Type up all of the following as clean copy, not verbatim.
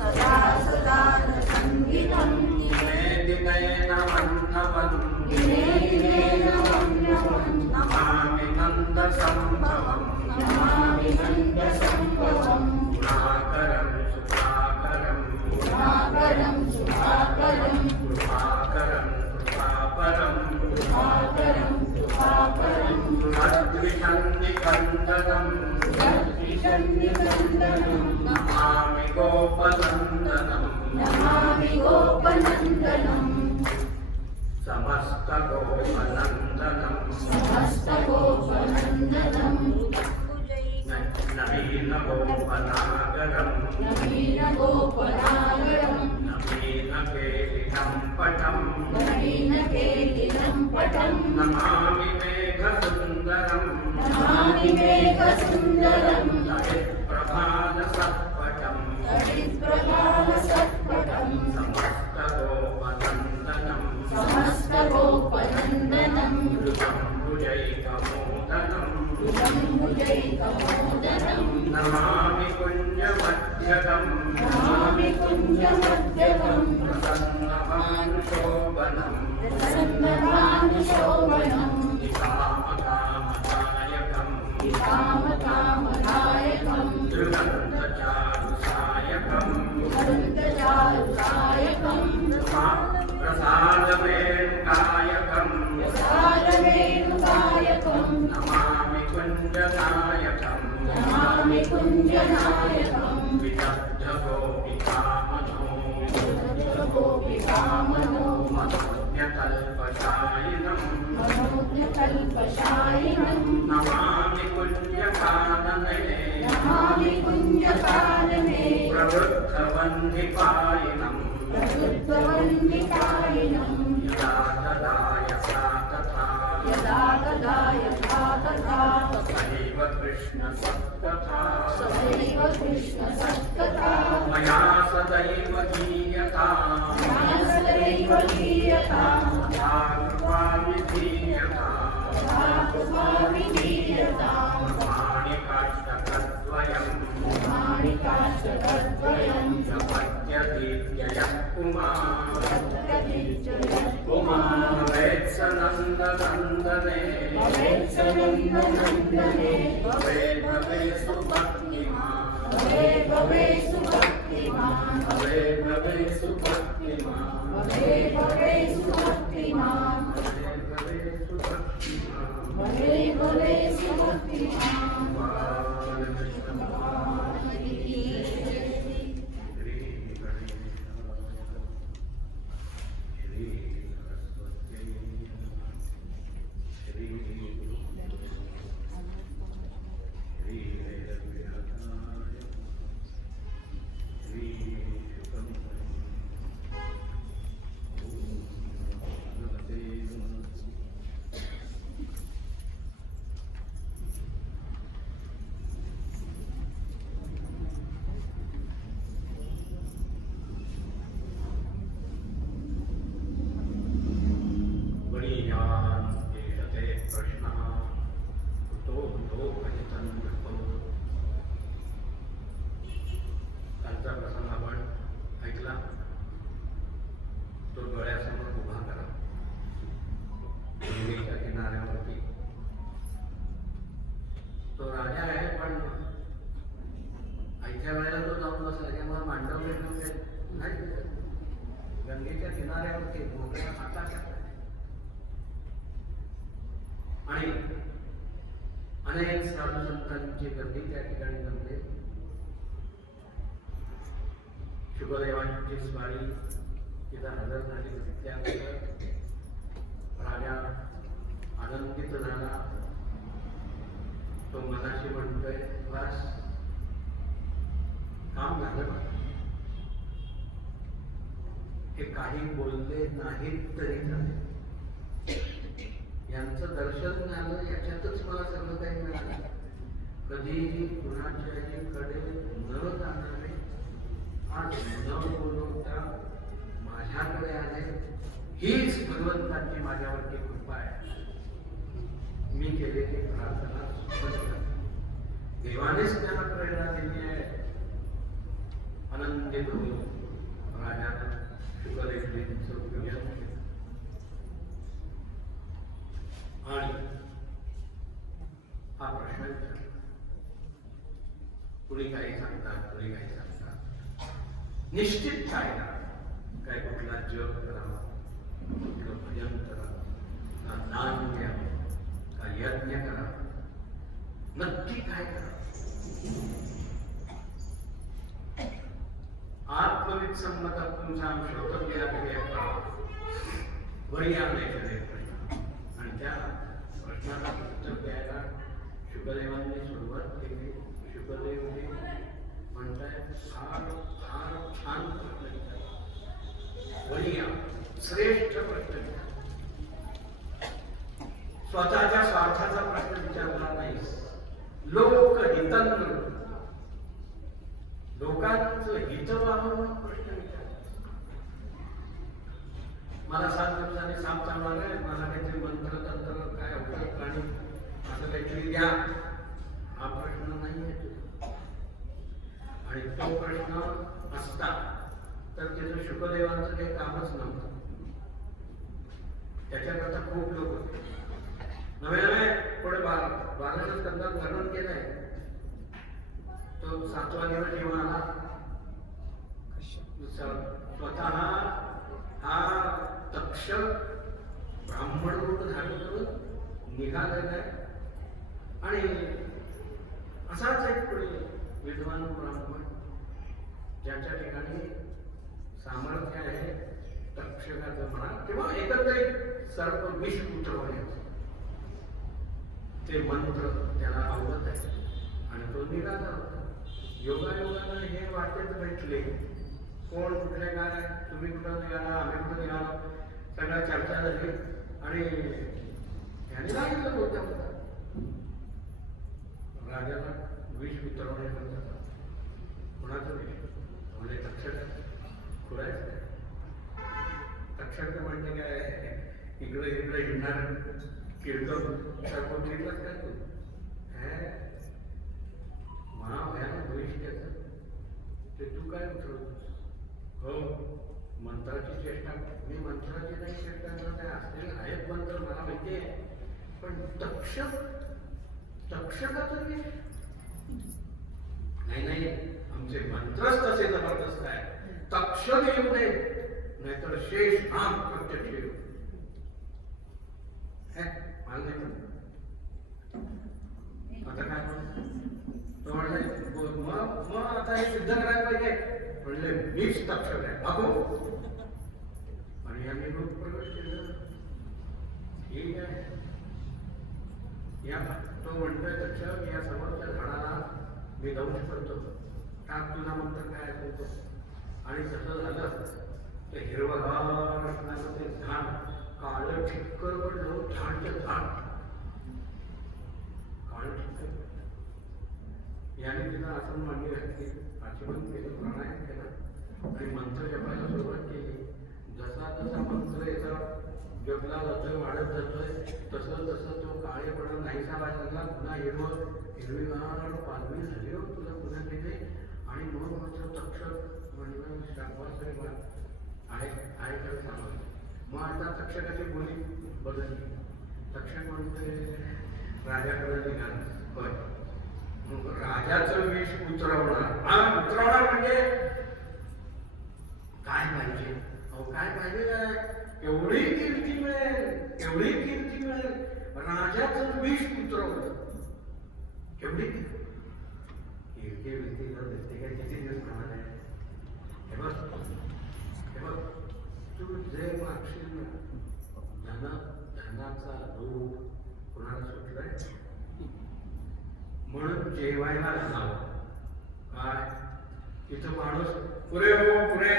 सदा सदा संगीतं दिने दिने नमन्नवं नमामि नन्द संभवं गुणाकरं सुखाकरं कृपाकरं मद्विषं निकन्दनं नमामि गोपनन्दनं समस्त गोपनन्दनं नवीन गोपनागरं नवीन केलिनं पटं नमामि मेघसुन्दरं ललितप्रभासत्पटं समस्त गोपनन्दनं भुजैकमोदनं नमामि कुञ्जमध्यगं प्रसन्नभानुशोभनं कामकामदायकं दृगन्तचारुसायकं प्रसादवेणुकायकं नमामि कुञ्जनायकं विदग्धगोपिकामनो मनोज्ञकल्पशायिनं नमामि कुञ्जकानने प्रवृद्धवन्दिपायिनं यदा तदा यथा तथा सदैव कृष्ण सत्कथा मया सदैव गीयता कृपा विधीयता माणिकाष्टकद्वयं जपत्यतीत्ययः भवेत्सनन्दनन्दने भवे सुभक्तिमान् गंगेच्या किनाऱ्यावरती मोकळ्या हाताच्या आणि अनेक साधू संतांची गर्दी त्या ठिकाणी जमते. शुभदेवांची स्वारी तिथं हजर झाली. त्यानंतर राजा आनंदित झाला. तो मनाशी म्हणतोय, बस काम झालं बघ. हे काही बोलले नाहीत तरी झाले. यांचं दर्शन मिळालं, याच्यातच मला सगळं काही मिळालं. कधीही कुणाच्याकडे न जाणारे, आज न बोलवता माझ्याकडे आले, हीच भगवंताची माझ्यावरती कृपा आहे. शिवानेच त्याला प्रेरणा दिली आहे. आनंदित होऊन राजानं शुकदेवजींचं पूजन केलं आणि हा प्रश्न विचारला. कुणी काही सांगतात, कुणी काही सांगतात. निश्चित काय करा, काय कुठला जप करावा, कुठलं भजन करावं, का दान द्यावं, का यज्ञ करावा, नक्की काय करावं. आत्मविद संमत पुंसाम श्रोतव्या वरियाने आणि त्या प्रश्नाला उत्तर द्यायला शुकदेवांनी सुरुवात केली. शुकदेवजी म्हणतायत फार फार छान प्रश्न विचारला, वरिया श्रेष्ठ प्रश्न विचारला. स्वतःच्या स्वार्थाचा प्रश्न विचारला नाही, लोकहितन लोकांचं हित व्हावं प्रश्न विचारला. मला 7 दिवसांनी साप चालणार आहे, मला काहीतरी मंत्र तंत्र काय होतं आणि असं काहीतरी द्या, हा प्रश्न नाही आहे तुझा. आणि तो प्रश्न असता तर तिथं शुकदेवांचं काही कामच नव्हतं. त्याच्याकरता खूप लोक होते. नवे नवे पुढे 12व्या स्कंदात वर्णन केलंय. तो 7वा दिवस जेव्हा आला, स्वतः हा तक्ष ब्राह्मण रूप धारण करून निघालेला आहे. आणि असाच एक पुढे विद्वान ब्राह्मण ज्याच्या ठिकाणी सामर्थ्य आहे तक्षकाचं म्हणा किंवा एकत्रित सर्व विष उतरवण्याचं, ते मंत्र त्याला आवडत आहे आणि तो निघाला होता. योगायोगानं हे वाटेत भेटले. कोण कुठले काय, तुम्ही कुठं निघाला, आम्ही कुठं निघालो, सगळ्या चर्चा झाली आणि ह्याने लागलं होत्या होता राजाला विष उतरवण्याकरता. कोणाचं विष म्हणजे तक्षक खुरायचं. तक्षक म्हणजे काय, इकडे इकडे हिंडणार किरकोळ सर्व बघितलंच काय तू, महाभयानक विष त्याचं, ते तू काय उतरवतोस. हो, मंत्राची चेष्टा. मी मंत्राची नाही चेष्टा करत आहे, असलेले आहेत मंत्र मला माहिती आहे, पण तक्षकाचं विष नाही. नाही, आमचे मंत्रच तसे जबरदस्त आहे. तक्षक येऊ नये, नाहीतर शेष नाम प्रत्यक्ष येऊ. आता काय तो म्हणले, मग आता हे सिद्ध करायला पाहिजे. म्हणले मीच तक्षक आहे बाबू. आणि आम्ही रूप प्रकट केलं. ठीक आहे, या तो म्हणतोय तक्षक, या समोरच्या झाडाला मी दंश करतो, टाक तुझा मंत्र काय ऐकतो. आणि तसं झालं ते हिरवगार असणारं ते झाड काळं ठिक्कर पडलं. झाडचं झाड काळं ठिक्कर. याने तिला आसन मांडी घातली, आचमन केलं, प्राणायाम केला आणि मंत्र जपायला सुरुवात केली. जसा जसा मंत्र याचा जपला जातोय, वाढत जातोय, तसं तसं तो काळेपणा नाहीसा व्हायला लागला. पुन्हा हिरवीगार पालवी झाली हो तुला पुन्हा तिथे. आणि मग मात्र तक्षक म्हणलं शाबासरे आहे तर सांगावं. मग आता तक्षकाची बोली बदलली. तक्षक म्हणते राजाकडे निघाल. होय, मग राजाचं विष उतरवणार. उतरवणार म्हणजे काय पाहिजे. अहो काय पाहिजे, काय एवढी कीर्ती मिळेल, एवढी कीर्ती मिळेल. राजाचं विष उतरवलं. एवढी कीर्ती व्यक्ती जर दिसते काय किती दिवस प्रमाण आहे. हे बघ तू जे मागशील ना, धनाचा रोग कोणाला सुटलाय म्हणून जेवायला जावं. काय तिथं माणूस पुरे हो पुरे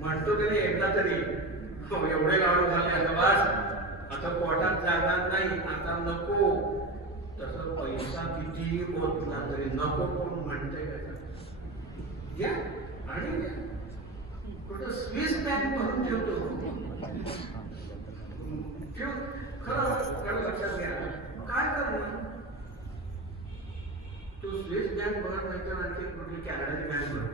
म्हणतो तरी एकदा तरी एवढे लाडू झाले आता बस, आता पोटात जाणार नाही, आता नको. तसं पैसा किती होतला तरी नको कोण म्हणते का, घ्या आणि कुठं स्विस बँक भरून ठेवतो. खरं लक्षात घ्या. काय करणार तू, तू स्विस बँक भरत नाही तर आणखी कुठली कॅनडाची बँक भरत.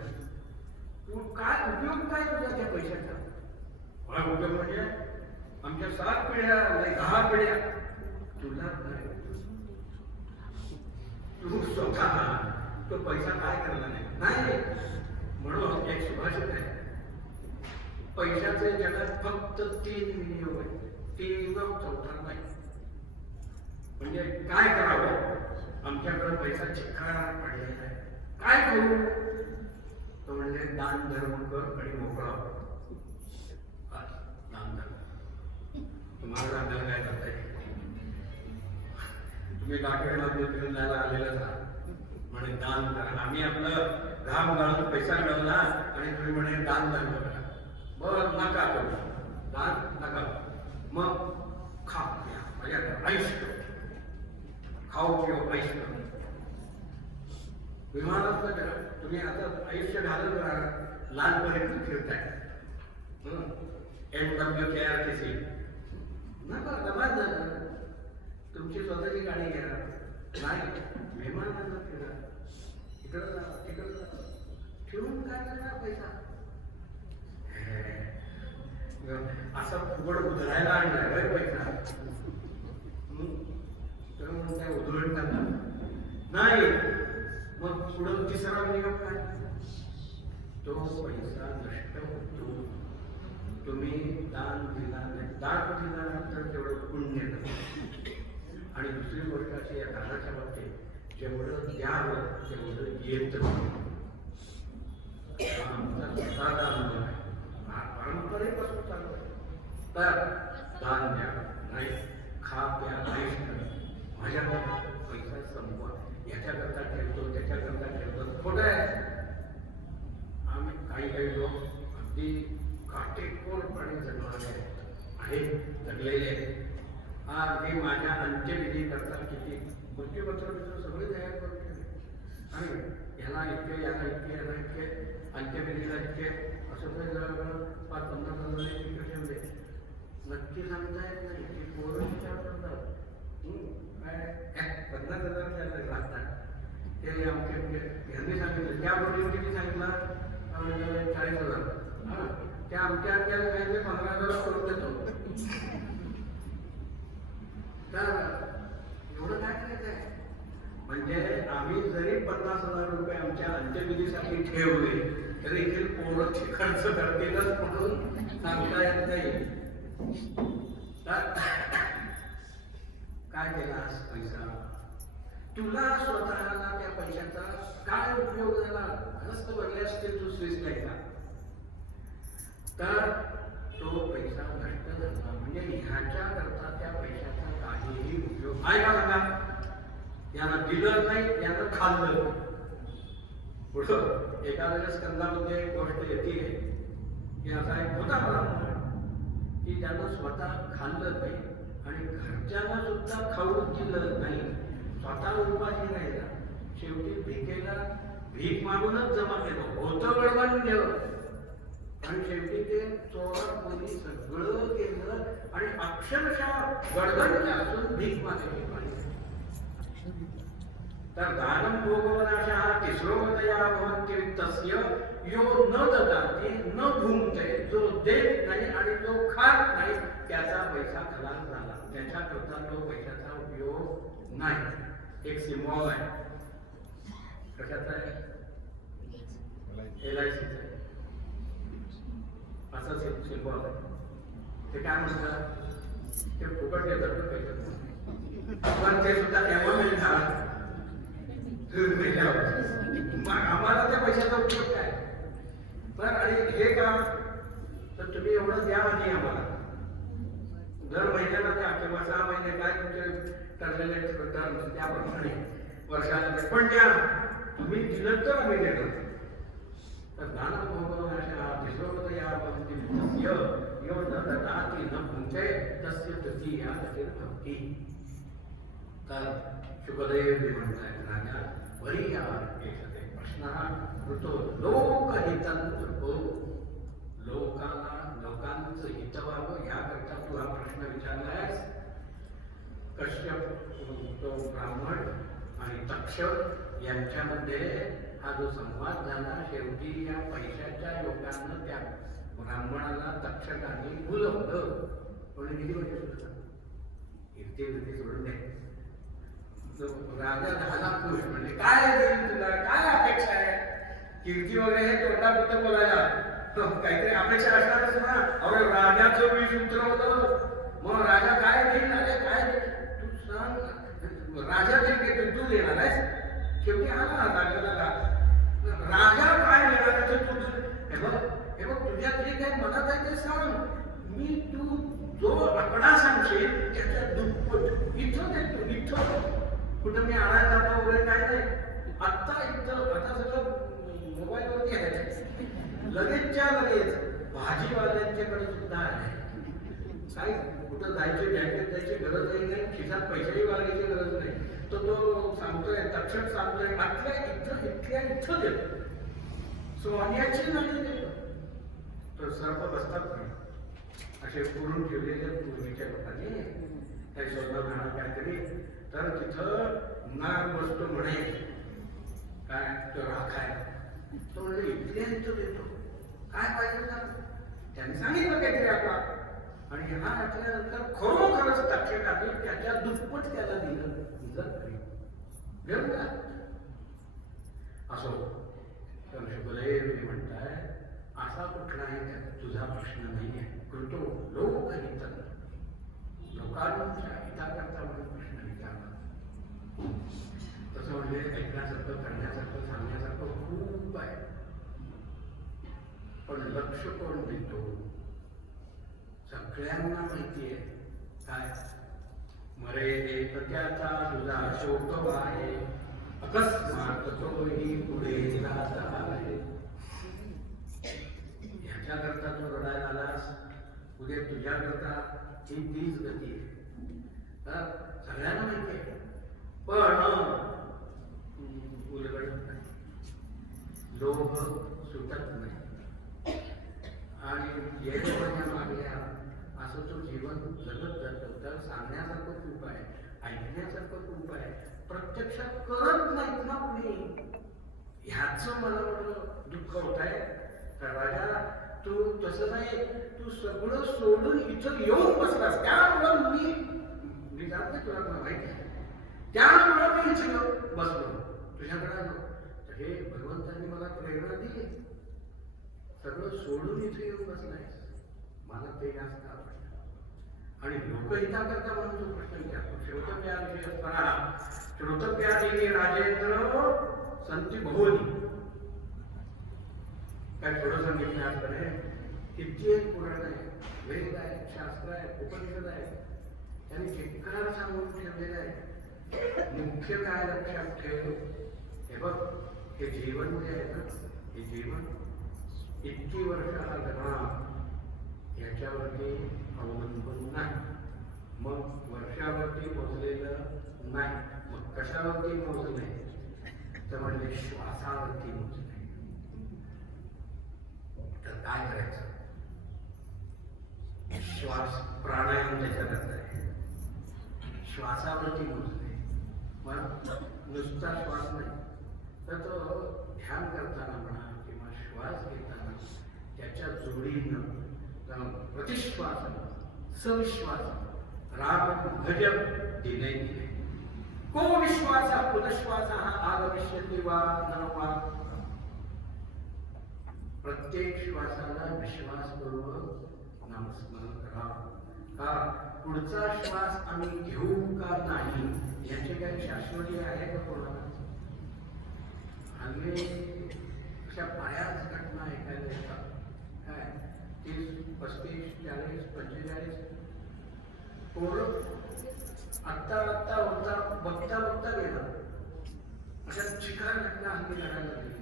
तू काय उपयोग काय तुझा त्या पैशाचा? काय उपयोग म्हणजे आमच्या 7 पिढ्या नाही 10 पिढ्या तुला नाही. तू स्वतः तो पैसा काय करणार नाही. म्हणून एक सुभाषित आहे, पैशाचे जगात फक्त 3 विनियोग आहेत. 3 चौथा नाही. म्हणजे काय करावं? आमच्याकडे पैसा चिखलात पडलेला आहे, काय करू? तो म्हणजे दान धर्म कर आणि मोकळा हो. दान धर्म. तुम्हाला सांगायला काय करता येईल? तुम्ही लाकडे घेऊन जायला आलेलं का म्हणे दान करा. आम्ही आपलं घाम घालून पैसा मिळवला आणि तुम्ही म्हणे दान धर्म करा. बरं नका करू, दान नका. मग खा प्या माझ्या आयुष्य खाऊ पिऊ आयुष्य. विमानात तुम्ही आता आयुष्य घालत राहा, लहानपर्यंत फिरताय. MWKRTC नका दबात झालं. तुमची स्वतःची गाडी घ्या, नाही विमानात फिरा. इकडं तिकडं ठेवून काय करणार पैसा? असं फुगड उधळायला आणलाय पैसा. तर मग काय उधळून करणार नाही. मग पुढं तिसरा नियम काय? तो पैसा नष्ट होतो. तुम्ही दान दिला नाही, दान दिल्यानंतर तेवढं पुण्य आणि दुसरी गोष्ट अशी या दानाच्या बाबतीत जेवढं द्यावं तेवढं येतं. आमचा स्वतःचा अनुभव आहे, परंपरेपासून चालू आहे. तर दान द्या, नाही खा प्या आयुष्य. माझ्याकडे पैसा संपवा, याच्याकरता ठेवतो त्याच्याकरता ठेवतो, खोटं आहे. आम्ही काही लोक अगदी काटेकोरपणे जगणारे आहेत, जगलेले आहेत. अगदी माझ्या अंत्यविधी करता किती मृत्यूपत्र सगळे तयार करून ठेवले. आणि याला इतके याला इतके याला इतके अंत्यविधीला इतके असं तर 5-50 तिकडे ठेवले. नक्की सांगता येत नाही की पोरं विचार करतात काय 50,000 लागतात. ते आमचे यांनी सांगितलं, त्या बोलीवर किती सांगितलं? 40,000. हां, त्या आमच्या अंत्याला सांगितले 15,000 करून देतो. तर एवढं काय करायचं आहे? म्हणजे आम्ही जरी 50,000 रुपये आमच्या अंत्यविधीसाठी ठेवले तरी इथे पोरं खर्च करतीलच म्हणून सांगता येत नाही. काय केलास पैसा? तुला स्वतःला त्या पैशाचा काय उपयोग झाला? रस्त भरले असतील तू स्विस बँकला, तर तो पैसा नष्ट झाला. म्हणजे ह्याच्या करता त्या पैशाचा काहीही उपयोग आहे का? सांगा. यानं दिलं नाही, यानं खाल्लं. पुढं एखाद्या स्कंदामध्ये एक गोष्ट येते की असा एक होता मला की त्यानं स्वतः खाल्लं नाही आणि घरच्यांना सुद्धा खाऊ दिलं नाही. स्वतः उपाशी राहिला. शेवटी भिकेला भीक मागूनच जमा केलं, होतं गडबडून गेलं आणि शेवटी ते चोरापोरी सगळं केलं आणि अक्षरशः गडबडले असून भीक मागायची पाहिजे. तर दानं भोगवनाशः तिसरोदया भवन्ति तस्य यो न ददाति न भुंक्ते. जो देत नाही आणि जो खात नाही त्याचा पैसा खलास झाला. त्याच्याकरता तो पैशाचा उपयोग नाही. एक सिम्बॉल आहे. कशाचा आहे? LICचा आहे. असा सिम्बॉल आहे. ते काय म्हणतात? ते फुकट देतात पैसे, पण ते सुद्धा तेव्हा मिळणार आम्हाला त्या पैशाचा उपयोग काय? पण आणि हे काम तर तुम्ही एवढं द्या म्हणजे आम्हाला दर महिन्याला द्या किंवा 6 महिने काय तुमचे ठरलेले त्याप्रमाणे वर्षाला पण द्या. तुम्ही दिलं तर आम्ही देणार. तर दानं भोगवनाशः तिसरोदया भवन्ति तस्य यो न ददाति न भुंक्ते तस्य तृतीया गतिर्भवति. तर शुकदेव म्हणतात राजा वरी एषते प्रश्नः कृतो लोकहितं कृतो. लोकांचं हित व्हावं याकरता तू हा प्रश्न विचारलायस. कश्यप तो ब्राह्मण आणि तक्ष यांच्यामध्ये हा जो संवाद झाला, शेवटी या पैशाच्या योगानं त्या ब्राह्मणाला तक्षकाने बोलवलं. पण किती वर्ष सुद्धा कीर्ती सोडून द्या. राजा झाला खुश, म्हणजे काय देईल तुला, काय अपेक्षा आहे? कीर्ती वगैरे हे तोंडापुरतं बोलायला काहीतरी अपेक्षा असणारच ना. अरे राजाचं वीज उतरवलं, मग राजा काय देईल? अरे काय देईल तू सांग. राजा देईल तू देणार आहेस? शेवटी आला राजाला, राजा काय देणार तू? हे बघ तुझ्या जे काही मनात आहे ते सांग. मी तू जो आकडा सांगशील त्याच्या दुप्पट इथं देतो. इथं कुठं मी आळा जाता वगैरे काय नाही. आत्ता इथं आता सगळं मोबाईलवरती आहे. लगेचच्या लगेच भाजीवाल्यांच्याकडे सुद्धा आहे. काय कुठं जायचे बँकेत जायची गरजही नाही, खिशात पैसेही वागायची गरज नाही. तो सांगतोय, तक्षक सांगतोय, आतल्या इथं इथल्या इथं देतो. सोन्याची नाही देतो. तर सर्प बसतात नाही असे पुरून ठेवलेले पूर्वीच्या लोकांनी काही सोनं घाणं काहीतरी. तर तिथं नाग बसतो म्हणे, काय तो राखाय. तो म्हणजे इथल्या इथं देतो. काय पाहिजे ना त्यांनी सांगितलं काहीतरी आपला. आणि हा ऐकल्यानंतर खरोखरच तक्षकाने त्याच्या दुप्पट त्याला दिलं. घेऊन जा असो. तर शुभदेव म्हणताय असा कुठलाही तुझा प्रश्न नाही आहे. कृतो लोकहित, लोकांच्या हिताकरता म्हणून प्रश्न विचारला. तसं म्हणजे ऐकण्यासारखं, करण्यासारखं, सांगण्यासारखं खूप आहे. पण लक्ष कोण देतो? सगळ्यांना माहिती आहे काय मरे एक त्याचा तुझा शोक आहे, अकस्मात तोही पुढे जात आहे. ह्याच्याकरता तू रडायला आलास, उद्या तुझ्याकरता ही तीच गती आहे. सगळ्यांना माहिती आहे. पण उलगडत नाही, लोभ सुटत नाही. आणि येण्याच्या मागल्या असं तो जीवन जगत जातो. तर सांगण्यासारखं खूप आहे, ऐकण्यासारखं खूप आहे, प्रत्यक्षात करत नाहीत ना कुणी. ह्याच मला म्हटलं दुःख होत आहे. तर राजा तू तसं नाही, तू सगळं सोडून इथं येऊन बसलास. त्यामुळं मी जात नाही, तुला माहिती आहे. त्यामुळं मी इथं बसलो तुझ्याकडे आलो. तर हे भगवंतांनी मला प्रेरणा दिली. सगळं सोडून इथे येऊन बसलायस, मला ते जास्त आवडतं. आणि लोकहिताकरता म्हणून तो प्रश्न विचारतो. श्रोतव्या विषय असताना श्रोतव्यादेवी राजेंद्र संती भोवनी काय थोडं सांगितलं असतं. किती एक पुराण आहे, वेद आहे, शास्त्र आहे, उपनिषद आहे. त्यांनी चित्कार सांगून ठेवलेलं आहे. मुख्य काय लक्षात ठेव, हे बघ हे जीवन जे आहे ना, हे जीवन इतकी वर्ष हा जन्म याच्यावरती अवलंबून नाही. मग वर्षावरती मोजलेलं नाही. मग कशावरती मोजले? तर म्हणजे श्वासावरती मोजले. तर काय करायचं? श्वास प्राणायाम त्याच्यात आहे. श्वासावरती मोजले. मग नुसता श्वास नाही, तर तो ध्यान करताना म्हणा किंवा श्वास घेताना त्याच्या जोडीनं प्रतिश्वास, सविश्वास, राम भज दिने दिने. को विश्वास पुनश्वास आगमिष्यति वा न वा. प्रत्येक श्वासाला विश्वासपूर्वक नामस्मरण करा. का पुढचा श्वास आम्ही घेऊ का नाही याची काही शाश्वती आहे का कोणाला? हल्ली अशा बऱ्याच घटना ऐकायला येतात. काय 30, 35, 40, 45 पोरं आत्ता होता बघता गेला. अशा शिकार घटना हल्ली घडायला लागली.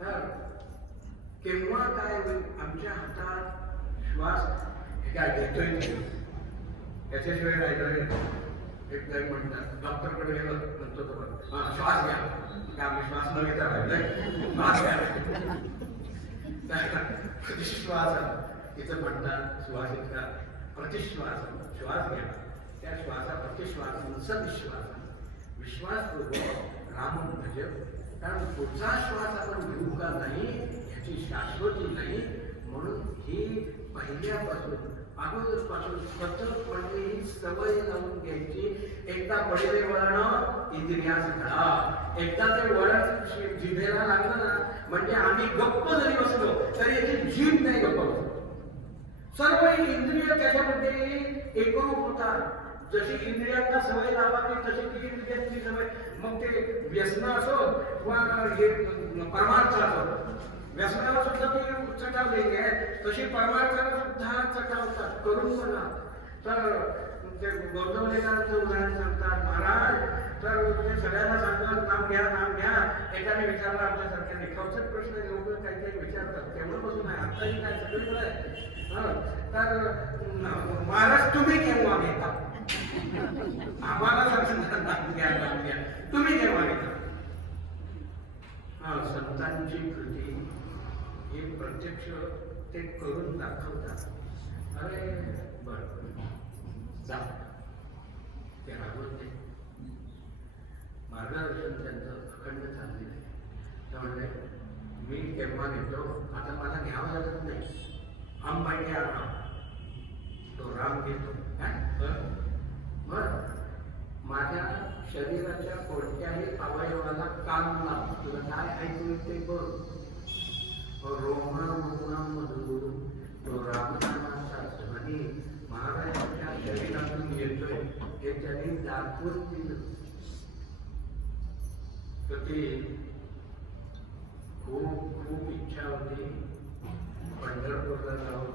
तर केव्हा काय होईल? आमच्या हातात श्वास हे काय घेतोय त्याच्याशिवाय राहिलं. एक जण म्हणतात, डॉक्टरकडे गेलं म्हणतो तो श्वास घ्या. काय आम्ही श्वास न घेता राहिलोय, श्वास घ्या. प्रतिश्वास तिचं म्हणतात, श्वास इतका प्रतिश्वास श्वास घ्या. त्या श्वासा प्रतिश्वास सविश्वास विश्वासपूर्वक राम भज. कारण पुढचा श्वास आपण घेऊ का नाही याची शाश्वती नाही. म्हणून ही पहिल्यापासून अगोदरपासून सततपणे ही सवय लावून घ्यायची. एकदा पडले वळण इंद्रियास घडा. एकदा ते वळण जिभेला लागलं ना म्हणजे आम्ही गप्प जरी बसलो तरी याची जीभ नाही गप्प बसलो. सर्व इंद्रिय त्याच्यामध्ये एकरूप होतात. जशी इंद्रियांना सवय लावावी तशी ती इंद्रियांची सवय. मग ते व्यसन असो किंवा हे परमार्थ असो, व्यसनाला सुद्धा ती चटावलेली आहे तशी परमार्थाला सुद्धा चटावतात. करून बघा. तर ते गोंदवलेकरांचं उदाहरण सांगतात महाराज. तर ते सगळ्यांना सांगतात नाम घ्या नाम घ्या. एकाने विचारला आपल्यासारख्या निखावसट प्रश्न लोक काही काही विचारतात तेव्हापासून आहे आत्ताही काय सगळीकडे आहे. तर महाराज तुम्ही केव्हा घेता? आम्हाला सांगतात नाम घ्या नाम घ्या. तुम्ही केव्हा घेता? संतांची कृती हे प्रत्यक्ष ते करून दाखवतात. अरे बर जा ते रागवत नाही. मार्गदर्शन त्यांचं अखंड चाललेलं आहे. त्यामुळे मी केव्हा घेतो आता मला घ्यावं लागत नाही. हम पाहिजे राम तो राम घेतो. बर माझ्या शरीराच्या कोणत्याही अवयवाला काम लाव. तुला काय ऐकू ते बघ. रोमनामधून तो रामनामाचा ध्वनी महाराजांच्या शरीरातून येतोय हे त्यांनी दाखवून दिलं. तर ते खूप खूप इच्छा होती पंढरपूरला जावं,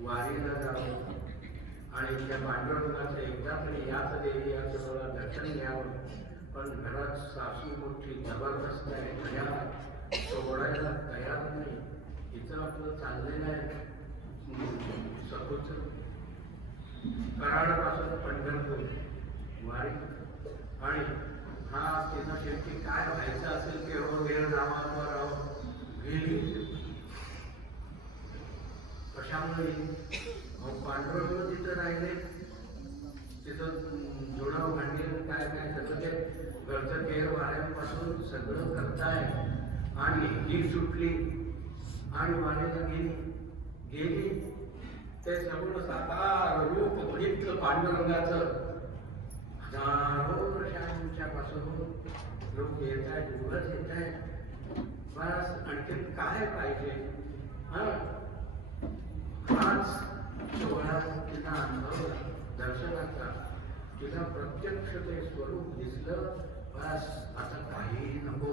वारीला जावं आणि त्या पांडुरंगाचं एकदा तरी याच देवी या सगळं दर्शन घ्यावं. पण घरात सासू मोठी जबरदस्त आहे. घड्या सोडायला तयार नाही. तिचं आपलं चाललेलं आहे सखूच कराडपासून पंढरपूर वारी. आणि हा तिचा शेवटी काय व्हायचं असेल की हो वेळ नावावर गेली कशामुळे पांडुरंग तिथं राहिले. तिथं जोडाव भांडी काय काय सगळं ते घरचं केर वाऱ्यांपासून सगळं करताय. आणि ही सुटली आणि वाऱ्याला गेली ते सगळं साकार रूप बघितलं पांडुरंगाचं. हजारो वर्षांच्या पासून लोक येत आहेत, दिवस येत आहेत. बस आणखी काय पाहिजे? हाच सोहळा तिला अनुभवला दर्शनाचा. तिला प्रत्यक्ष ते स्वरूप दिसलं. बस आता काही नको.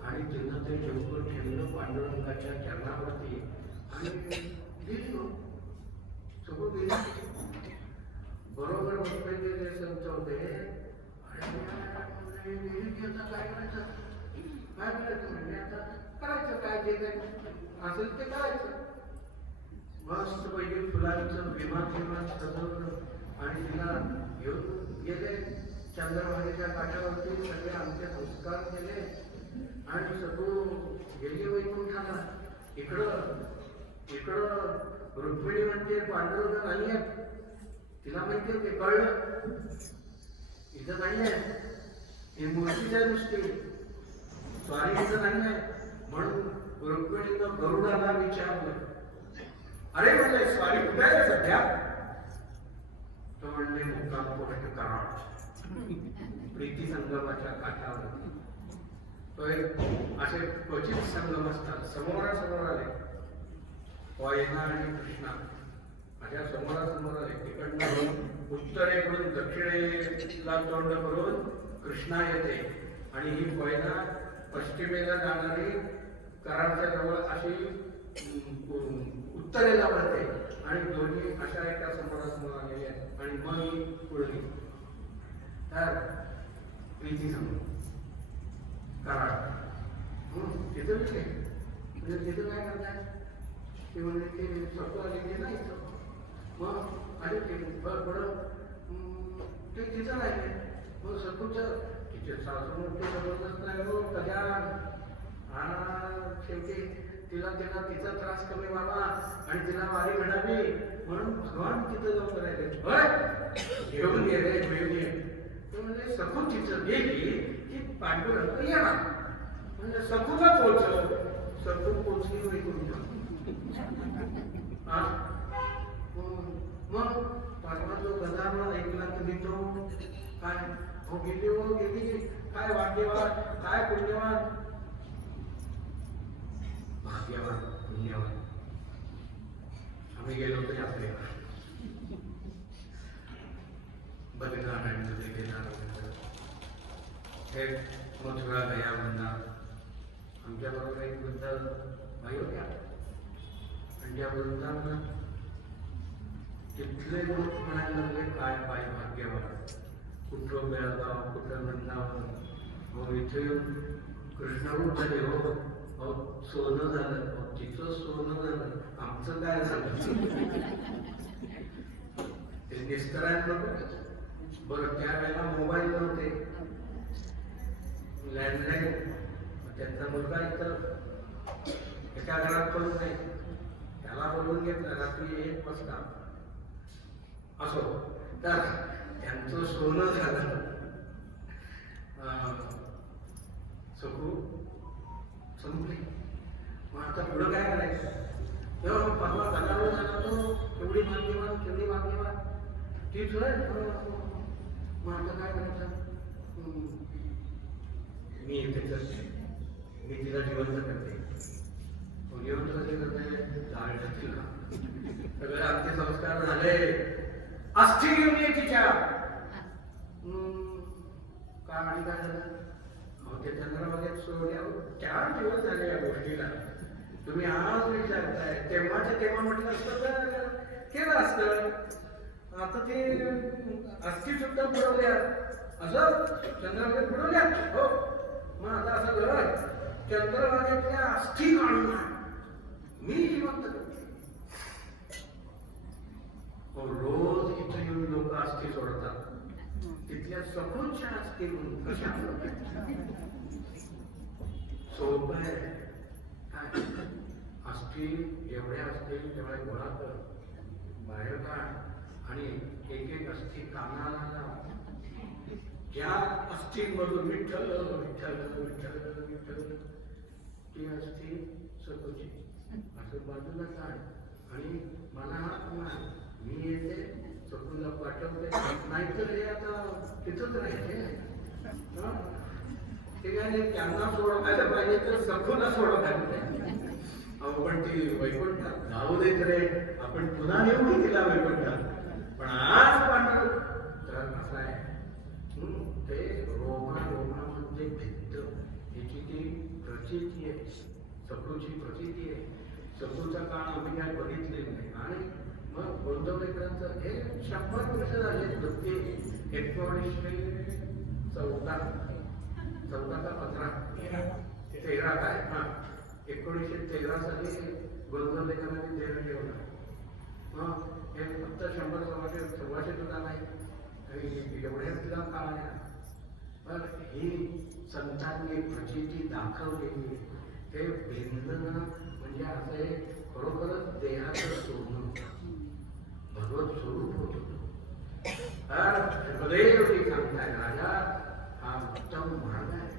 आणि तिनं ते डोकं ठेवलं पांडुरंगाच्या चरणावरती आणि गेलो सगळं गेलं. बरोबर बसलेले जे संत होते अरे गेली आता काय करायचं काय करायचं म्हणजे आता करायचं काय जे काय असेल ते करायचं. मस्त पैकी फुलांचं विमान सजवलं आणि तिला घेऊन गेले चंद्रभागेच्या काठावरती. सगळे आमचे संस्कार केले आणि सगळं गेले वैकुंठाला. इकडं रुक्मिणी म्हणते पांडुरंग नाही आहे. तिला माहिती ते कळलं इथं नाही आहे. ही मूर्तीच आहे नुसती, स्वारी इथं नाही आहे. म्हणून रुक्मिणीनं गरुडाला विचारलं अरे म्हणले स्वारी कुठे आहे सध्या? तो म्हणले मुक्काम पोस्ट कराड प्रीती संगमाच्या काठावर. तो एक असे क्वचित संगम असतात. समोरासमोर आले कोयना आणि कृष्णा माझ्या समोरासमोर आले. तिकडनं उत्तरेकडून दक्षिणेला तोंड करून कृष्णा येते आणि ही कोयना पश्चिमेला जाणारी कराडच्या जवळ अशी उत्तरेला वळते आणि दोन्ही अशा एका समोरासमोर आलेले आहेत. आणि मग ही पुढे तर प्रीती समोर कराड तिथं विषय म्हणजे तिथं काय करताय ते म्हणजे ते स्वतः आलेले नाही. मग आणि ते पुढं ते तिथं राहिले. मग सगळं तिथे सासू ते जबरदस्त नाही हो कशा शेवटी तिला तिचा त्रास कमी व्हावा आणि तिला वारी घडावी म्हणून भगवान तिथं जाऊन राहिले. घेऊन गेले घेऊन ये ते म्हणजे सखून तिथं गेली की पांडुरंग येणार म्हणजे सखूला पोचव. सखू पोचली वैकुंठ. मग परवा जो गदारोळ ऐकला तुम्ही तो काय हो गेली काय भाग्यवान काय पुण्यवान भाग्यवान पुण्यवान आम्ही गेलो होतो यात्रेला बद्रीनारायणमध्ये केदारनाथ हे मथुरा गया वृंदावन आमच्या बरोबर एक वृद्ध बाई होत्या आणि त्या वृंदावनात तिथले लोक म्हणायला लागले काय बाई भाग्यवान कुठं बेळगाव कुठं वृंदावन हो इथे येऊन कृष्णरूप झाले हो सोनं झालं तिचं सोनं झालं आमचं काय झालं ते निष्करायला नको. बरं त्यावेळेला मोबाईल नव्हते लँडलाईन त्यांचा मुलगा इतर एका घरात पण नाही त्याला बोलवून घेतलं रात्री 1 वाजता असो तर त्यांचं सोनं झालं. सखू संपली. मग आता पुढं काय करायचं तेव्हा परवा गदारोळ झाला तो केवढी भाग्यवान तीच होय. मग आता काय करायचं मी इथे करते मी तिला जिवंत करते. जिवंत कसे करते जाळ टाकतील का सगळे अंत्यसंस्कार झाले अस्थि घेऊन ये तिच्या काय आणि काय झालं अहो ते चंद्रभागेत सोडल्या 4 दिवस झाले या गोष्टीला. तुम्ही आज विचारताय तेव्हाच्या तेव्हा म्हटलं असतं तर केलं असतं. आता ते अस्थि सुद्धा बुडवल्या असं चंद्रभागेत बुडवल्या हो. मग आता असं कर चंद्रभागेतल्या अस्थि काढून मी जिवंत करते. रोज इथे येऊन लोक अस्थि सोडतात तिथल्या सखूच्या अस्थि कशा सोपं आहे. अस्थि एवढ्या असतील तेवढ्या गोळा कर बाहेर काढ आणि एक अस्थि कानाला लाव. ज्या अस्थींमधून विठ्ठल विठ्ठल विठ्ठल विठ्ठल ती अस्थि सखूची असं बाजूला काढ आणि मला हात मार मी येते सखूला पाठवते नाहीतर हे आता तिथंच राहायचे ते काय त्यांना सोडवायला पाहिजे तर सखूला सोडवायला पाहिजे. अहो पण ती वैकुंठात जाऊ देत रे आपण पुन्हा नेऊ की तिला वैकुंठात पण आज पांडव तर असं आहे ते रोमामध्ये भित्त याची ती प्रचिती आहे सखूची प्रचिती आहे. सखूचा काळ आम्ही काय बघितलेलं नाही आणि मग गोंदवलेकरांचं हे 100 वर्ष झाले नृत्य 13 काय 1913 साली गोंदवलेकरांनी देह ठेवला. हे फक्त 100 सव्वाशे सुद्धा नाही एवढ्याच काळ आहे. पण ही संतांनी प्रचिती दाखवलेली ते भिन्न म्हणजे असं एक खरोखरच देहाचं सोडून भगवत स्वरूप होत होतं. सुखदेवजी सांगताय राजा हा उत्तम मार्ग आहे.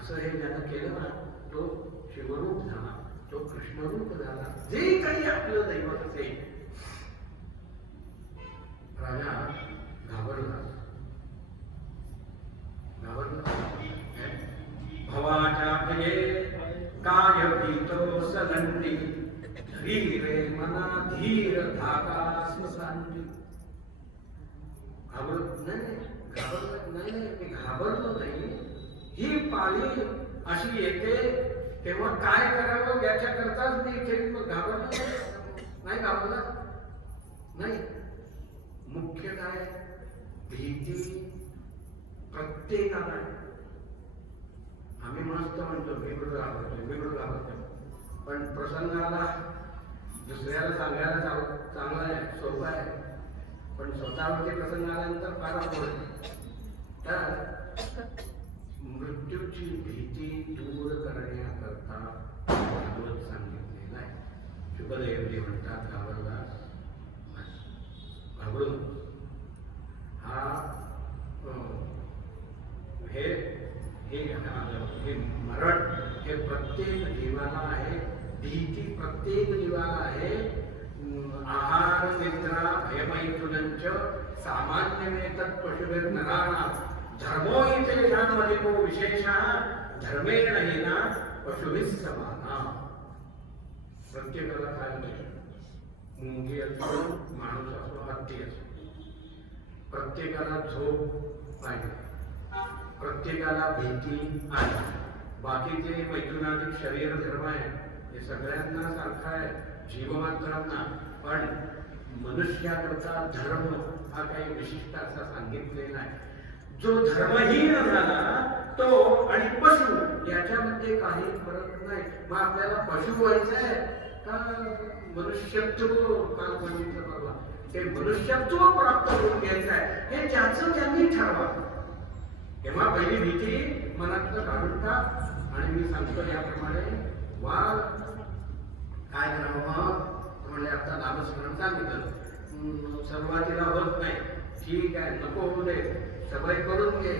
असं हे ज्यानं केलं ना तो शिवरूप झाला तो कृष्णरूप झाला. जे काही आपलं दैवत असेल राजा घाबरला भवाच्या भये काय भीतो सदंडी धीरे मना धीर धागा स्मशांती. घाबरलो नाही. ही पाळी अशी येते तेव्हा काय करावं याच्याकरताच मी इथे घाबरलो नाही. घाबरला नाही. मुख्य काय भीती प्रत्येकाला. आम्ही मस्त म्हणतो बिघडू घाबरतो पण प्रसंगाला दुसऱ्याला सांगायला चांगलं आहे सोपं आहे पण स्वतःवरती प्रसंग आल्यानंतर फार अवघड. तर मृत्यूची भीती दूर करण्याकरता भागवत सांगितलेलं आहे. शुभदेवजी म्हणतात घाबरलास घाबरून हा हे हे हे मरण हे प्रत्येक जीवाला आहे, भीती प्रत्येक जीवाला आहे. आहार निद्रा भयमैथुनंच सामान्यमेतत् पशुभिर्नराणां धर्मो इत्येषामधिको विशेषः धर्मेण हीना पशुभिः समानः. प्रत्येकाला काय नाही, मुंगी असो माणूस असो हत्ती असो, प्रत्येकाला झोप पाहिजे, प्रत्येकाला भीती आहे. बाकीचे मैथुनाधिक शरीर धर्म आहे हे सगळ्यांना सारखा आहे जीवमात्रांना, पण मनुष्याकरता धर्म हा काही विशिष्ट असा सांगितलेला आहे. जो धर्महीन झाला तो आणि पशु याच्यामध्ये काही फरक नाही. मग आपल्याला पशु व्हायचं आहे का मनुष्यत्व, काल सांगितलं बाबा ते मनुष्यत्व प्राप्त करून घ्यायचं आहे हे ज्याचं त्यांनी ठरवा. तेव्हा पहिली भीती मनातलं काढून टाक. आणि मी सांगतो याप्रमाणे वाघ काय करावं म्हणले, आता नामस्मरण सांगितलं, सुरुवातीला होत नाही, ठीक आहे नको होऊ दे, सवय करून घे,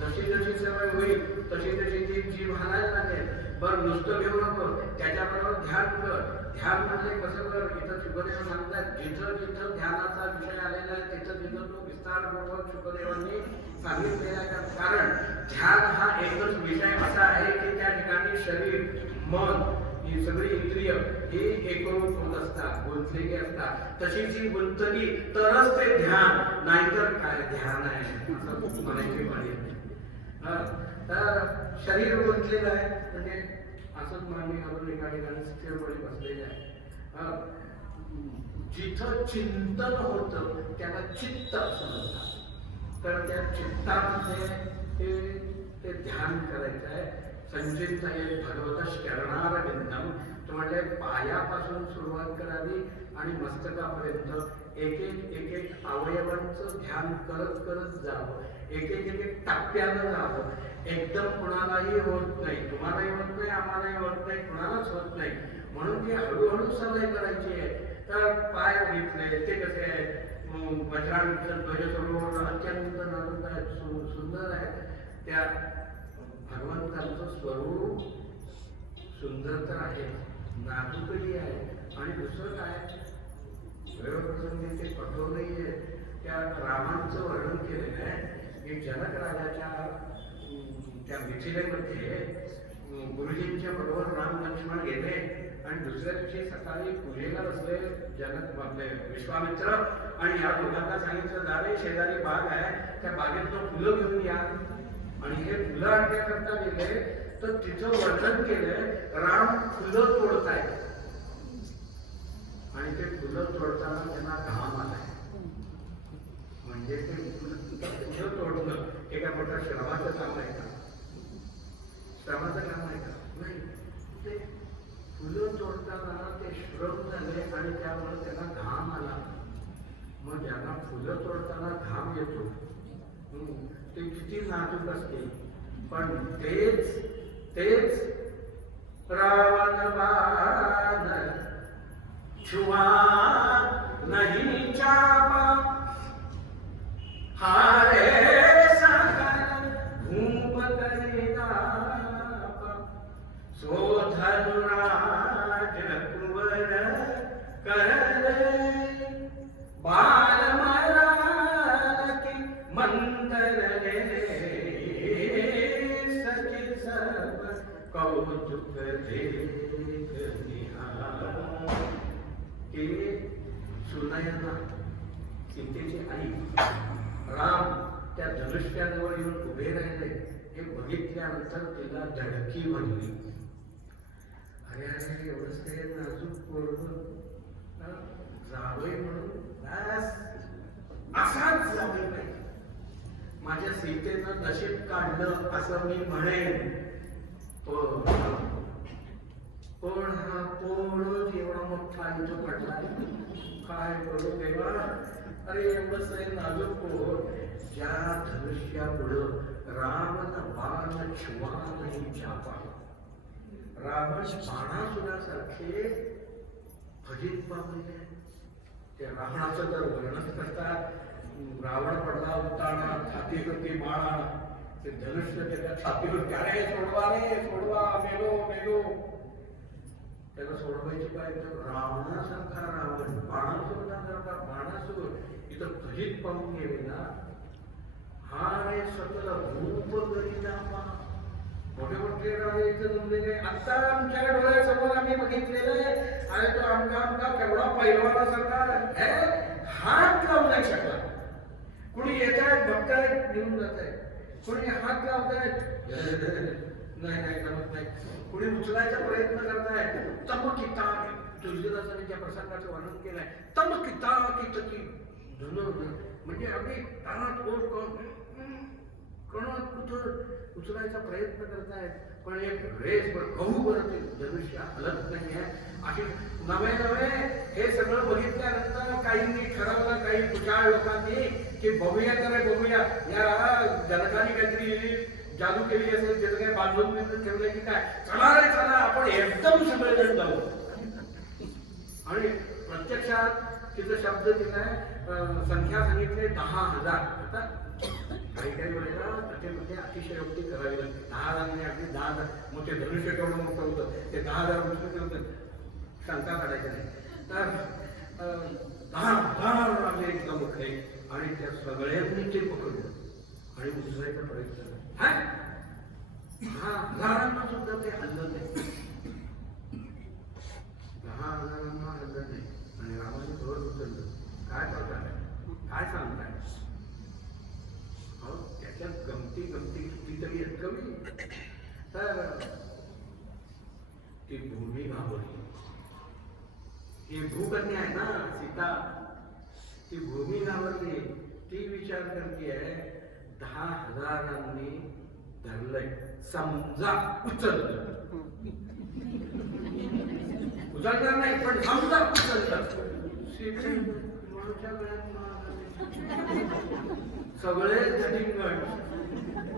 जशी जशी सवय होईल तशी तशी ती जीभ हाणायला लागेल. बरं नुसतं घेऊ नको, त्याच्याबरोबर ध्यान कर. ध्यान म्हणजे कसं कर, इथं शुकदेव सांगतात जिथं जिथं ध्यानाचा विषय आलेला आहे तिथं तिथं तो विस्तारपूर्वक शुकदेवांनी सांगितलेला आहे. कारण ध्यान हा एकच विषय असा आहे की त्या ठिकाणी शरीर मन ही सगळी इंद्रिय ही एकरूप होत असतात, गुंतलेली असतात. तशीच ही गुंतली तरच ते ध्यान, नाहीतर काय ध्यान आहे असं म्हणायची पाळी आहे. तर शरीर गुंतलेलं आहे म्हणजे असंच मानवी अजून एका ठिकाणी स्थिरपणे बसलेलं आहे. जिथं चिंतन होतं त्याला चित्त असं म्हणतात. तर त्या चित्तामध्ये ते ध्यान करायचं आहे. संचिंतये भगवतः शरणारविंदम, तो म्हणजे पायापासून सुरुवात करावी आणि मस्तकापर्यंत एक एक अवयवांचं ध्यान करत करत जावं, एक एक टप्प्यानं जावं. एकदम कुणालाही होत नाही, तुम्हालाही होत नाही, आम्हालाही होत नाही, कुणालाच होत नाही. म्हणून ती हळूहळू सवय करायची आहे. तर पाय घेतले ते कसे आहे, वज्रांचं ध्वजसमोर अत्यंत नाजूक आहेत, सुंदर आहेत. त्या भगवंतांचं स्वरूप सुंदर तर आहे, नाजूकही आहे. आणि दुसरं काय, वेळप्रसंगी ते कठोरही आहे. त्या रामांचं वर्णन केलेलं आहे की जनक राजाच्या त्या मिथिलेमध्ये गुरुजींच्या बरोबर राम लक्ष्मण गेले आणि दुसऱ्या दिवशी सकाळी पूजेला बसले जनक आपले विश्वामित्र. आणि या दोघांना सांगितलं झाले शेजारी बाग आहे, त्या बागेतनं फुलं घेऊन या. आणि हे फुलं आणण्याकरता गेले तर तिचं वर्णन केलंय, राम फुलं तोडताय आणि ते फुलं तोडताना त्यांना घाम आलाय. म्हणजे ते फुलं तोडणं एका मोठ्या श्रमाचं काम आहे का? श्रमाचं काम आहे का? नाही. ते फुलं तोडताना ते श्रम झाले आणि त्यामुळे त्यांना घाम आला. मग ज्यांना फुलं तोडताना घाम येतो ते किती नाजूक असते. पण तेच रावण बाण छुआ नहीं चापा, हारे सागर भूप करेगा सो धनुराज कुंवर कर बाल मराल की मंदर सच सब कौतुक देख निहार. ते सुनयना सीतेची आई राम त्या धनुष्याजवळ येऊन उभे राहिले. हे बघितल्यानंतर तिला धडकी भरली. अरे अरे एवढंच ते नाजूक पोरगं जावई म्हणून असाच जावई पाहिजे. माझ्या सीतेचं नशीब काढलं असं मी म्हणेन. पण हा पोळच एवढा मोठा इथं पडला, काय करू देवा. अरे एवढंच आहे नाजूक पोळ, ज्या धनुष्यापुढं रावण बाण छुआ नाही चापा. रावण बाणासुरासारखे फजित पावले. ते रावणाचं तर वर्णन करतात, रावण पडला उताना छाती करती बाळा, ते धनुष्य त्याच्या छातीवर काय सोडवा रे सोडवा, मेलो मेलो. त्याला सोडवायची पाहिजे रावणासारखा रावण, बाणासुरासारखा बाणासुर इथं कधीच पाहून गेले ना. हा रे सकल रूप करीता मोठे मोठे राजे इथं जमलेले. आता आमच्या डोळ्यासमोर आम्ही बघितलेले आणि तो आमका आमका केवढा पैलवानासारखा हात लावू नाही शकला. कुणी येत आहेत भक्त आहेत निघून जात आहेत, कुणी हात लावत आहेत नाही नाही जमत नाही, कुणी उचलायचा प्रयत्न करताय. तमकिता तुलसीदासाने ज्या प्रसंगाचं वर्णन केलंय, तमकिता कितकी धनुर्धर म्हणजे अगदी तानात ओढ कणत कुठं उचलायचा प्रयत्न करतायत, पण एक रेस गहूभर ते धनुष्य हलत नाहीये. अशी नवे नवे हे सगळं बघितल्यानंतर काहींनी ठरवलं, काही कुशाळ लोकांनी की बघूया तर बघूया या जनकाने काहीतरी जादू केली असेल, त्याचं काय बाजून ठेवलंय की काय, चला रे चला आपण एकदम सगळेजण जाऊ. आणि प्रत्यक्षात तिचा शब्द दिलाय, संख्या सांगितली 10,000. आता काही काही वेळेला त्याच्यामध्ये अतिशयोक्ती करावी लागते. 10,000 अगदी 10,000 मोठे धनुष्य केवढं मोठं होतं, ते 10,000 उचलून होतं, शंका काढायचं नाही. तर 10,000 आले एकदम मोठे आणि त्या सगळ्यांनी ते पकडलं आणि उचलायचा प्रयत्न केला. 10,000 सुद्धा ते हल्लं नाही, 10,000 हल्लं नाही आणि रामाने थोडं उचललं. काय करताय, काय सांगताय? त्याच्यात गमती गमती कितीतरी आहेत कमी. तर ती भूमी घाबरली, ही भूकन्या आहे ना सीता, ती भूमी घाबरली. ती विचार करते आहे 10,000 धरलंय, समजा उचललं, उचलणार नाही पण समजा उचललं. सगळेच झटिंगण,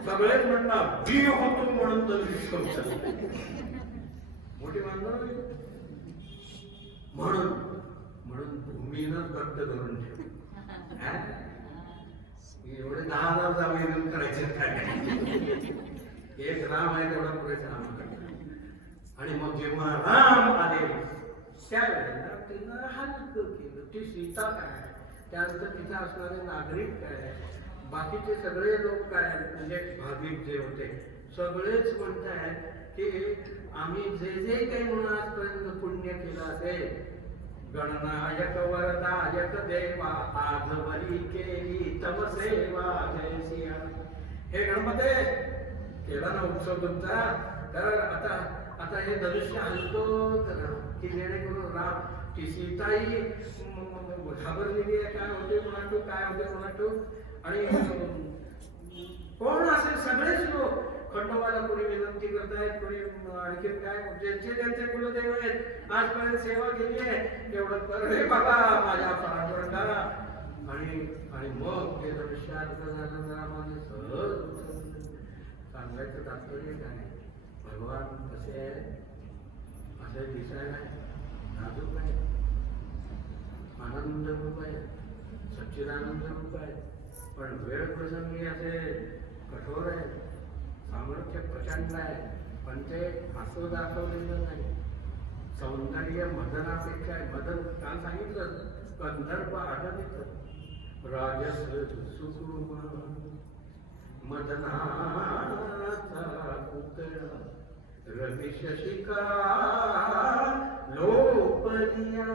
सगळेच म्हणणार मी होतो म्हणून तर विश्व मोठी मानणार म्हणून म्हणून भूमीनं कट्ट करून ठेव. एवढे 10,000 जावे करायचे काय, एक राम आहे तेवढा पुरेसा राम करतात. आणि मग जेव्हा राम आले त्यावेळेला तिनं हलकं केलं. ती सीता काय, त्यानंतर तिथं असणारे नागरिक काय, बाकीचे सगळे लोक काय म्हणजे भाविक जे होते सगळेच म्हणतायत की आम्ही जे जे काही म्हणून आजपर्यंत पुण्य केलं असेल, गणनायक वरदायक देवा आजवरी केली तव सेवा जय सिया. हे गणपते केला ना उत्सव तुमचा, तर आता हे धनुष्य हलतो करा की जेणेकरून राम ती सीताई घाबरलेली आहे. काय होते कोणाटो, काय होते कोणाटो. आणि कोण असेल सगळेच लोक खंडोबाला कोणी विनंती करतायत, कोणी आणखी काय ज्यांचे ज्यांचे कुलदेव आहेत आजपर्यंत सेवा केली आहे तेवढं कर रे बाबा माझ्या पांडुरंगा. आणि आणि मग ते दृश्यार्थ झालं रामाने सहज. सांगायचं तात्पर्य काय, भगवान कसे आहे, असे दिसायला नाजूक आहे, आनंद रूप आहे, सच्चिदानंद रूप आहे, पण वेळ प्रसंगी असे कठोर आहे, सामर्थ्य प्रचंड आहे, पण ते असं दाखवलेलं नाही. सौंदर्य मदनापेक्षा आहे. मदन काल सांगितलं कंदर्प आदमित राजस सुकुमा मदनाचा पुतळा रवी शशिका लोपलिया.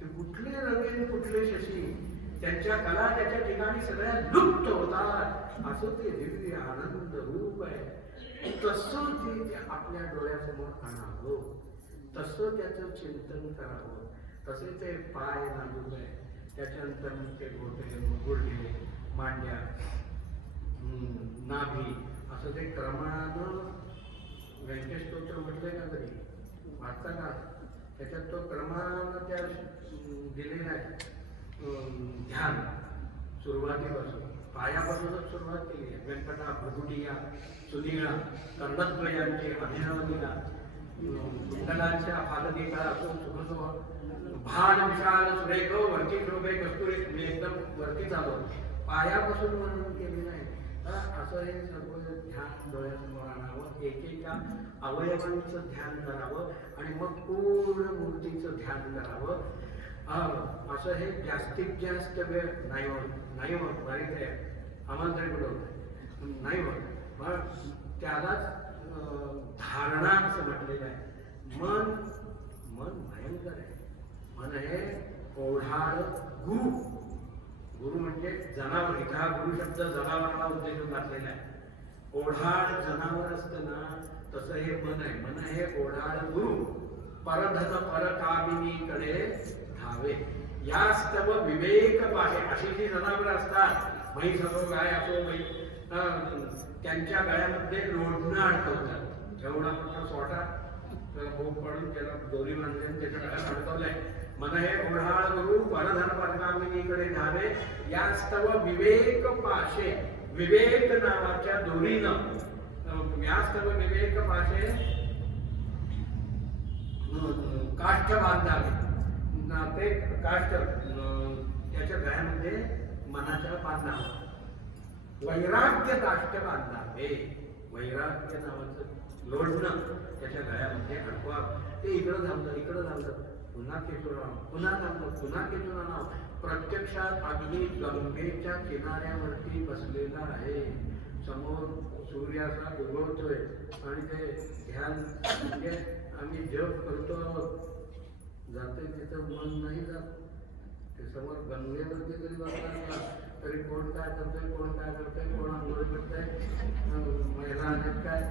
ते कुठले रवी कुठले शशी, त्यांच्या कला त्याच्या ठिकाणी सगळ्या लुप्त होतात. असं ते दिव्य आनंद रूप आहे. तसं ते आपल्या डोळ्यासमोर आणावं, तसं त्याचं चिंतन करावं. तसे ते पाय नाजूक आहे, त्याच्यानंतर ते गोटे गुडघे मांड्या नाभी असं ते क्रमानं व्यंकटेस्तोत्र म्हटलंय का तरी वाचता का, त्याच्यात तो क्रमानं त्या दिलेला आहे. ध्यान सुरुवातीपासून पायापासूनच सुरुवात केली आहे. व्यंकटा भ्रुकुटिया सुनीळा कर्णद्वयांचे अभिनवनीला कुंडलांच्या फालकेका असून सुखसो भान विशाल सुरेख वरती शोभे कस्तुरी. मी एकदम वरती चालू पायापासून वर्णन केलेलं आहे. असं हे सर्व ध्यान डोळ्यासमोर आणावं, एकेका अवयवांचं ध्यान करावं आणि मग पूर्ण मूर्तीचं ध्यान करावं. असं हे जास्तीत जास्त वेळ नाही होत बरेच आहे आमंत्रण कुठं नाही होत. मग त्यालाच धारणा असं म्हटलेलं आहे. मन भयंकर आहे. मन हे ओढाळ गुरु. गुरु म्हणजे जनावर. इथं हा गुरु शब्द जनावराला उद्देशून घातलेला आहे. ओढाळ जनावर असतं ना तसं हे मन आहे. मन हे ओढाळ गुरु. परधन परकामिनीकडे धावे यास्तव विवेक पाहे. अशी जी जनावर असतात, म्हैस असो गाय असो, त्यांच्या गळ्यामध्ये लोढणं अडकवतात. एवढा मोठा सोटा भोग पाडून त्याला दोरी बांधली त्याच्या गळ्यात अडकवलंय. मन हे ओढाळ गुरु परधन परकामिनीकडे धावे यास्तव विवेक पाशे. विवेक नावाच्या दोरीनं यास्तव विवेक पाशे काष्ठ बांधावे. ते काष्ठ त्याच्या गळ्यामध्ये मनाच्या बांधावं. वैराग्य काष्ठ बांधावे. वैराग्य नावाचं लोढणं त्याच्या गळ्यामध्ये अडकवावं. ते इकडं झालं पुन्हा केशुराव, पुन्हा थांबलं, पुन्हा केशुराव. प्रत्यक्षात अगदी गंगेच्या किनाऱ्यावरती बसलेला आहे. समोर सूर्याचा उगवतोय आणि ते ध्यान म्हणजे आम्ही जप करतो, जाते तिथं मन नाही जात. ते समोर गंगेवरती जरी बसला तरी कोण काय करतोय, कोण आंघोळ करतोय, महिला आहेत काय,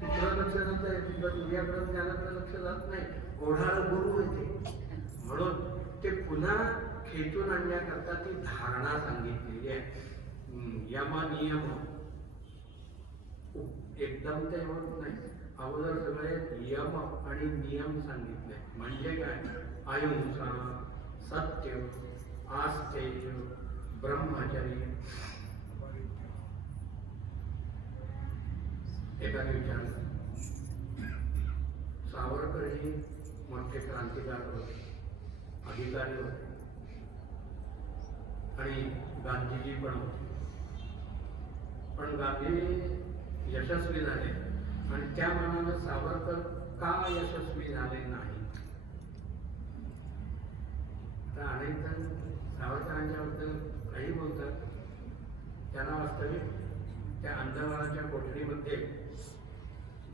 तिकडं लक्ष जात आहे. तिकडं सूर्याकडं त्यालाकडे लक्ष जात नाही. ओढाळ गुरु होते. म्हणून ते पुन्हा खेचून आणण्याकरता ती धारणा सांगितलेली आहे. यम नियम एकदम ते होत नाही. अगोदर सगळे यम आणि नियम सांगितले. म्हणजे काय? अहिंसा, सत्य, आस्तेय, ब्रह्मचर्य. एकाने विचारलं, सावरकर ही मोठे क्रांतिकारक होते, अधिकारी होते आणि गांधीजी पण होते. पण गांधी यशस्वी झाले आणि त्या मानानं सावरकर का यशस्वी झाले नाही? तर अनेक जण सावरकरांच्याबद्दल काही बोलतात. त्यांना वास्तविक त्या अंधकाराच्या कोठडीमध्ये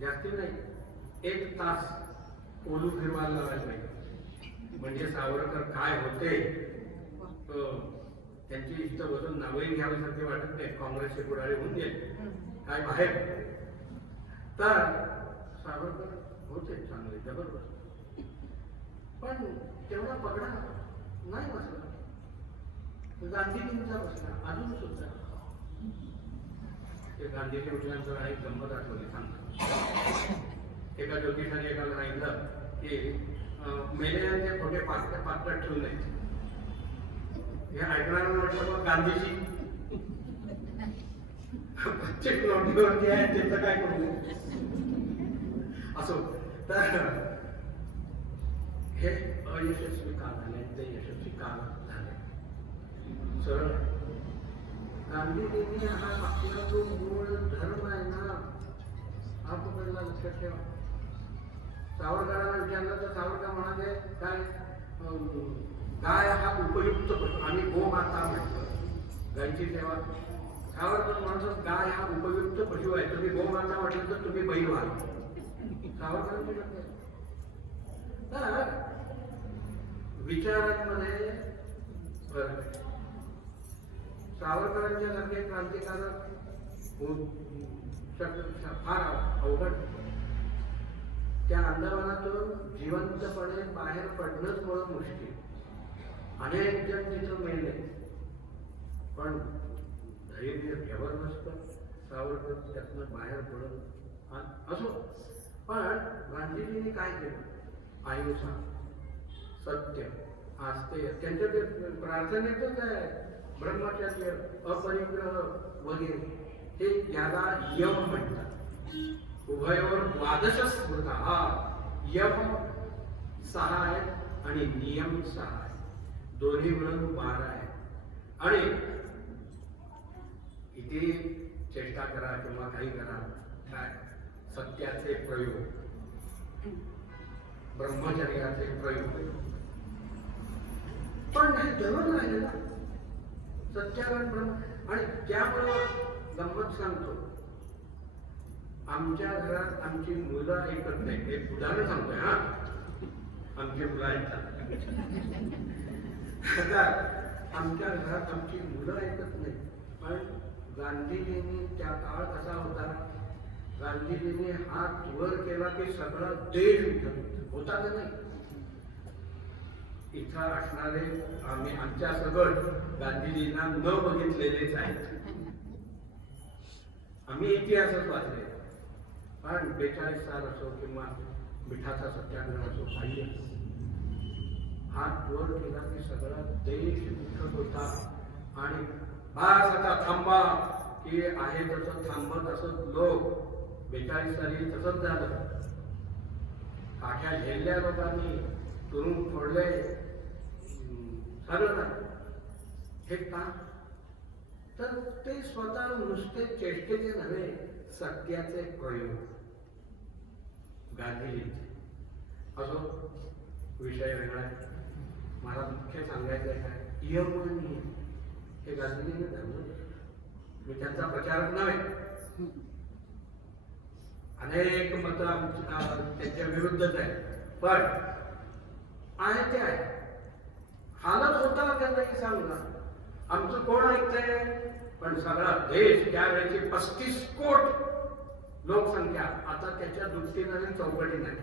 जास्ती नाही 1 तास कोलू फिरवायला लावायला पाहिजे. म्हणजे सावरकर काय होते त्यांची इथं बसून नावही घ्यावीसारखे वाटत नाही. काँग्रेसचे पुढारी होऊन गेले काय बाहेर. तर सावरकर होते चांगले जबरदस्त, पण तेवढा पगडा नाही बसला. गांधीजींचा बसला अजून सुद्धा. ते गांधीजी उठल्यानंतर एक गंमत आठवली सांगतो. एका ज्योतिषाने एकाला सांगितलं की मेलेल्यांचे खोटे पात्र ठेवले. हे ऐकणारा म्हटलं मग गांधीजी प्रत्येक नोंदीवरती आहे त्याचं काय करू असो. तर हे अयशस्वी का झाले, ते यशस्वी का झाले? सरळ गांधीजींनी हा आपला जो मूळ धर्म आहे ना हा पकडला. लक्षात ठेवा. सावरकरांना विचारलं तर सावरकर म्हणाले काय गाय हा उपयुक्त पशु. आम्ही गोमाता म्हणतो गायची सेवा. सावरकर म्हणतो गाय हा उपयुक्त पशु आहे, तुम्ही गोमाता म्हटलं तर तुम्ही बैल व्हाल. सावरकरांची म्हणते. तर विचारांमध्ये फरक. सावरकरांच्या सारखे क्रांतिकारक फार अवघड. त्या अंदमानातून जिवंतपणे बाहेर पडणंच मुळं मुश्किल. अनेक जण तिथं मेले, पण धैर्य जबरदस्त. सावरकर त्यातनं बाहेर पडत असो. पण गांधीजींनी काय केलं? अहिंसा, सत्य, आस्तेय. त्यांच्या ते प्रार्थनेतच आहे ब्रह्मचर्य, अपरिग्रह वगैरे. हे याला यम म्हणतात. उभयोर द्वादश स्मृता. यम 6 आहेत आणि नियम 6 आहेत. दोन्ही मिळून 12 आहेत. आणि इथे चेष्टा करा किंवा काही करा, काय सत्याचे प्रयोग, ब्रह्मचर्याचे प्रयोग, पण हे धरून राहिले ना सत्यावर ब्रह्म. आणि त्यामुळं गंमत सांगतो, आमच्या घरात आमची मुलं ऐकत नाही, हे उदाहरण सांगतोय हा, आमची मुलं ऐकतात. आमच्या घरात आमची मुलं ऐकत नाही, पण गांधीजींनी त्या काळ कसा होता, गांधीजींनी हात वर केला की सगळा देश उठत होता का नाही. इथं असणारे आम्ही आमच्या सगळं गांधीजींना न बघितलेलेच आहेत, आम्ही इतिहासच वाचले. पण 42 साल असो किंवा मिठाचा सत्याग्रह असो, काही असो, हात वर केला की सगळा देश उठत होता. आणि बास आता थांबा की आहे तसं थांबत असत लोक. 42 साली तसंच झालं, काठ्या झेलल्या लोकांनी, तुरुंग फोडले, झालं ना. हे का? तर ते स्वतः नुसते चेष्टेचे नव्हे, सत्याचे प्रयोग गांधीजींचे. असो, विषय वेगळा आहे. मला मुख्य सांगायचं आहे काय, यम आणि नियम हे गांधीजींनी धरलं. मी त्यांचा प्रचारक नव्हे, अनेक मत त्यांच्या विरुद्धच आहे, पण आहे ते आहे. हालत होता त्यांना सांगला, आमचं कोण ऐकतंय. पण सगळा देश, त्यावेळेची 35 कोट लोकसंख्या, आता त्याच्या दृष्टीने चौकटी नाही.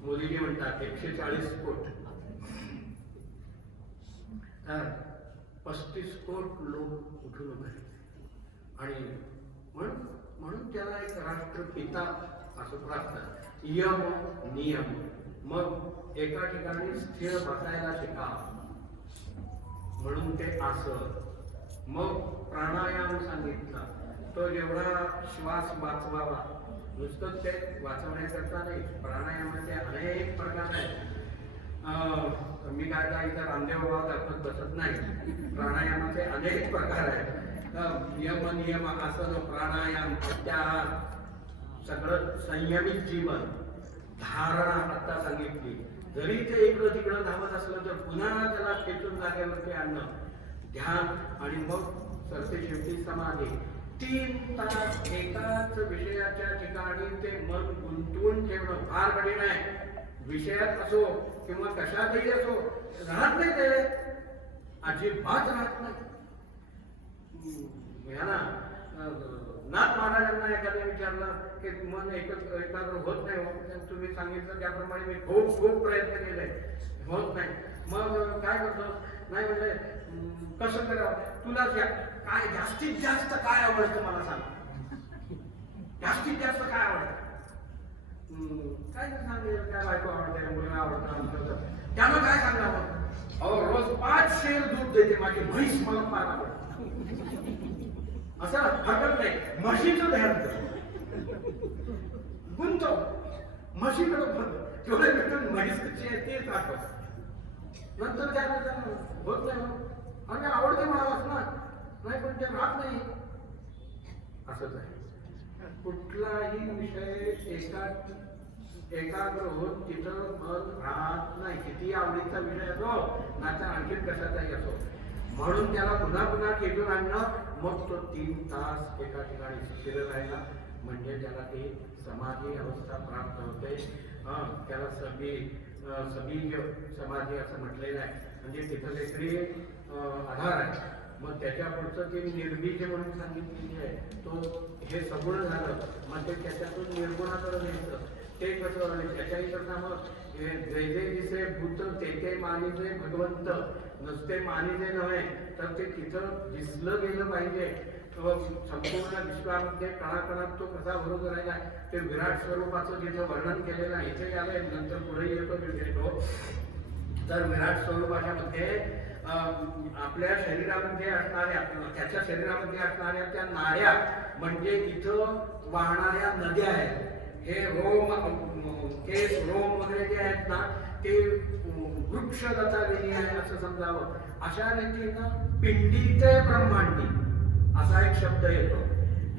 मोदीजी म्हणतात 140 कोट. 35 कोट लोक उठून उभे. आणि म्हणून त्याला एक राष्ट्रपिता असं प्राप्त. यम नियम. मग एका ठिकाणी स्थिर बसायला शिका, म्हणून ते आसन. मग प्राणायाम सांगितला, तो जेवढा श्वास वाचवावा, नुसतं ते वाचवण्याकरता नाही, प्राणायामाचे अनेक प्रकार आहेत. मी काय इथं रामदेव बाबा दाखवत बसत नाही, प्राणायामाचे अनेक प्रकार आहेत. यम नियम, आसन, प्राणायाम, प्रत्याहार, सगळं संयमित जीवन, धारणा आता सांगितली. जरी ते इकडं तिकडं धावत असलं तर पुन्हा त्याला खेचून जागेवरती आणणं, ध्यान, आणि मग सरते शेवटी समाधी. 3 तास एकाच विषयाच्या ठिकाणी ते मन गुंतवून ठेवणं फार कठीण आहे. विषयात असो किंवा कशातही असो, राहत नाही ते, अजिबात राहत नाही. नाथ महाराजांना एखाद्या विचारलं की मन एकाग्र होत नाही, तुम्ही सांगितलं त्याप्रमाणे मी खूप प्रयत्न केले, होत नाही. मग काय करतो? नाही म्हणजे कसं करावं, तुला काय जास्तीत जास्त काय आवडतं मला सांग. जास्तीत जास्त काय आवडतं? काय सांगेल, काय बायको आवडते, मुलगा आवडतं, त्याला काय सांगावं? अहो, रोज 5 शेर दूध देते माझी म्हैस, मला फार आवडतं. असं हरकत नाही, म्हशीचं ध्यान कर, गुंतो म्हशीकडे तेवढे भेटून म्हैस कशी आहे ते दाखव. नंतर त्याला होत नाही, आणि आवडते मला वाचणार नाही, पण ते राहत नाही. असंच आहे, कुठलाही विषय एकाग्र होत तिथं मन राहत नाही. किती आवडीचा विषय असो, नाचा आणखीन कशाचाही असो, म्हणून त्याला पुन्हा पुन्हा खेळून आणणं. मग तो 3 तास एका ठिकाणी स्थिर राहिला म्हणजे त्याला ती समाधी अवस्था प्राप्त होते. त्याला सबीज समाधी असं म्हटलेलं आहे, म्हणजे तिथं काहीतरी आधार आहे. मग त्याच्या पुढचं ते निर्बीज म्हणून सांगितलेली आहे. तो हे सगुण झालं म्हणजे त्याच्यातून निर्गुणाकडे न्यायचं. ते कसं आणि त्याच्याही करता मग जैसे दिसे भूत ते मानिजे भगवंत, नुसते मानिजे नव्हे तर ते तिथं दिसलं गेलं पाहिजे. संपूर्ण विश्वामध्ये कणाकणात तो कसा बरोबर राहिला, ते विराट स्वरूपाचं जिथं वर्णन केलेलं आहे. इथे आलंय, नंतर पुढे येतो. तर विराट स्वरूपाच्या मध्ये आपल्या शरीरामध्ये असणाऱ्या, त्याच्या शरीरामध्ये असणाऱ्या त्या नाड्या म्हणजे इथं वाहणाऱ्या नद्या आहेत. हे रोम, केस, रोम वगैरे जे आहेत ना, ते वृक्षलता वेली आहे असं समजावं. अशा रीतीनं पिंडी ते ब्रह्मांडी असा एक शब्द येतो.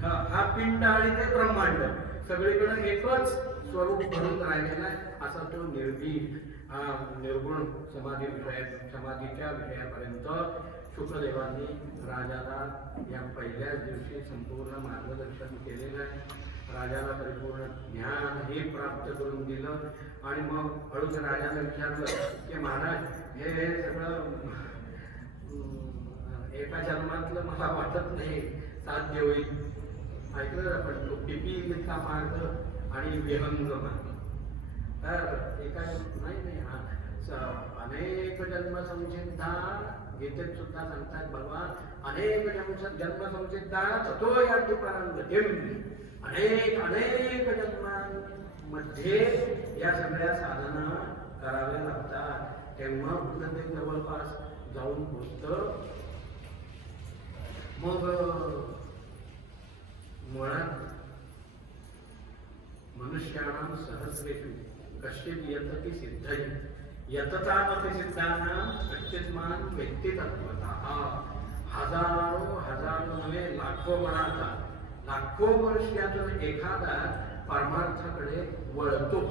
हा पिंड आणि ते ब्रह्मांड सगळीकडे एकच स्वरूप भरून राहिलेला आहे. असा तो निर्गुण समाधीच्या विषयापर्यंत शुकदेवांनी राजाला या पहिल्याच दिवशी संपूर्ण मार्गदर्शन केलेलं आहे. राजाला परिपूर्ण ज्ञान हे प्राप्त करून दिलं. आणि मग हळूच राजाने विचारलं की महाराज हे सगळं एका जन्मातलं मला वाटत नाही साध्य होईल. ऐकलं आपण तो पिपीलीचा मार्ग आणि विहंग मार्ग. तर एका नाही हा अनेक जन्म संचिता गीतेत सुद्धा सांगतात भगवान अनेक जन्म संचिता ततो याची परांगतीम. अनेक जन्मांमध्ये या सगळ्या साधना कराव्या लागतात. तेव्हा कुठं ते जवळपास जाऊन पोचतं. मग मुळात मनुष्याणां सहस्रेषु कश्चित् यतति सिद्धये यततामपि सिद्धानां कश्चिन्मां वेत्ति तत्त्वतः. हजारो नव्हे लाखो वर्षाचा लाखो वर्षातून एखादा परमार्थाकडे वळतो.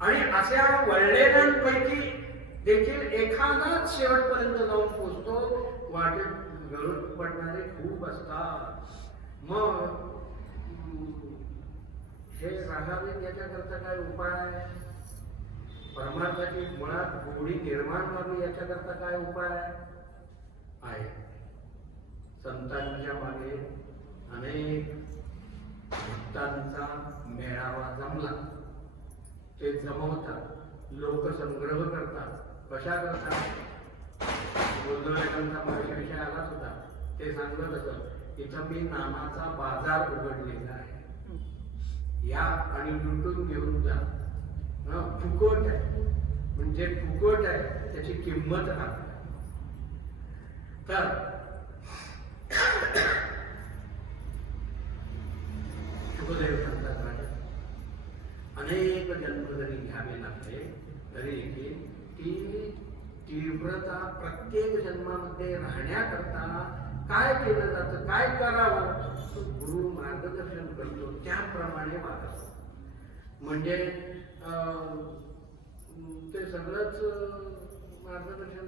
आणि अशा वळलेल्यांपैकी देखील एखादाच शेवटपर्यंत जाऊन पोचतो. वाटेत गळून पडणारे खूप असतात. मग हे रागावे याच्याकरता काय उपाय? परमार्थाची मुळात गोडी निर्माण व्हावी याच्याकरता काय उपाय आहे? संतांच्या मागे अनेक भक्तांचा मेळावा जमला. ते जमवतात, लोकसंग्रह करतात. कशा करतात? गोंधळेकरांचा मागे विषय आला सुद्धा. ते सांगत असत इथं मी नामाचा बाजार उघडलेला आहे, या आणि लुटून घेऊन जा. फुकट आहे म्हणजे फुकट आहे, त्याची किंमत राहते. तर शुकदेव सांगतात राजा अनेक जन्म जरी घ्यावे लागले तरी देखील ती तीव्रता प्रत्येक जन्मामध्ये राहण्याकरता काय केलं जातं, काय करावं, गुरु मार्गदर्शन करतो त्याप्रमाणे वागावं. म्हणजे ते सगळंच मार्गदर्शन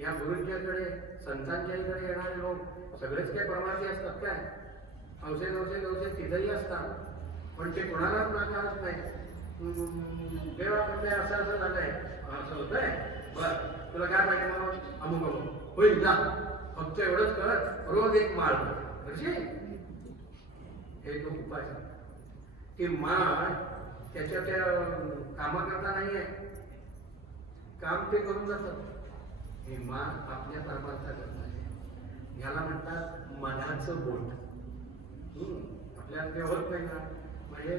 या गुरूंच्याकडे संतांच्या इकडे येणारे लोक सगळेच काय परमार्थी असतात काय? हौसे तिथंही असतात, पण ते कोणालाच नाकारत नाही. देवाकडे असं झालंय, असं होतंय, बर तुला काय पाहिजे म्हणून अमुक होईल जा, फक्त एवढंच कर, रोज एक माळ कशी हे तो उपाय सांगतात. ती माळ त्याच्या त्या कामाकरता नाहीये, काम ते करून जातात. ही माळ आपल्या परमार्थाकरता आहे. याला म्हणतात मनाचं बोट. आपल्याला ते होत नाही ना, म्हणजे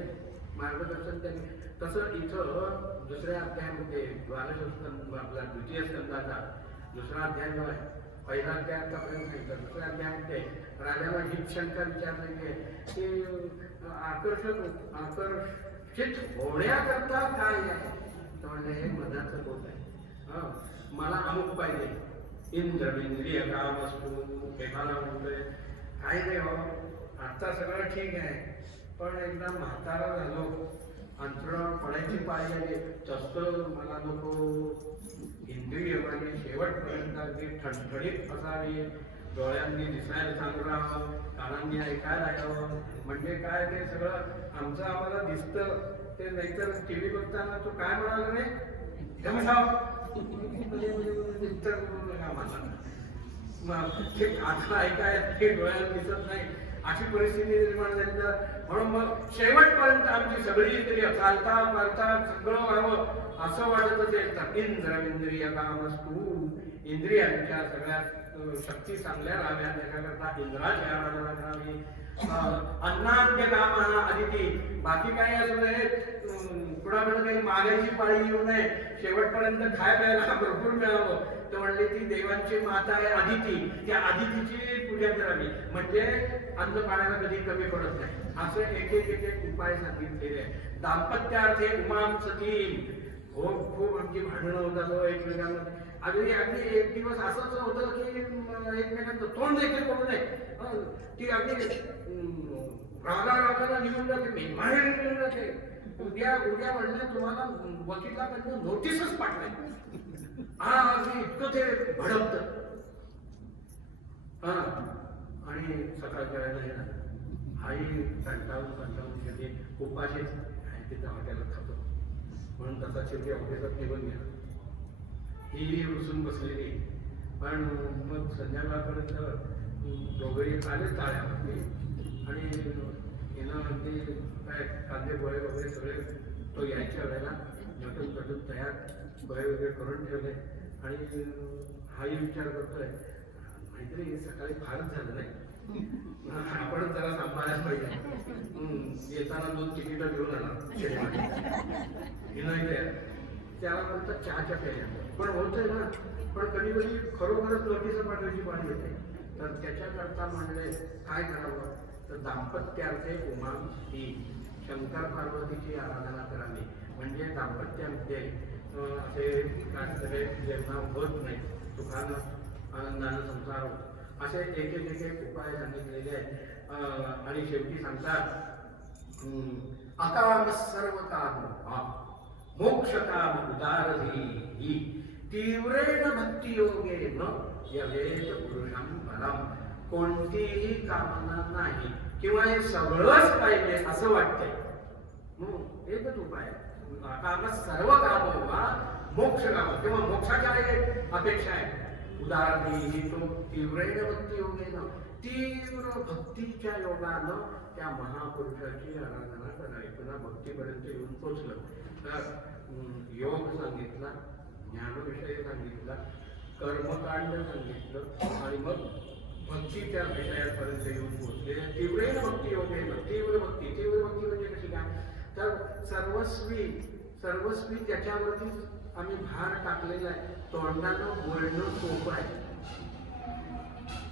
मार्गदर्शन त्यांनी. तसं इथं दुसऱ्या अध्यायामध्ये आपला द्वितीय स्कंदाचा दुसरा अध्याय जो आहे, पहिला अध्याय आतापर्यंत सांगितलं. दुसऱ्या अध्यायामध्ये राजाला ही शंका विचारलेली आहे की आकर्षित होण्याकरता काय आहे? तर म्हणजे हे मनाचं बोट आहे. मला अमुक पाहिजे, इंद्रिय काम असतो एखादा म्हणतोय काय नाही हो, आता सगळं ठीक आहे, पण एकदा म्हातारा झालो, अंतरावर पडायची पाळी आली, तसं मला नको. इंद्रिय माझी शेवटपर्यंत अगदी ठणठणीत असावी, डोळ्यांनी दिसायला चांगलं राहावं, कानांनी ऐकायला यावं. म्हणजे काय ते सगळं आमचं आम्हाला दिसतं ते, नाहीतर टीव्ही बघताना तो काय म्हणाला नाही आम्हाला ऐकाय ते डोळ्याला दिसत नाही, अशी परिस्थिती निर्माण झाली. म्हणून मग शेवटपर्यंत आमची सगळी इंद्रिय चालता पालता सगळं व्हावं असं वाटत असेल तर इंद्रिय काम असतो. इंद्रियांच्या सगळ्या शक्ती चांगल्या राहाव्या त्याच्याकरता इंद्राची आराधना करावी. अन्नाद्य काम आदिती, बाकी काही असू नये, कुणाकडे काही मागायची पाळी येऊ नये, शेवटपर्यंत खाय प्यायला भरपूर मिळावं. तर म्हणले ती देवांची माता आहे आदिती, त्या आदितीची पूजा करावी, म्हणजे अन्न पाण्याला कधी कमी पडत नाही. असं एक एक उपाय सांगितलेले. दाम्पत्यार्थे उमां सती, खूप आमची भांडणं होतात एकमेकांमध्ये. अगदी अगदी एक दिवस असंच होतं की एकमेकांचं तोंड देखील करू नये, ती अगदी रागाला निघून जाते, मी बाहेर निघून जाते. उद्या उद्या म्हणलं तुम्हाला वकिलाकडनं नोटीसच पाठवायची. हा अगदी इतकं ते भडकतं. हा आणि सकाळच्या वेळेला येणार आई कंटाळून शेवटी उपाशीच आहे तिथं हॉटेलात खातो म्हणून तसा शेवटी ऑफिसात निघून गेला. ही रुसून बसलेली. पण मग संध्याकाळपर्यंत दोघंही आले ताळ्यामध्ये आणि येणं अगदी काय कांदे पोहे वगैरे सगळे तो यायच्या वेळेला नटून तयार पोहे वगैरे करून ठेवले. आणि हाही विचार करतोय काहीतरी सकाळी फारच झालं नाही, आपण जरा सांभाळायला पाहिजे. येताना 2 तिकीटं घेऊन आला त्याला म्हणतात चहाच्या प्यायला. पण होतंय ना, पण कधी कधी खरोखरच नोटीस पाठवायची पाणी येते. तर त्याच्याकरता म्हणले काय करावं, तर दाम्पत्यार्थे उमा ही शंकर पार्वतीची आराधना करावी. म्हणजे दाम्पत्यामध्ये असे सगळे जेवणा होत नाही, सुखानं आनंदानं संसार होतो. असे एक एक उपाय सांगितलेले आहेत. आणि शेवटी सांगतात अकाम सर्व काम मोक्ष काम उदारधी तीव्रेण भक्ती योगेन यवेत पुरुषं परम. कोणतीही कामना नाही किंवा हे सगळंच पाहिजे असं वाटतंय, एकच उपाय अकाम सर्व काम वा मोक्ष काम किंवा मोक्षाच्या अपेक्षा आहे. उदारधी तो तीव्रेण भक्ती योगेन तीव्र भक्तीच्या योगानं त्या महापुरुषाची आराधना करावी. पुन्हा भक्तीपर्यंत येऊन पोचलं तर योग सांगितला, ज्ञानविषय सांगितला, कर्मकांड सांगितलं आणि मग भक्तीच्या विषयापर्यंत येऊन पोचले. तीव्रेण भक्ती योगेन तीव्र भक्ती म्हणजे कशी काय, तर सर्वस्वी त्याच्यावरतीच आम्ही भार टाकलेला आहे. तोंडानं बोलणं सोपं आहे,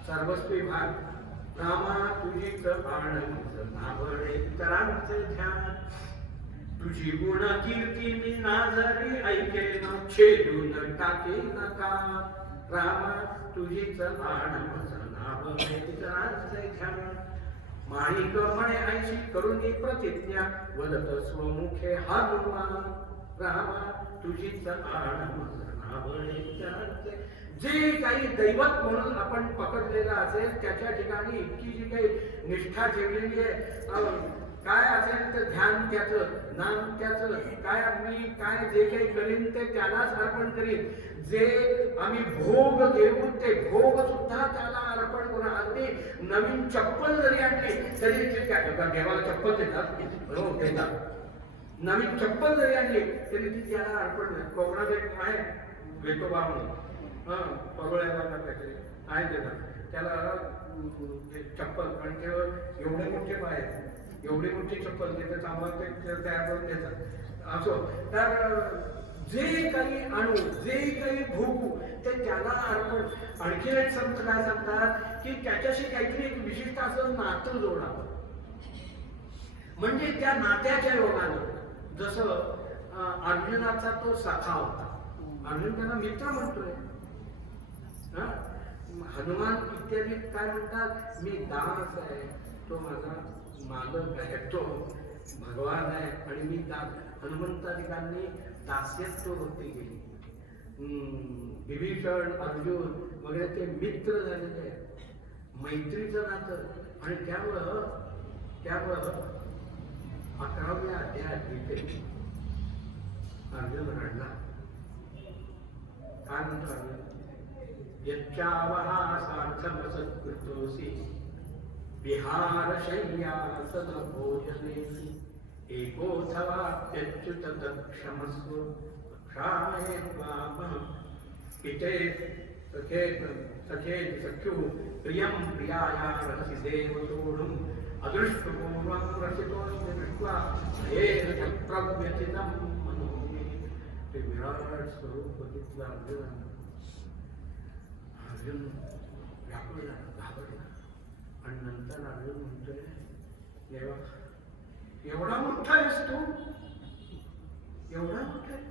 सर्वस्वी भार. रामा तुझीच आनंद नाभळे इतरांचे ध्यान, तुझी गुण कीर्ती मी नाजरी ऐकेन छेदून टाके नका. रामा तुझीच आनंद नाभळे इतरांचे ध्यान, माणिक म्हणे ऐशी करुणी प्रतिज्ञा वदत स्वमुखे हनुमान. रामा तुझीच आनंद नाभळे इतरांचे. जे काही दैवत म्हणून आपण पकडलेलं असेल त्याच्या ठिकाणी इतकी जी काही निष्ठा ठेवलेली आहे, काय असेल तर ध्यान त्याचं, नाम त्याचं, काय मी काय जे काही करीन ते त्यालाच अर्पण करीन. जे आम्ही भोग घेऊ ते भोग सुद्धा त्याला अर्पण करू. अगदी नवीन चप्पल जरी आणली तरी देवाला चप्पल देतात, हो देतात. नवीन चप्पल जरी आणली तरी ती त्याला अर्पण नाही. कोकणात एक आहे वेतोबा म्हणून, परोळ्याला काहीतरी आहे देतात त्याला चप्पल. पण ते एवढे मोठे पाय, एवढी मोठी चप्पल तिथे चांगलं ते तयार करून देतात. असो तर जे काही आणू, जे काही भोगू ते त्याला अर्पण. आणखी एक संत काय सांगतात की त्याच्याशी काहीतरी एक विशिष्ट असं नातं जोडावं. म्हणजे त्या नात्याच्या योगानं, जसं अर्जुनाचा तो सखा होता, अर्जुन त्यांना मित्र म्हणतोय. हनुमान इत्यादी काय म्हणतात, मी दास आहे, तो माझा मालक आहे, तो भगवान आहे आणि मी दास. हनुमंतादिकांनी दास्यत्व वृत्ती केली. विभीषण अर्जुन वगैरे ते मित्र झालेले आहेत, मैत्रीचं नातं. आणि त्यामुळं 11व्या अध्यायात इथे अर्जुन रडला. काय म्हणतो अर्जुन, यच्चावहा सार्थम सत्कृतोसी विहार शय्यासन भोजनेसी एकोऽथवाप्यच्युत तत्क्षमस्व क्षामे त्वाम पिते सखे सख्युः प्रियं प्रियाया रसि देवतोढुम् अदृष्टपूर्वं रसितोऽस्मि दृष्ट्वा येन चक्रव्यथितं मनोमे. ते विराट स्वरूप बघितलं अर्जुनानं. अर्जुन व्याकुळ झाला, घाबरला. आणि नंतर अर्जुन म्हणतोय, देवा एवढा मोठा आहेस तू, एवढा मोठा आहेस,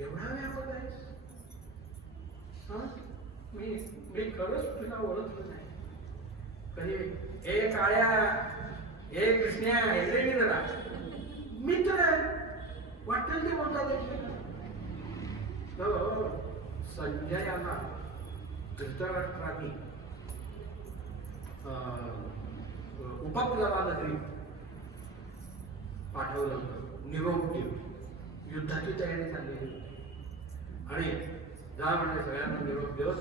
एवढा व्यापक आहेस, हा मी मी खरंच तुला ओळखलं नाही कधी. ए काळ्या, ए कृष्ण्या, हे की जरा मित्र वाटेल ते बोलतात. तो संजयाला धृतराष्ट्राने उपप्लवा नगरी पाठवलं होतं, निरोप देऊन. युद्धाची तयारी झालेली होती आणि जा म्हणजे सगळ्यांना निरोप देऊन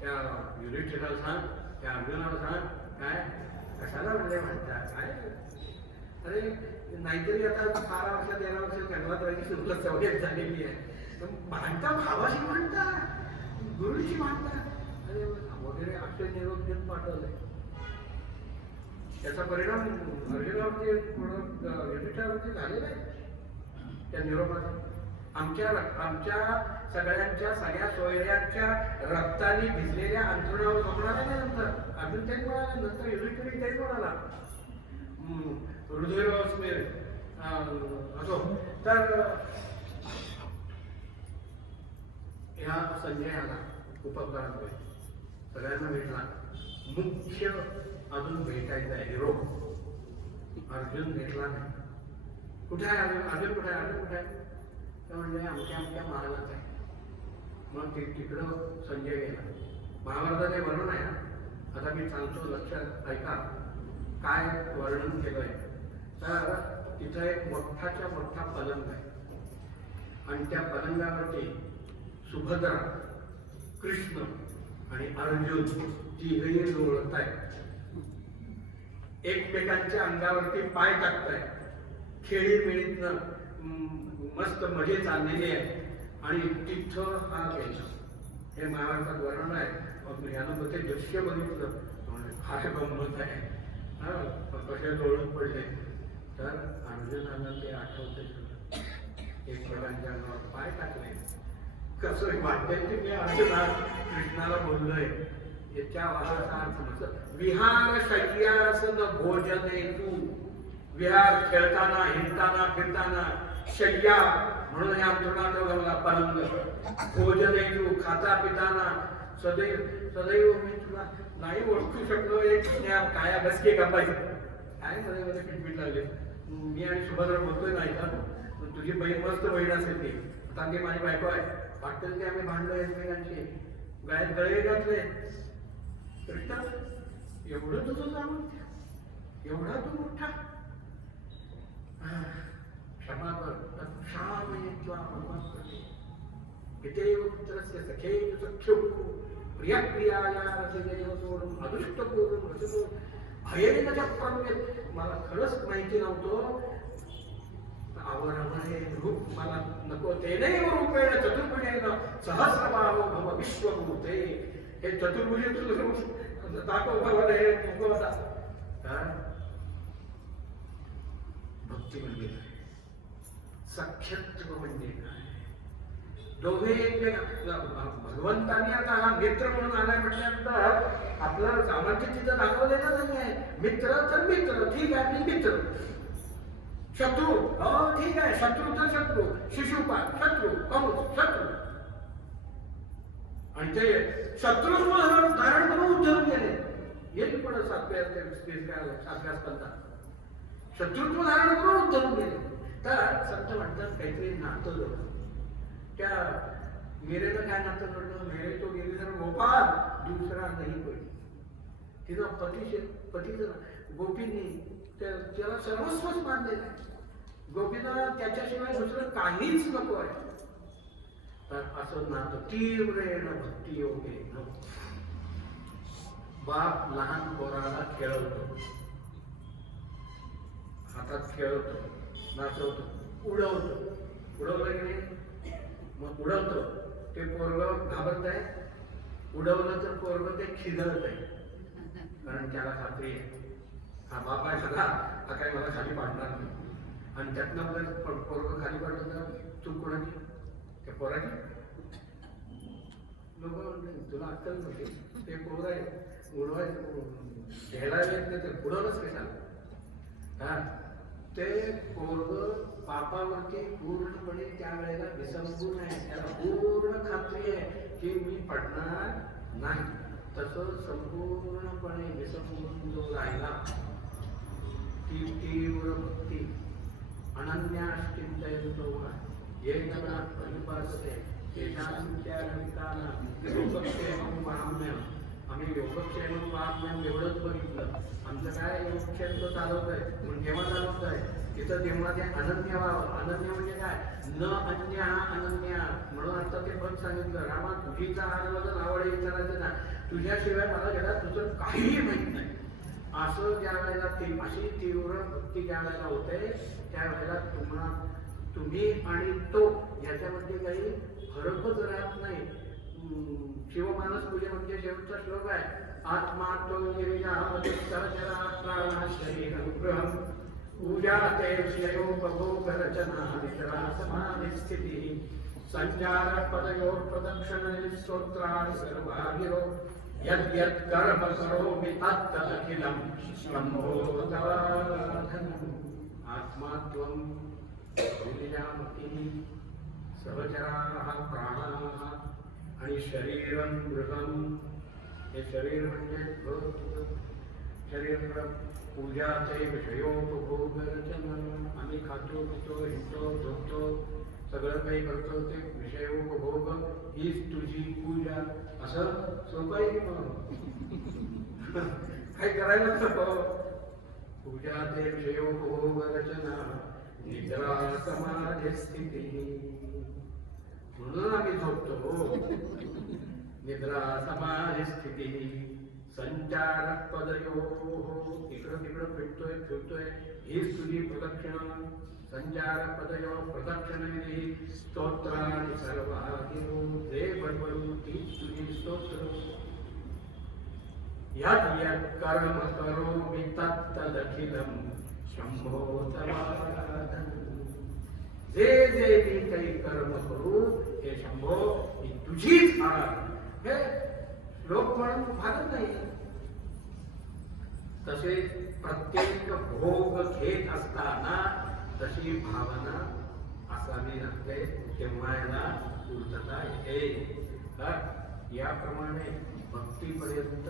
त्या युधिष्ठिराला सांग, त्या अर्जुनाला सांग, काय कशाला म्हणजे म्हणतात काय. अरे नाहीतरी आता 12 वर्ष 13 वर्ष जन्मात राहायची सुरुवात सवय झालेली आहे. भांडता भावाशी भांडता, गुरुशी भांडता. अरे वगैरे अक्षय निरोप देऊन पाठवलंय. त्याचा परिणाम अर्जुनावरती युधिष्ठिरावरती झालेला आहे त्या निरोपाचा. आमच्या सगळ्यांच्या सगळ्या सोयऱ्यांच्या रक्ताने भिजलेल्या अंतरुणावर झोपणार नाही. नंतर अर्जुन तेच म्हणाला, नंतर युधिष्ठिर तेच म्हणाला, हृदय असो. तर ह्या संजयाला उपकारात सगळ्यांना भेटला. मुख्य अजून भेटायचा आहे हिरो अर्जुन भेटला नाही. कुठे आहे अर्जुन? अर्जुन कुठे आहे? अर्जुन कुठे आहे? तर म्हणजे आमच्या महालात आहे. मग तिकडं संजय गेला. महाभारताचे वर्णन आहे. आता मी सांगतो, लक्षात ऐका काय वर्णन केलंय. तर तिथं एक मोठाच्या मोठा पलंग आहे आणि त्या पलंगावरती सुभद्रा, कृष्ण आणि अर्जुन तिघही लोळत आहेत. एकमेकांच्या अंगावरती पाय टाकतायत. खेळीमेळीतनं मस्त मजे चाललेले आहे आणि तिथं हा गेला. हे महाभारतात वर्णन आहे. यानं ते दृश्य बघितलं, फार गंमत आहे. हा कसे लोळून पडले. तर अर्जुनाला ते आठवते. एकमेकांच्या अंगावर पाय टाकले. कसं वाटतंय की मी अर्जुना कृष्णाला बोललोय. याच्या वाराचा अर्थ म्हणजे विहार शय्यासन भोजने तू. विहार खेळताना, हिंडताना, फिरताना शय्या म्हणून या अंतरुणात मला पलंग. भोजने तू, खाता पिताना सदैव सदैव मी तुला नाही ओळखू शकलो. एक काय बसके कापायचे काय मध्ये मध्ये पिटपीट लागले. मी आणि सुभद्रा बोलतोय नाही का, तुझी बहीण मस्त बहीण असेल ती. आता ती माझी बायको आहे. वाटतं की आम्ही भांडलो एकमेकांची, गायत गळे घातले. कृष्ण एवढं तुझं जाणून, एवढा तू मोठा, क्षमा कर. पुत्रस्य सखे सख्यो प्रिया प्रियाया रसिदेव सोडून अदृष्ट करून रसितो भयेन चक्रम्य. मला खरंच माहिती नव्हतं. आवडणारे रूप मला नको. तेनैव रूपेण चतुर्भुजेन सहस्रबाहो भव विश्वभूते. हे चतुर्भुज तुझं दाखव भगवान. हे भगवता भक्ती म्हणजे काय, सख्यत्व म्हणजे काय. दोघे भगवंतांनी आता हा मित्र म्हणून आलाय म्हटल्यानंतर आपलं सामर्थ्य तिथं दाखवलेलं नाही आहे. मित्र तर मित्र, ठीक आहे मी मित्र. शत्रू, हो ठीक आहे शत्रू तर शत्रू. शिशुपाल शत्रू, कंस शत्रू. आणि ते शत्रुत्व धारण करून उद्धरून गेले. येईल पण 7व्या स्कंदात शत्रुत्व धारण करून उद्धरून गेले. तर संत म्हणतात काहीतरी नातं जोडलं. त्या मेरेनं काय नातं जोडलं. मेरे तो गेली तर गोपाळ दुसरा नाही कोणी. तिनं पतीचं गोपींनी त्याला सर्वस्वच मानलेलं आहे. गोपींना त्याच्याशिवाय दुसरं काहीच नको आहे. तर असं नातं तीव्रेण भक्ती योगे. बाप लहान पोराला खेळवतो, हातात खेळवतो, नाचवतो, उडवतो. उडवलं की नाही, मग उडवतो ते पोरग घाबरत आहे. उडवलं तर पोरग ते खिदळत आहे. कारण त्याला खात्री आहे हा बाप आहे सगळा, हा काय मला खाली पाडणार नाही. आणि त्यातनं जर पोरग खाली पडलं तर चूक कोणाची, त्या पोराची. लोक तुला अक्कल नव्हती, ते पोर आहे उडवायचं घ्यायला येत नाही तर उडवलंच कशाला. हा ते पोरग बापावरती पूर्णपणे त्यावेळेला विसंबून आहे, त्याला पूर्ण खात्री आहे की मी पडणार नाही. तसं संपूर्णपणे विसंबून जो राहिला ती तीव्र भक्ती अनन्याश्चिंतयन्तो ये जना परिपासते तेषांच्या विकाना योगक्षेमं महाम्यं. आम्ही योगक्षेमं महाम्यं एवढंच बघितलं. आमचं काय योगक्षेम तो चालवत आहे, म्हणून केव्हा चालवत आहे तिथं तेव्हा ते अनन्य व्हावं. अनन्य म्हणजे काय, न अन्य हा अनन्य. म्हणून आता ते पण सांगितलं, रामा तुझीचा आजूबाजूला आवड विचारायचं ना, तुझ्याशिवाय मला जगात तुझं काहीही माहित नाही. असं ज्या वेळेला अशी तीव्र भक्ती ज्या वेळेला होते त्यावेळेला तुम्ही आणि तो याच्यामध्ये काही फरकच राहत नाही. शिवमानस पूजेमध्ये शेवटचा श्लोक आहे, आत्मा तो पूजा ते विषयोपभोग रचना निद्रा समाधि स्थिति संचार पदयोर प्रदक्षिण स्तोत्राणि सर्वागिरो यद्यत् कर्म करोमि तत्तदखिलं शम्भो तवाराधनम्. आत्मा त्वं विनियामति सहचराः प्राणाः आणि शरीरं गृहं. हे शरीर म्हणजे शरीर पूजा ते विषयोपभोग रचना. आम्ही खातो पितो हिंडतो झोपतो सगळं काही करतो, ते विषयोपभोग हीच तुझी पूजा. असं सोपं आहे की काय करायला नको. पूजा ते विषयोपभोग रचना निद्रा समाधी स्थिती. म्हणून आम्ही झोपतो. निद्रा समाधी स्थिती संचार पदयो. इकडं तिकडं फिरतोय हीच तुझी प्रदक्षिणा. संचार पदयो प्रदक्षिणे स्तोत्राणि सर्वागिरो. ते बरोबरू तीच तुझी स्तोत्र. यत् यत् कर्म करोमि तत्तदखिलं शंभो तवाराधनम्. जे जे मी काही कर्म करू हे शंभो ही तुझीच आराधना. हे लोक म्हणून भागत नाही. तसे प्रत्येक भोग घेत असताना तशी भावना असावी लागते, तेव्हा याला पूर्तता येते. याप्रमाणे भक्तीपर्यंत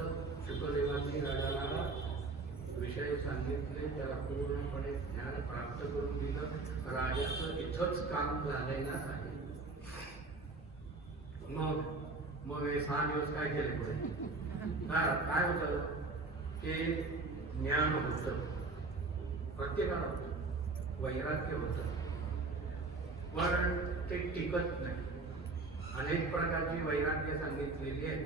शुकदेवांनी राजाला विषय सांगितले, त्याला पूर्णपणे ज्ञान प्राप्त करून दिलं. राजाचं इथंच काम झालेलं आहे. मग हे 6 दिवस काय केले पुढे काय होतं ते ज्ञान होतं, प्रत्येकाला होतं, वैराग्य होतं, पण ते टिकत नाही. अनेक प्रकारची वैराग्य सांगितलेली आहे,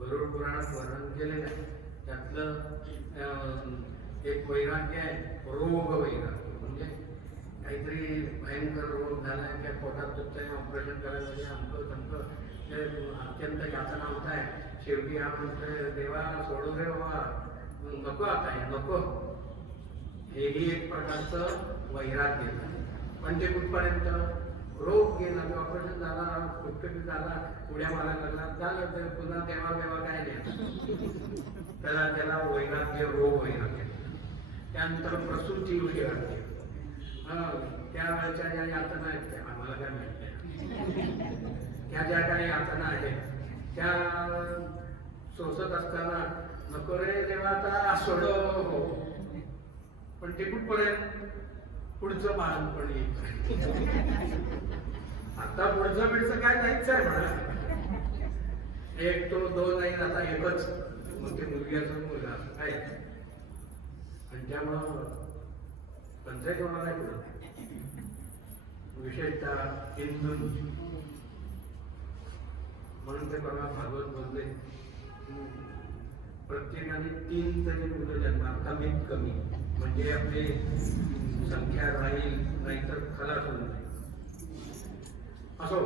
गरुड पुराणात वर्णन केलेलं आहे. त्यातलं एक वैराग्य आहे रोग वैराग्य. म्हणजे काहीतरी भयंकर रोग झालाय, त्या पोटात दुखतंय, ऑपरेशन करायला आमचं तमकं ते अत्यंत यातना होत आहे. शेवटी हा म्हणतोय देवा सोडू दे बाबा, नको आता हे नको. हेही एक प्रकारचं वैराग्य. पण ते कुठपर्यंत रोग गेला, ऑपरेशन झाला, गुप्तपी झाला, उड्या मारायला लागला, झालं तर पुन्हा तेव्हा काय नाही. त्याला वैराग्य रोग वैराग्य. त्यानंतर प्रसूती वैराग्य. त्यावेळेच्या ज्या यातना आहेत त्या आम्हाला काय माहित नाही. त्या ज्या काही यातना आहेत त्या सोसत असताना नको रे देवा आता सोडो. पण ते कुठपर्यंत पुढचं बाळपण येईल. आता पुढचं बिडचं काय नाहीच आहे म्हणा. 1 तो 2 नाही, आता एकच. मग ते मुलग्याचा मुलगा काय. आणि त्यामुळं पंचायत होणार आहे पुढं. विशेषतः हिंदूंची. म्हणून ते परवा भागवत बोलले प्रत्येकाने 3 तरी मुलं जन्मात कमीत कमी, म्हणजे आपली संख्या राहील, नाहीतर खलास होऊन जाईल. असो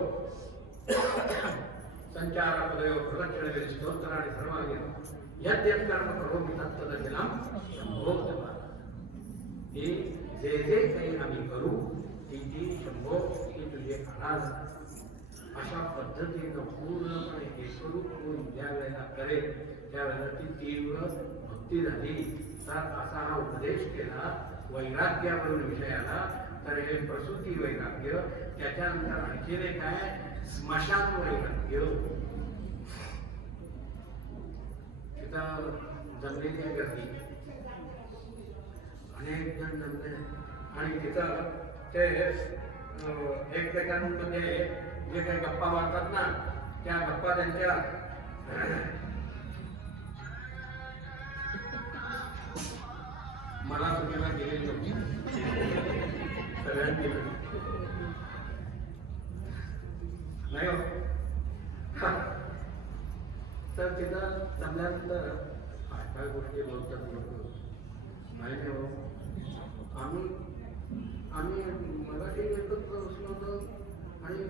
संचारापदयो प्रदक्षिणे स्तोत्राणि सर्वागिरो यद्यत् कर्म करोमि तत्तदखिलं शंभो तवाराधनम्. हे जे जे काही आम्ही करू ती शंभो ही तुझे आराधना. अशा पद्धतीनं पूर्णपणे एकरूप होऊन ज्या वेळेला करेल त्यावेळेला ती तीव्र भक्ती झाली. तर असा हा उपदेश केला वैराग्यावरून विषयाला. तर हे प्रसूती वैराग्य, त्याच्यानंतर आणखीन एक आहे स्मशान वैराग्य. तिथं जमलेली गर्दी, अनेक जण जमले आणि तिथं ते एकमेकांमध्ये जे काही गप्पा मारतात ना, त्या गप्पा त्यांच्या मला सुटीला गेलेली होती, सगळ्यांनी नाही हो. तर तिथं जमल्यानंतर काय काय गोष्टी बोलतात लोक माहिती हो. आम्ही मगाशी एकत्र बसलो होतो आणि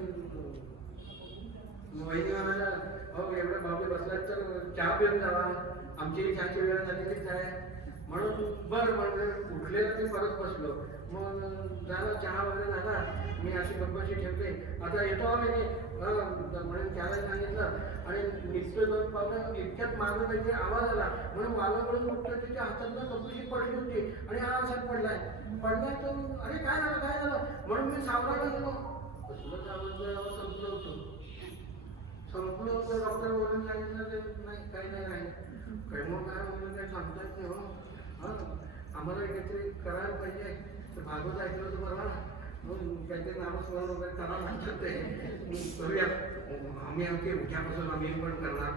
वहिनी म्हणाला, अहो एवढ्या बाबी बसलात तर चहा पिऊन जावा, आमची चहाची वेळ झालेलीच आहे. म्हणून बरं म्हणलं, उठलेलं मी परत बसलो. मग झालं चहा वगैरे झाला, मी अशी गप्पाशी ठेवते, आता येतो आम्ही म्हणून त्याला सांगितलं. आणि निघतो दोन पावलं, इतक्यात मागं काहीतरी आवाज आला. म्हणून मागाकडून उठतो, त्याच्या हातातनं कपशी पडली होती आणि हा असाच पडलाय. तर अरे काय झालं काय झालं म्हणून मी सावरायला गेलो. कसलं संपलं होतं, संपलं होतं. डॉक्टर बोलून सांगितलं ते नाही, काही नाही राहील. काय मग काय म्हणून काही सांगतात नाही हो. आम्हाला काहीतरी करायला पाहिजे. तर भागवत ऐकलं होतं बरोबर, काहीतरी नामस्मरण वगैरे करावं लागतं. ते करूया आम्ही, आमचे उद्यापासून आम्ही पण करणार.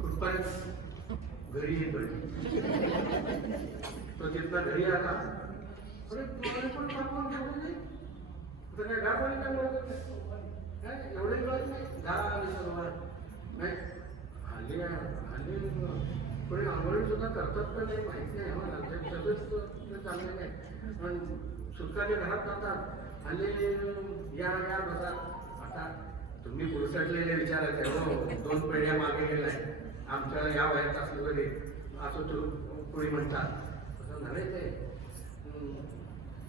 कुठपर्यंत घरी येतो. तो तिथला घरी आला, अरे तुम्हाला पण कापून ठेवलं नाही, तर काय गाडवाणी काय बोलत नाही, एवढे कळत नाही. झाली सर्व नाही. हल्ली हल्ली कोणी आंघोळी सुद्धा करतात का नाही माहित नाही आम्हाला. सगळंच चांगलं नाही. पण सुटकाच्या घरात जातात हल्ली, या या बसा. आता तुम्ही पुरुषातलेले विचारायचे हो, 2 पिढ्या मागे गेलाय, आमच्या या वयात असलं तरी असं कोणी म्हणतात. असं नव्हे, ते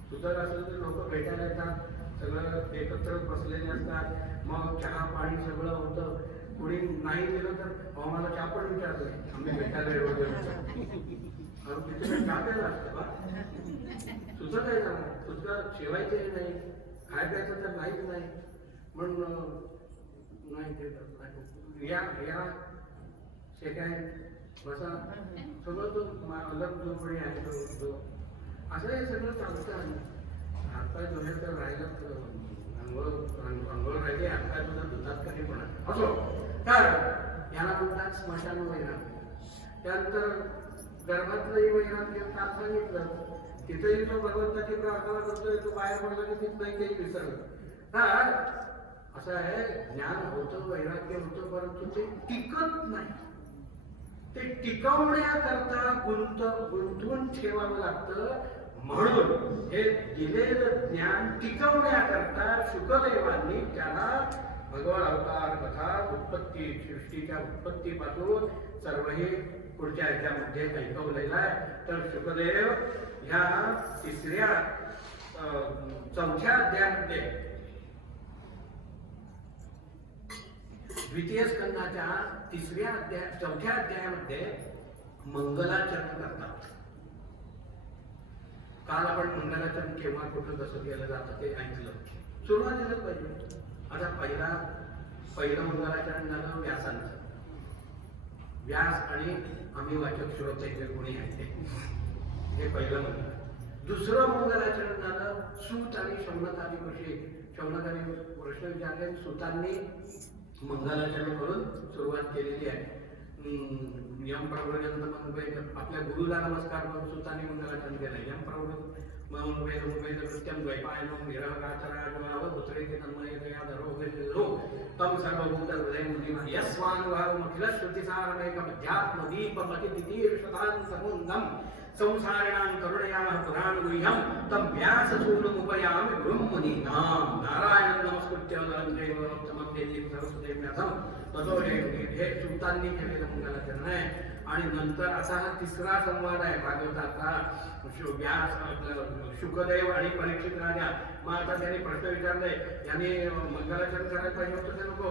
सुधार असलं तर लोक भेटायला येतात, सगळं एकत्र बसलेले असतात. मग चहा पाणी सगळं होतं. कोणी नाही दिलं तर आम्हाला चहा पण विचारतोय, आम्ही भेटायला एवढं तिथे चहा प्यायला असतं बा. तुझं काय झालं, तुझं शेवायचंही नाही, खाय प्यायचं तर नाहीच नाही. म्हणून नाही ते या या शेकाय बसा, सगळं तो अलग जो कोणी आहे तो असं हे सगळं चालतं. हातपाय धुणे तर राहिलं, अंघोळ राहिली, हातपाय सुद्धा धुतात कधी पण असो. तर याला म्हणतात स्मशान वैराग्य. त्यानंतर गर्भातलंही वैराग्य काल सांगितलं. तिथेही तो भगवंताची प्रार्थना करतोय, तो बाहेर पडला की तिथंही काही विसरलं. तर असं आहे, ज्ञान होतं, वैराग्य होतं, परंतु ते टिकत नाही. ते टिकवण्याकरता गुंतवून ठेवावं लागतं. म्हणून हे दिलेलं ज्ञान टिकवण्याकरता शुकदेवांनी त्याला भगवान अवतार कथा, उत्पत्ती, सृष्टीच्या उत्पत्तीपासून सर्व हे पुढच्या ह्याच्यामध्ये ऐकवलेलं आहे. तर शुकदेव ह्या चौथ्या अध्यायामध्ये, द्वितीय स्कंदाच्या चौथ्या अध्यायामध्ये मंगलाचरण करतात. काल आपण मंगलाचरण केव्हा कुठं कसं केलं जातं ते ऐकलं, सुरुवातीलाच पाहिजे. आता पहिलं मंगलाचरण झालं व्यासांचं. व्यास आणि आम्ही वाचक श्रोते कोणी आहे हे पहिलं मंगल. दुसरं मंगलाचरण झालं सूत आणि शौनकादी ऋषी. शौनकादी प्रश्न विचारले, सूतांनी मंगलाचरण करून सुरुवात केलेली आहे. यम प्रवर्गंत मग आपल्या गुरुला नमस्कार करून सुतांनी मंगलाचरण केलं. यम प्रवर्ग मग वेद वेद कृत्यम द्वैपायनम निरवकाचराजवावधुत्रेति तन्मयतया धरो तम सर्वभूत हृदय मुनिमा यस्वानुभावमखिलश्रुतिसारमेकमध्यात्मदीपमतितीर्षतान्तमुन्दं संसारिणां करुणयाः पुराणगुह्यं तं व्याससूनुमुपयामि ब्रह्ममुनीनां नारायणं नमस्कृत्य नरं चैव तमं देवीं सरस्वतीं व्यासं ततो हे सूतांनी केलेलं मंगलाचरण आहे. आणि नंतर असा हा तिसरा संवाद आहे भागवताचा, शुकदेव आणि परीक्षित राजा. मग आता त्यांनी प्रश्न विचारले, यांनी मंगलाचरण करायला पाहिजे होतं ते नको,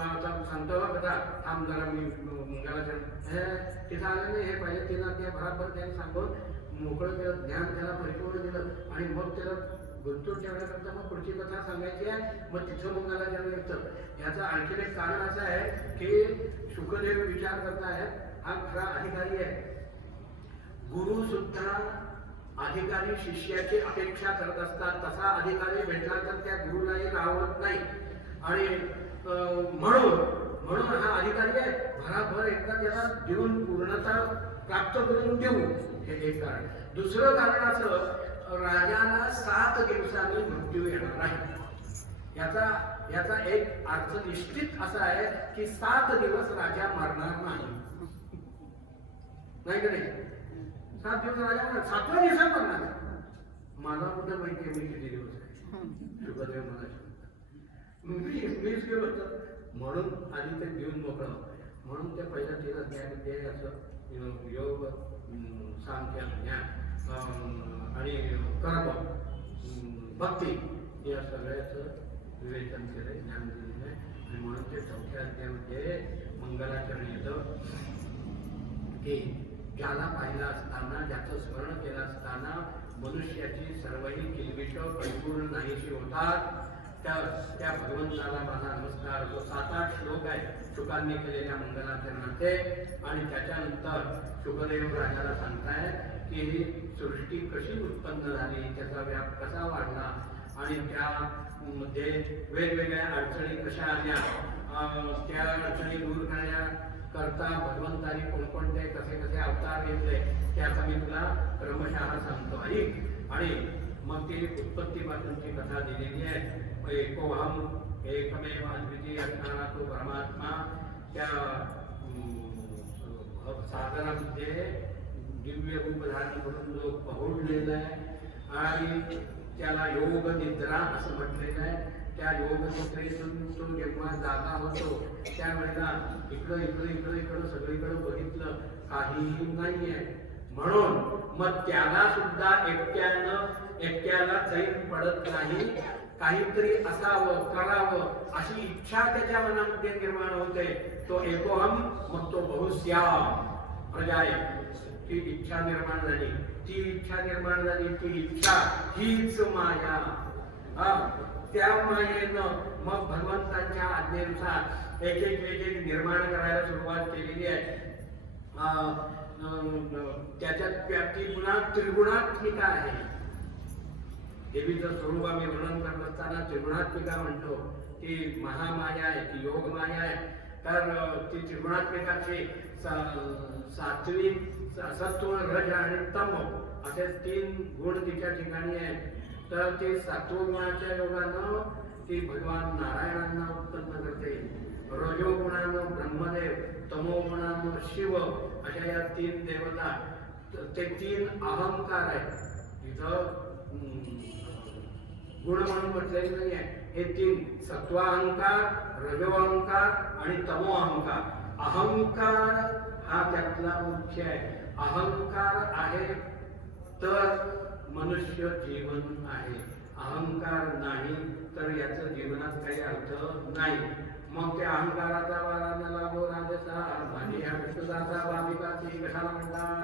आता सांगतो कथा थांब जरा मी मंगलाचरण तिथं आलं नाही हे पाहिजे तिला त्या बराबर त्यांनी सांगून मोकळं केलं, ज्ञान त्याला परिपूर्ण दिलं आणि मग त्याला गुंतून ठेवण्याकरता मग पुढची कथा सांगायची आहे. मग तिथं मंगलाचरण येतं. याचं आणखीन एक कारण असं आहे की शुकदेव विचार करतायत हा खरा अधिकारी आहे. गुरु सुद्धा अधिकारी शिष्याची अपेक्षा करत असतात, तसा अधिकारी भेटला तर त्या गुरुलाही राहत नाही. आणि म्हणून हा अधिकारी आहे, भराभर एकदा त्याला देऊन पूर्णता प्राप्त करून देऊ, हे एक कारण. दुसरं कारण असं, राजाला 7 दिवसांनी मृत्यू येणार आहे. याचा एक अर्थ निश्चित असा आहे की 7 दिवस राजा मरणार नाही. नाही का नाही? 7 दिवस राजा मरणार, 7व्या दिवसात मरणार. मला कुठं माहिती मी किती दिवस आहे, शुकदेव मला मीच गेलो होतं. म्हणून आधी ते देऊन मोकळं, म्हणून त्या पहिल्या 13 अध्यायामध्ये असं योग, सांख्य, ज्ञान आणि कर्म, भक्ती या सगळ्याचं विवेचन केलंय, ज्ञान दिलेलं आहे. आणि म्हणून ते 4थ्या अध्यायामध्ये मंगलाचरण येतं की ज्याला पाहिलं असताना, ज्याचं स्मरण केलं असताना मनुष्याची सर्वही किलबिष परिपूर्ण नाहीशी होतात, त्या भगवंताला माझा नमस्कार. जो 7-8 श्लोक आहे शुकांनी केलेल्या मंगलाचरणाचे. आणि त्याच्यानंतर शुकदेव राजाला सांगताय की ही सृष्टी कशी उत्पन्न झाली, त्याचा व्याप कसा वाढला आणि त्यामध्ये वेगवेगळ्या अडचणी कशा आल्या, त्या अडचणी दूर करण्याकरता भगवंतानी कोणकोणते कसे कसे अवतार घेतले त्याचा मी तुला क्रमशः सांगतो. आणि मग ती उत्पत्तीपासूनची कथा दिलेली आहे. एकोहम एकमेव अद्वितीय असणारा तो परमात्मा त्या सागरामध्ये दिव्य रूप धारण करून जो पहुडलेला आहे आणि त्याला योग निद्रा असं म्हटलेलं आहे. त्या योग निद्रेतून तो जेव्हा जागा होतो त्यावेळेला इकडं सगळीकडे बघितलं, काहीही नाही आहे. म्हणून मग त्याला सुद्धा एकट्याला चैन पडत नाही, काहीतरी असावं, करावं अशी इच्छा त्याच्या मनामध्ये निर्माण होते. तो एकोहम, मग तो बहुश्याम प्रजाय, ती इच्छा निर्माण झाली. ती इच्छा हीच माया. त्या मायेनं मग भगवंतांच्या आज्ञेनुसार एक निर्माण करायला सुरुवात केलेली आहे. त्याच्यात व्याप्ती पुन्हा त्रिगुणात्मिका आहे. देवीचं स्वरूप आम्ही वर्णन करत असताना त्रिगुणात्मिका म्हणतो. ती महामाया आहे, ती योग माया आहे. तर ती त्रिगुणात्मिकाची सात्विक, सत्व, रज आणि तम असे 3 गुण तिच्या ठिकाणी आहेत. तर ते सत्वगुणाच्या योगानं ती भगवान नारायणांना उत्पन्न करते, रजोगुणानं ब्रह्मदेव, तमोगुणानं शिव, अशा या 3 देवता. ते 3 अहंकार आहेत. तिथं गुण म्हणून म्हटलेलं नाही आहे. हे 3 सत्वाहंकार, रजोअहंकार आणि तमोअहंकार. अहंकार हा त्यातला मुख्य आहे. अहंकार आहे तर मनुष्य जीवन आहे. अहंकार नाही तर याचं जीवनात काही अर्थ नाही. मग त्या अहंकाराचा वाराला लाभो राजसा, माझी ह्या विष्णुदाचा भाविकाची कशाला म्हणतात,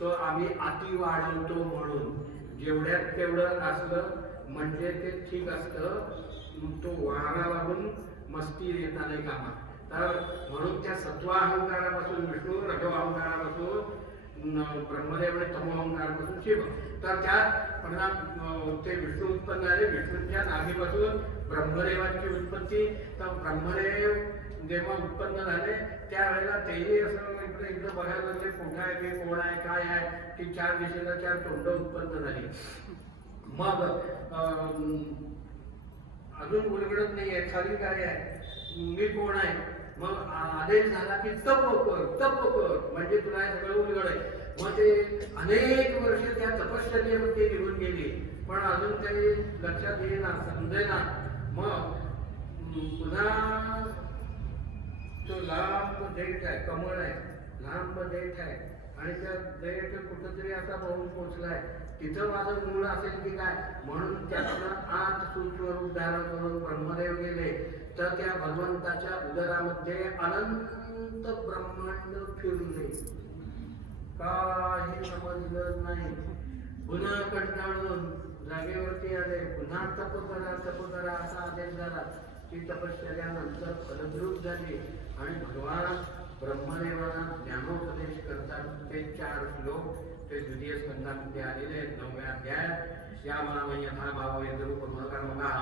तो आम्ही अति वाढवतो म्हणून. जेवढ्यात तेवढं असलं म्हणजे ते ठीक असतं, तो वारा लागून मस्ती येता नाही कामा. तर म्हणून त्या सत्वाहंकारापासून विष्णू, रजोअहंकारापासून ब्रह्मदेव आणि तमोअहंकारापासून शिव. तर त्यात परिणाम ते विष्णू उत्पन्न झाले. विष्णूंच्या नाभीपासून ब्रह्मदेवाची उत्पत्ती. तर ब्रह्मदेव जेव्हा उत्पन्न झाले त्यावेळेला तेही असं इकडे बघायला लागले, कुठं आहे ते, कोण आहे, काय आहे, की 4 दिशेला 4 तोंड उत्पन्न झाली. मग अजून उलगडत नाहीये खाली काय आहे, मी कोण आहे. मग आदेश झाला की तप कर म्हणजे तुला हे सगळं उलगड आहे. मग ते अनेक वर्ष त्या तपश्चर्येमध्ये निघून गेली, पण अजून काही लक्षात येईना, समजेना. मग पुन्हा तो लांब देठ आहे, कमळ आहे, लांब देठ आहे आणि त्या देठ कुठंतरी असा पाहून पोचलाय, तिथं माझं मूळ असेल की काय, म्हणून त्यातनं आत सूक्ष्मरूप धारण करून ब्रह्मदेव गेले. तर त्या भगवंताच्या उदरामध्ये अनंत ब्रह्मांड फिरले, काही समजलं नाही. पुन्हा कंटाळून जागेवरती आले, पुन्हा तप करा असा आदेश झाला. ती तपश्चर्यानंतर फलद्रूप झाली आणि भगवान ब्रह्मदेवाला ज्ञानोपदेश करतात. ते 4 श्लोक ते द्वितीय स्कंदामध्ये आलेले आहेत. 9व्या अध्यायात या मला यथा भाव यद्रूप मनोकर्मगा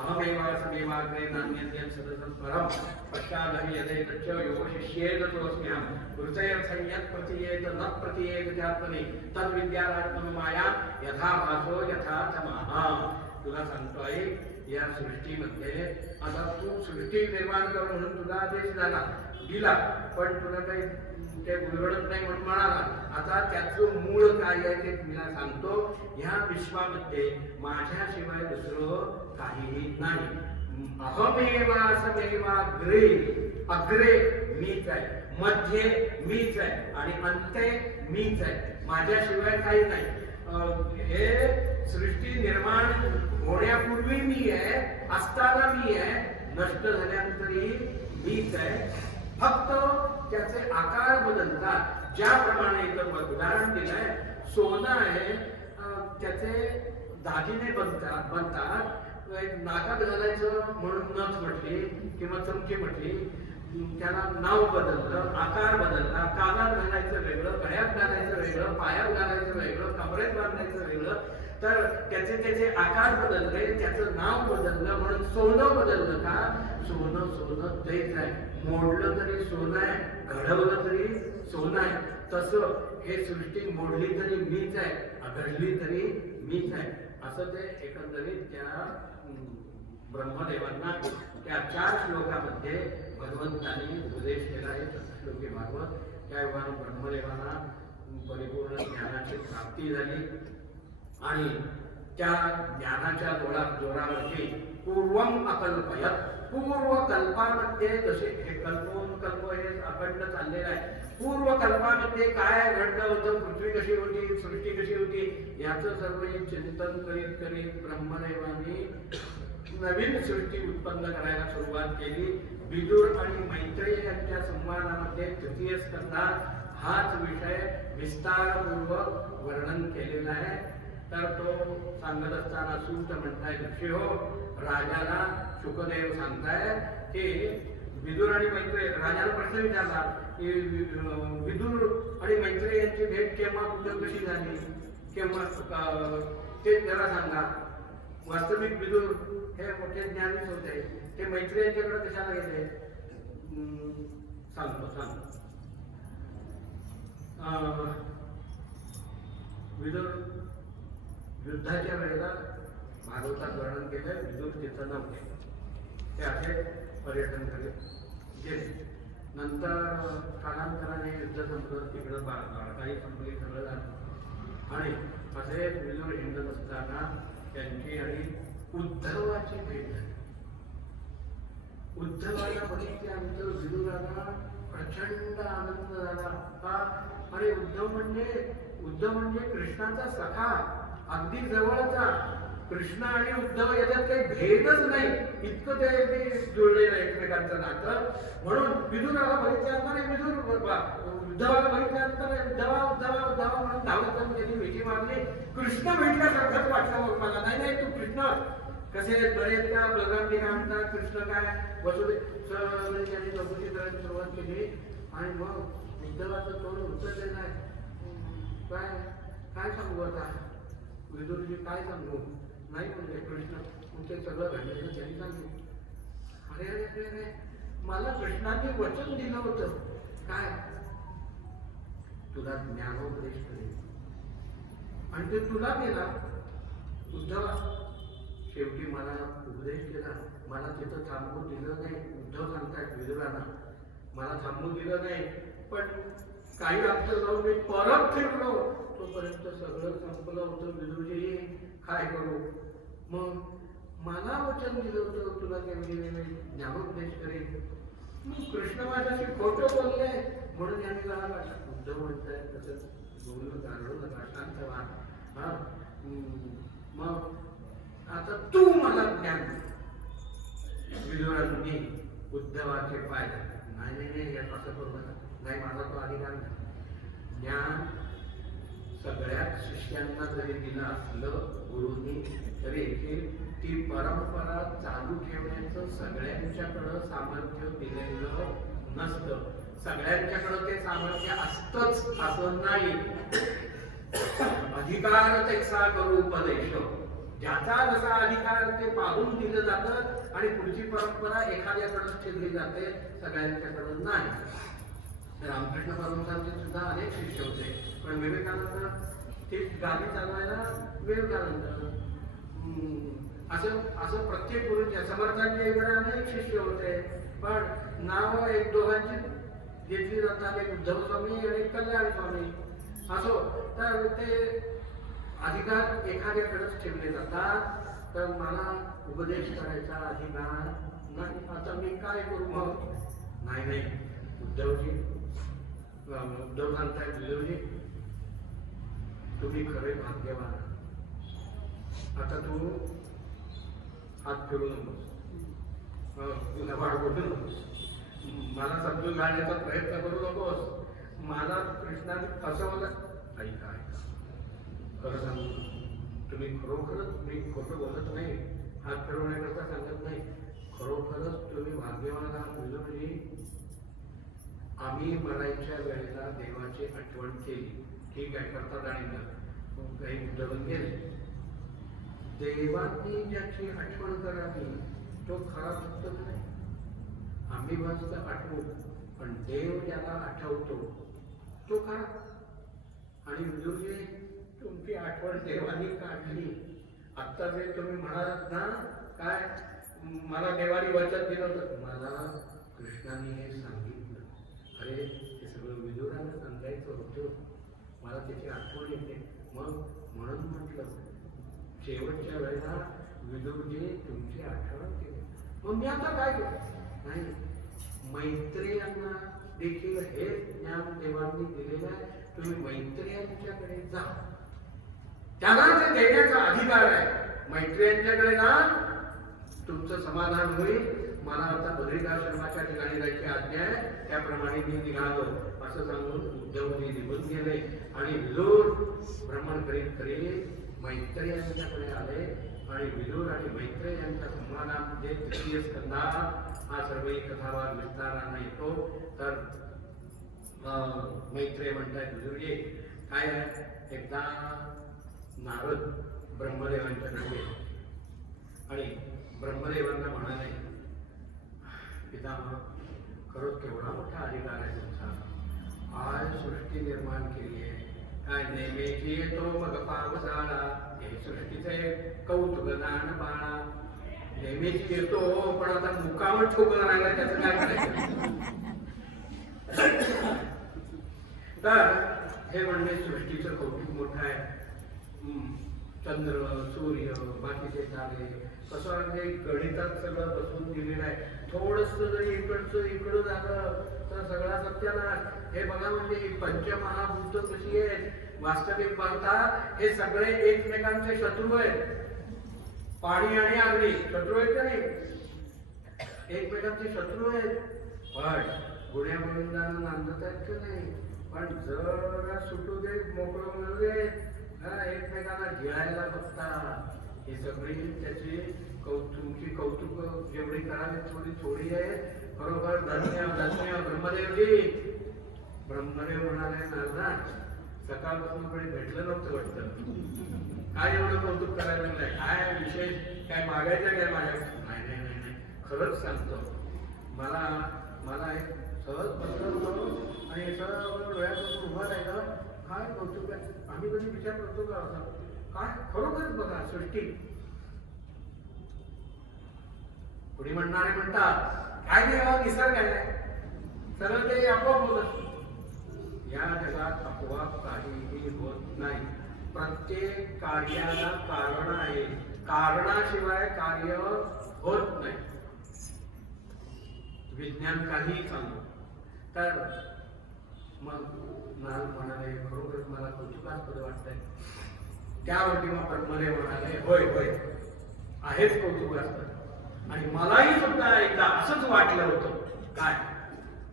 अहमेवासमेवाग्रे नान्यद्यं सततं परं पश्चादहं यदेतच्च योगशिष्येन तोऽस्म्यहं हृदयसंयत् प्रतीयेत न प्रतीयेत चात्मनि तद्विद्यारात्मनो माया यथा भासो यथा तमः. तुला सांगतोय या सृष्टीमध्ये आता तू सृष्टी निर्माण कर म्हणून तुला आदेश दिला, पण तुला काही ते उलगडत नाही म्हणून म्हणाला. आता त्याचं मूळ काय आहे ते तुला सांगतो. ह्या विश्वामध्ये माझ्याशिवाय दुसरं काहीही नाही. अहमेवासमेवाग्रे, अग्रे मीच आहे, मध्ये मीच आहे आणि अंते मीच आहे, माझ्याशिवाय काही नाही. हे सृष्टी निर्माण होण्यापूर्वी मी आहे, असताना मी आहे, नष्ट झाल्यानंतरही मीच आहे. फक्त त्याचे आकार बदलतात. ज्याप्रमाणे इथं उदाहरण दिलंय, सोनं आहे, त्याचे दागिने बनतात. नाकात घालायचं म्हणून नथ म्हटली किंवा चमकी म्हटली, त्याला नाव बदललं, आकार बदलला. कानात घालायचं वेगळं, गळ्यात घालायचं वेगळं, पायात घालायचं वेगळं, कमरेत बांधायचं वेगळं. तर त्याचे आकार बदलले, त्याचं नाव बदललं म्हणून सोनं बदललं का? सोनं तेच आहे. मोडलं तरी सोनं आहे, घडवलं तरी सोनं आहे. तसं हे सृष्टी मोडली तरी मीच आहे, घडली तरी मीच आहे. असं ते एकंदरीत त्या ब्रह्मदेवांना त्या 4 श्लोकामध्ये भगवंतांनी उपदेश केला आहे. श्लोकी भागवत. त्या ब्रह्मदेवांना परिपूर्ण ज्ञानाची प्राप्ती झाली आणि त्या ज्ञानाच्या जोरावरती पूर्वम अकल्पयत, पूर्व कल्पामध्ये जसे हे कल्प हे अखंड चाललेलं आहे. पूर्व कल्पामध्ये काय घडलं होतं, पृथ्वी कशी होती, सृष्टी कशी होती, याचं सर्व चिंतन करीत ब्रह्मदेवांनी नवीन सृष्टी उत्पन्न करायला सुरुवात केली. विदुर आणि मैत्रेय यांच्या संवादामध्ये तृतीय स्कंदात हाच विषय विस्तारपूर्वक वर्णन केलेला आहे. तर तो सांगत असताना सूत म्हणताय, ऋषी हो, राजाला शुकदेव सांगताय की विदुर आणि मैत्रेय, राजाला प्रश्न विचारला की विदुर आणि मैत्रेय यांची भेट केव्हा, कुठं, कशी झाली, केव्हा, ते जरा सांगा. वास्तविक विदुर हे मोठे ज्ञानीच होते, ते मैत्रेयांच्याकडे कशाला गेले? सांगतो. विदुर युद्धाच्या वेळेला भागवतात वर्णन केलं, विदुर तिथं नव्हते, ते असे पर्यटन करीत गेले. नंतर कालांतराने युद्ध संपलं, तिकडं बारकाई संपली, सगळं झालं आणि असे विदुर हिंडत असताना त्यांची आणि उद्धवाची भेट झाली. उद्धवाला बघितल्यानंतर विदुराला प्रचंड आनंद झाला. का? आणि उद्धव म्हणजे कृष्णाचा सखा, अगदी जवळचा. कृष्ण आणि उद्धव याच्यात काही भेदच नाही, इतकं ते जुळलेलं एकमेकांचं नातं. म्हणून विदुराला बघितल्यानंतर उद्धवाला बघितल्यानंतर उद्धवा म्हणून धावत जाऊन त्यांनी मिठी मारली. कृष्ण भेटल्यासारखंच वाटलं मला. नाही तू कृष्ण कसे बरेच त्या बलरामजी काय म्हणतात, कृष्ण काय वसुदेव चौकशी करायला सुरुवात केली. आणि मग उद्धवाचं तोंड उचललेलं आहे. काय सांगू आता विदुरजी, काय सांगू? नाही म्हणजे कृष्ण ते सगळं घडलेलं त्यांनी सांगितलं. अरे मला कृष्णाने वचन दिलं होतं, काय तुला ज्ञानोपदेश करेल, आणि ते तुला केला. उद्धवा शेवटी मला उपदेश केला, मला तिथं थांबू दिलं नाही. उद्धव सांगतायत विदुराला, मला थांबू दिलं नाही, पण काही अंतर जाऊन मी परत फिरलो, तोपर्यंत सगळं संपलं होतं. विदुरजी काय करू? मग मला वचन दिलं होतं तुला ज्ञानोपदेश करेल, कृष्ण माझ्याशी खोटं बोलले, म्हणून यांनी गाळा काढला. उद्धव म्हणताय तसं बोलून गाळू नका, शांत व्हा. हा मग आता तू मला ज्ञान विदुरांनी उद्धवाचे पाय धरले. नाही नाही नाही, यात असं करू नका. नाही, माझा तो अधिकार नाही. ज्ञान सगळ्याच शिष्यांना जरी दिलं असलं गुरुनी, तरी ती परंपरा चालू ठेवण्याचं सगळ्यांच्याकडं सामर्थ्य दिलेलं नसतं. सगळ्यांच्याकडं ते सामर्थ्य असतंच असं नाही. अधिकार त्याचा करू उपदेश, ज्याचा जसा अधिकार ते पाहून दिलं जातं आणि पुढची परंपरा एखाद्याकडून ठेवली जाते, सगळ्यांच्याकडून नाही. रामकृष्ण परमहंसांचे सुद्धा अनेक शिष्य होते, पण विवेकानंद ते गाडी चालवायला विवेकानंद, असं प्रत्येक गुरुच्या समर्थांच्या इकडे अनेक शिष्य होते, पण नाव एक दोघांची घेतली जातात, एक उद्धव स्वामी आणि कल्याण स्वामी. असो, तर ते अधिकार एखाद्याकडेच ठेवले जातात. तर मला उपदेश करायचा अधिकार नाही. आता मी काय करू मग? नाही नाही, उद्धव सांगतायत, विदुरजी तुम्ही खरे भाग्यवान. आता तू हात फिरू नकोस, तुला वाढवू नकोस, मला समजून घालण्याचा प्रयत्न करू नकोस. मला कृष्णाने फसवलं. ऐका ऐका, खरं सांगू, तुम्ही खरोखरच, मी खोटं बोलत नाही, हात फिरवण्याकरता सांगत नाही, खरोखरच तुम्ही भाग्यवान आहात विदुरजी. आम्ही मरायच्या वेळेला देवाची आठवण केली. ठीक आहे, करतात आणि काही उद्धवन गेले. देवांनी ज्याची आठवण करावी तो खरा भक्त नाही. आम्ही मस्त आठवू, पण देव ज्याला आठवतो तो खरा. आणि विदुरजी तुमची आठवण देवानी काढली. आत्ता जे तुम्ही म्हणालात ना, काय मला देवानी वचन दिलं होतं, मला कृष्णाने हे सांगितलं. अरे हे सगळं विदुराला सांगायचं होतं, मला त्याची आठवण येते. मग म्हणून म्हटलं शेवटच्या वेळेला विदुरजी तुमची आठवण केली. मग मी आता काय करू? नाही, मैत्रेयांना देखील हे ज्ञान देवांनी दिलेलं आहे. तुम्ही मैत्रेयांच्याकडे जा, त्यांना ते देण्याचा अधिकार आहे. मैत्रेयांच्याकडे ना तुमचं समाधान होईल. मला आता बद्रिकाश्रमाच्या ठिकाणी जायची आज्ञा आहे, त्याप्रमाणे मी निघालो असं सांगून उद्धवजी निघून गेले. आणि विदुर भ्रमण करीत करीत मैत्रेयांच्याकडे आले. आणि विदुर आणि मैत्रेय यांच्या संवादामध्ये तृतीय स्कंधात हा सर्व कथाभाग विस्ताराने येतो. तर मैत्रेय म्हणतात, विदुरजी काय आहे, एकदा नारद ब्रह्मदेवांच्याकडे गेले आणि ब्रह्मदेवांना म्हणाले, पितामह, खरंच केवढा मोठा अधिकार आहे तुमचा. आज सृष्टी निर्माण केली आहे, काय नेहमीची येतो मग पावसाळा, हे सृष्टीचे कौतुक दान बाळा. नेहमीची येतो, पण आता मुकावर ठोकून राहिला, त्याचं काय करायचं? तर हे म्हणणे सृष्टीचं कौतुक मोठं आहे. चंद्र, सूर्य, बाकीचे तारे, कसं म्हणजे गणितात सगळं बसवून दिलेलं आहे. थोडस जरी इकडं झालं तर सगळा सत्यानाश. हे बघा, म्हणजे पंचमहाभूत कशी आहेत, वास्तविक पाहता हे सगळे एकमेकांचे शत्रू आहेत. पाणी आणि अग्नी शत्रू आहेत का नाही? एकमेकांचे शत्रू आहेत. पण गुण्या गोविंदांना नांदत आहेत का नाही? पण जरा सुटू देत, मोकळं मिळू देत, एकमेकांना गिळायला बघतात. हे सगळी त्याची तुमची कौतुक जेवढी करावी थोडी थोडी आहे. बरोबर, धन्य धन्य ब्रह्मदेवजी. ब्रह्मदेव म्हणाले, नारदा सकाळपासून कोणी भेटलं नव्हतं वाटतं, काय एवढं कौतुक करायला लागलंय, काय विशेष, काय मागायचं काय माझ्या? नाही नाही नाही नाही, खरंच सांगतो, मला एक सहज बसलो आणि सहज डोळ्यापासून उभा राहिलं. काय कौतुक आहे, आम्ही कधी विचार करतो का असा? काय खरोखरच बघा सृष्टी. कुणी म्हणणारे म्हणतात काय नाही, निसर्ग आहे, सरळ ते आपोआप होत असतं. या जगात आपोआप काहीही होत नाही. प्रत्येक कार्याला कारण आहे, कारणाशिवाय कार्य होत नाही. विज्ञान काही सांगू तर मग नारद म्हणाले, खरोखरच मला कौतुकास्पद वाटतंय. त्यावरती मग ब्रह्मदेव म्हणाले, होय होय आहेच कौतुकास्पद, आणि मलाही सुद्धा एकदा असंच वाटलं होतं. काय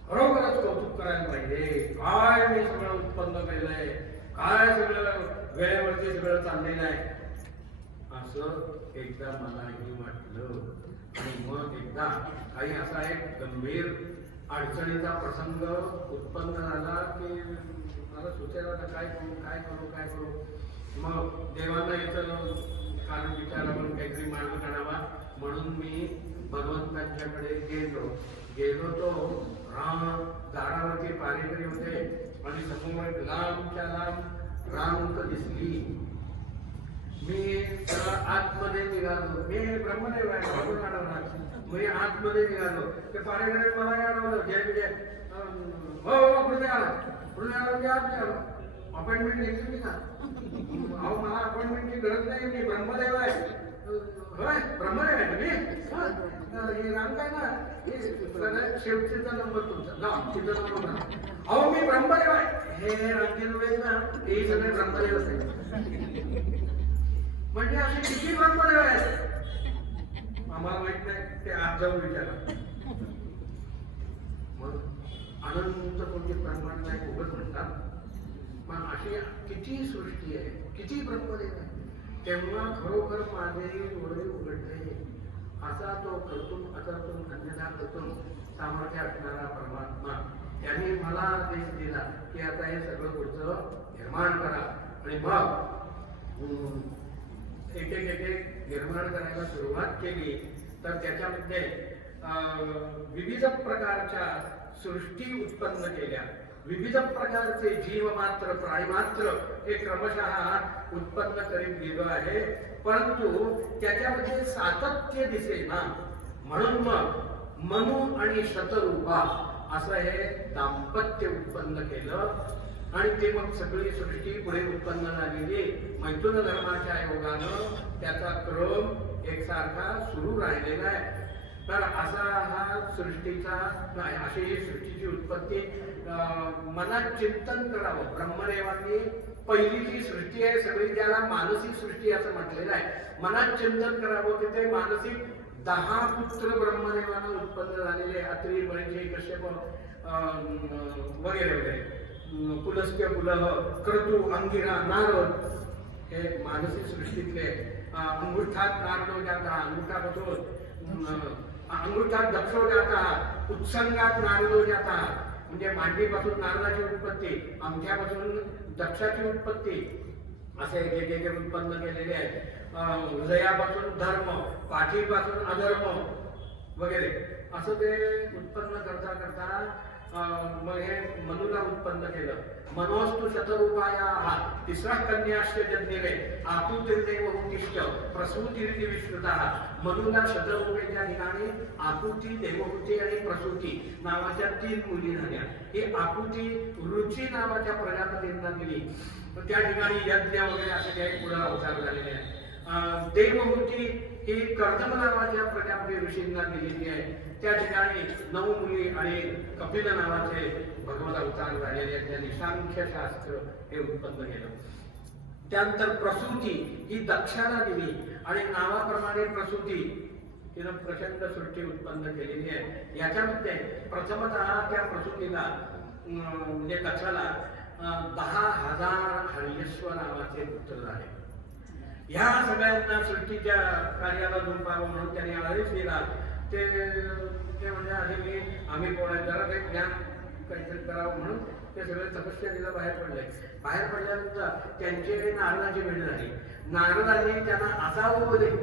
खरोखरच कौतुक करायला पाहिजे, काय मी सगळं उत्पन्न केलंय, काय सगळं वेळेवरती सगळं चाललेलं आहे, असं एकदा मलाही वाटलं. आणि मग एकदा काही असा एक गंभीर अडचणीचा प्रसंग उत्पन्न झाला की मला सुचेला काय करू काय करू काय करू. मग देवांना याचं कारण विचारावं, काहीतरी मार्ग काढावा म्हणून मी भगवंतांच्याकडे गेलो तो राम दारावरती पारेकरी होते आणि समोर लांबच्या लांब रामूक दिसली. मी आतमध्ये निघालो, मी ब्रह्मदेव आहे भगवंत अडवणार, मी आतमध्ये निघालो. ते पारेकरी मला अडवलं, जय विजय हो पुढे आला म्हणजे आत आलो. अपॉइंटमेंट घेतली मी का? अहो मला अपॉइंटमेंटची गरज नाही, मी ब्रह्मदेव आहे. होय ब्रह्मदेव आहे तुम्ही? हे राम काय ना हे शेवटचा नंबर तुमचा नाव तिथं नंबर. अहो मी ब्रह्मदेव आहे. हे रामदेव ना हे सगळे ब्रह्मदेवच आहे. म्हणजे असे किती ब्रह्मदेव आहेत आम्हाला माहित नाही, ते आज जाऊन विचारा. मग अनंत कोणते ब्रह्मांड नाही उभं म्हणतात, पण अशी किती सृष्टी आहे, किती ब्रह्मदेव आहे. तेव्हा खरोखर माझे डोळे उघडले. असा तो कर्तुम अकर्तुम अन्यथा कर्तुम सामर्थ्य असणारा परमात्मा त्याने मला आदेश दिला की आता हे सगळं पुढचं निर्माण करा. आणि मग एक एक निर्माण करायला सुरुवात केली. तर त्याच्यामध्ये विविध प्रकारच्या सृष्टी उत्पन्न केल्या, विविध प्रकारचे जीव मात्र प्राणी मात्र हे क्रमशः उत्पन्न करीत गेलो आहे. परंतु त्याच्यामध्ये सातत्य दिसेना, म्हणून मग मनु आणि शतरूपा असं हे दाम्पत्य उत्पन्न केलं. आणि ते मग सगळी सृष्टी पुढे उत्पन्न झालेली मैथुन धर्माच्या योगानं त्याचा क्रम एकसारखा सुरू राहिलेला आहे. तर असा हा सृष्टीचा अशी ही सृष्टीची उत्पत्ती मनात चिंतन करावं. ब्रह्मदेवांनी पहिली जी सृष्टी आहे सगळी त्याला मानसिक सृष्टी असं म्हटलेलं आहे. मनात चिंतन करावं की ते मानसिक 10 पुत्र ब्रह्मदेवानं उत्पन्न झालेले, अत्री म्हणजे कश्यप वगैरे वगैरे, पुलस्त्य पुलह क्रतु अंगिरा नारद हे मानसिक सृष्टीतले. अंगुष्ठात नारदो जाता, अंगुष्ठात दक्षो जाता, उत्संगात नारदो जाता म्हणजे मांडीपासून नारदाची उत्पत्ती, अंगठ्यापासून दक्षाची उत्पत्ती, असे एक उत्पन्न केलेले आहेत. हृदयापासून धर्म, पाठीपासून अधर्म वगैरे असं ते उत्पन्न करता करता मग हे मनुला उत्पन्न केलं. मनोस्तु शतरूपाया हा तिसरा कन्याश्च जज्ञिरे आपुतिर्देव होतिष्ठ प्रसूतिरिति विश्रुता. मनुला शतरूपेच्या ठिकाणी आपुती, देवहूती आणि प्रसूती नावाच्या 3 मुली झाल्या. ही आपुती रुची नावाच्या प्रजापतींना दिली, त्या ठिकाणी यज्ञ वगैरे असे काही पुढे अवतार झालेले आहेत. देवहूती ही कर्दम नावाच्या प्रजापती ऋषींना दिलेली आहे, त्या ठिकाणी 9 मुली आणि कपिल नावाचे भगवत अवतार झालेले आहेत. त्यांनी सांख्यशास्त्र हे उत्पन्न केलं. त्यानंतर प्रसूती ही दक्षाला दिली आणि नावाप्रमाणे प्रसूती तिनं प्रचंड सृष्टी उत्पन्न केलेली आहे. याच्यामध्ये प्रथमतः त्या प्रसूतीला म्हणजे दक्षाला 10,000 हरियश्व नावाचे पुत्र झाले. ह्या सगळ्यांना सृष्टीच्या कार्याला झुंपावं म्हणून त्यांनी आदेश दिला. ते म्हणजे आम्ही कोणा जरा काही ज्ञान काहीतरी करावं म्हणून ते सगळे तपश्चर्येला बाहेर पडले. बाहेर पडल्यानंतर त्यांची नारदाची भेट झाली. नारदांनी त्यांना असा उपदेश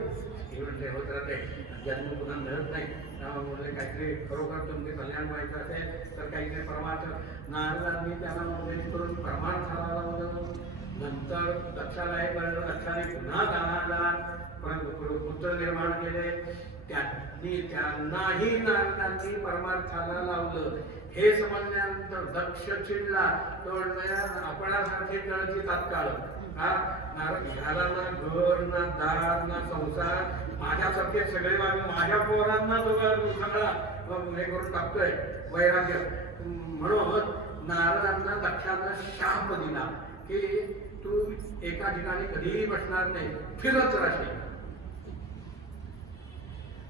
हे होत राहते, जन्म पुन्हा मिळत नाही, त्यामुळे काहीतरी खरोखर तुमचे कल्याण व्हायचं असेल तर काहीतरी परमार्थ. नारदांनी त्यांना उपदेश करून परमार्थाला लावलं. नंतर दक्षाला हे कळलं, दक्षाने पुन्हा 10,000 पुत्र निर्माण केले. त्यांनाही नारदांनी परमार्थाला लावलं. हे समजल्यानंतर दक्ष चिडला, आपणासारखे जळची तात्काळ नारद झाला ना घर ना दार ना संसार, माझ्यासारखे सगळे माझ्या पोरांना सगळा हे करून टाकतोय वैराग्य म्हणून नारदांना दक्षानं शाप दिला की तू एका ठिकाणी कधीही बसणार नाही, फिरत राहशील.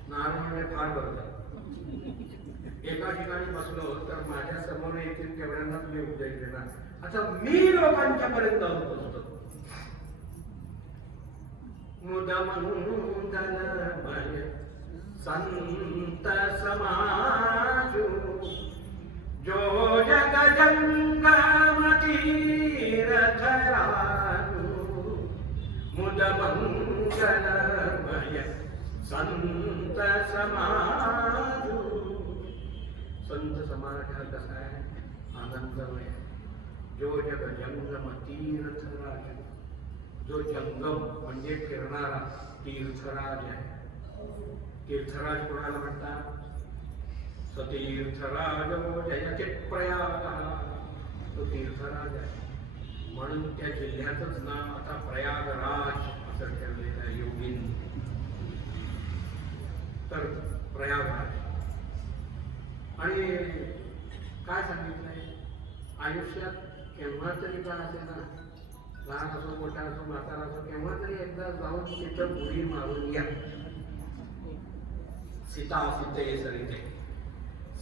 नारद म्हणजे फार बरं झालं, एका ठिकाणी बसलो तर माझ्या समोर येतील तेवढ्यांनाच मी उपदेश देणार. आता मी लोकांच्या पर्यंत पोहोचतो. मुदमंगलमय संत समाज जो जग जंगम तीरथ राजू. मुदमंगलमय संत समाज. संत समाज हा कसा आहे? आनंदमय. जो जग जंगम तीर्थ राज. जो जंगम म्हणजे फिरणारा तीर्थराज आहे. तीर्थराज कोणाला म्हणतात? सतीर्थराज जयते प्रयाग. तो तीर्थराज आहे म्हणून त्या जिल्ह्याचंच नाव आता प्रयागराज असं ठरलेलं आहे योगीन. तर प्रयागराज. आणि काय सांगितलंय? आयुष्यात केव्हा तरी का असे ना, लहान असो मोठा असो म्हातारा असो, केव्हा तरी एकदा जाऊन तिथं उडी मारून या. सीता सीते सरिते.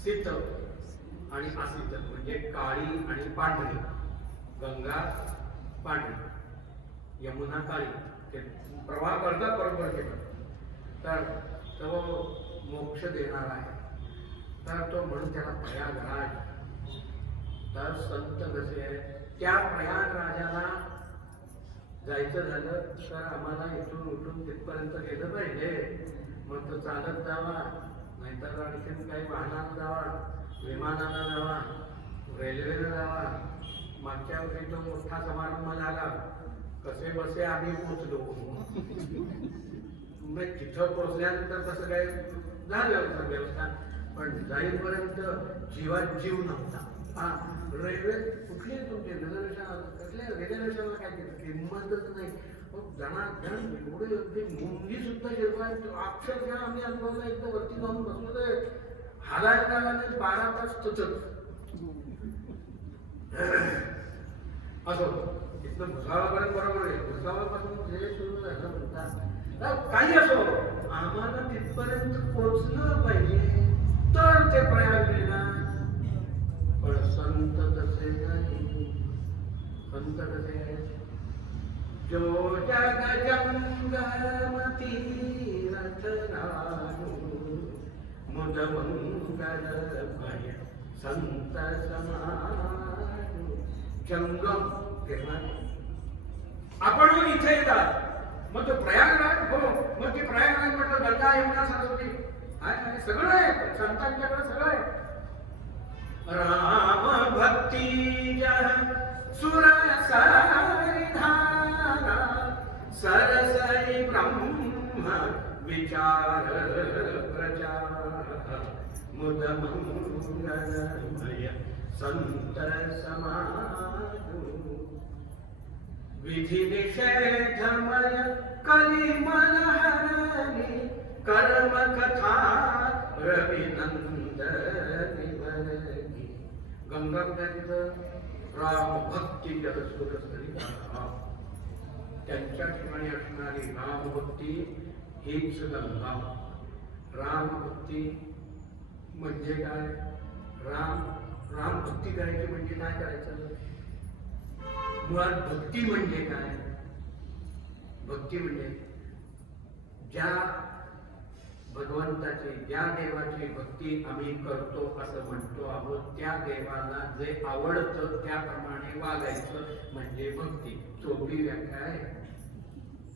सीत आणि असित म्हणजे काळी आणि पांढरी. गंगा पांढरी, यमुना काळी. ते प्रवाह करता बरोबर केलं तर तो मोक्ष देणार आहे. तर तो म्हणून त्याला प्रयागराज. तर संत कसे आहे? त्या प्रयागराजाला जायचं झालं तर आम्हाला इथून उठून तिथपर्यंत गेलं पाहिजे. मग तो चालत जावा, नाहीतर आणखीन काही वाहनानं जावा, विमानानं जावा, रेल्वेनं जावा. मागच्या वेळी तो मोठा समारंभ झाला, कसे बसे आम्ही पोचलो. तिथं पोचल्यानंतर कसं काय झालं व्यवस्था, पण जाईपर्यंत जीवात जीव नव्हता. हा रेल्वे कुठली तुमची रिझर्वेशन, कसल्या रिझर्वेशनला काय किंमतच नाही. जणाजण एवढे अगदी मुंगी सुद्धा शिरवाय अक्षरशः आम्ही अनुभवला. एकदा वरती जाऊन बसलो तर हालायला 12 तास तसंच असं. इथलं भुसावळपर्यंत बरोबर आहे. भुसावळपासून जे सुरू झालं म्हणतात काही असो, आम्हाला तिथपर्यंत पोचलं पाहिजे तर ते प्रयाग मिळणार. पण संत तसे नाही. संत कसे आहे? जो जग जंगम तीरथ राजू. मुदमंगलमय संत समाज. जंगम फिरणार. आपण इथे येतात, मग तो प्रयागराज. हो, मग ते प्रयागराज म्हटलं गंगा यमुना सरस्वती आहे, सगळं आहे संतांच्याकडे, सगळं आहे. राम भक्ती जह सुर सारी धारा. सरसई ब्रह्म विचार प्रचार. मुदमंगलमय संत समाज. विधि निषेधमय कलिमल हरणी. कर्म कथा रविनंदनी बरगी. गंगा तिथं राम भक्ती जलसुरसरी. त्यांच्या ठिकाणी असणारी रामभक्ती हीच गंगा. रामभक्ती म्हणजे काय? रामभक्ती करायची म्हणजे काय करायचं? मुळात भक्ती म्हणजे काय? भक्ती म्हणजे ज्या भगवंताची, ज्या देवाची भक्ती आम्ही करतो असं म्हणतो आहोत, त्या देवाला जे आवडतं त्याप्रमाणे वागायचं म्हणजे भक्ती. सोपी व्याख्या आहे,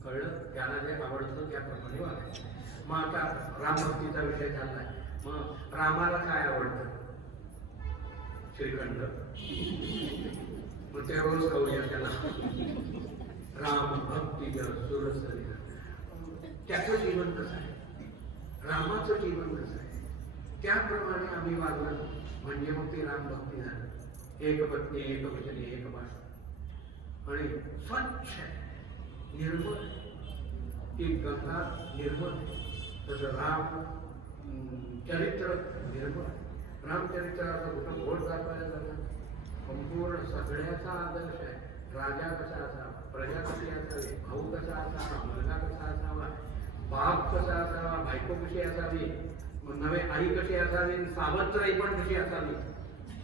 कळलं? त्याला जे आवडतं त्याप्रमाणे वागायचं. मग आता रामभक्तीचा विषय झालाय. मग रामाला काय आवडतं? श्रीखंड. मग ते रोज खाऊया त्याला. राम भक्ती सुरसरी. त्याचं जीवन कसं आहे? रामाचं जीवन कसं आहे? त्याप्रमाणे आम्ही वागलं म्हणजे मग ती रामभक्ती झालं. एक पत्नी, एक वचने, एक भाषा. आणि स्वच्छ निर्मळ. ती गंगा निर्मळ. तसं राम चरित्र निर्मळ. रामचरित्राचं कुठं घोड दाखवायला जातात. संपूर्ण सगळ्याचा आदर्श आहे. राजा कसा असावा, प्रजा कशी असावी, भाऊ कसा असावा, मुलगा कसा असावा, बाप कसा असावा, बायको कशी असावी, नवे आई कशी असावी, सावत्राई पण कशी असावी,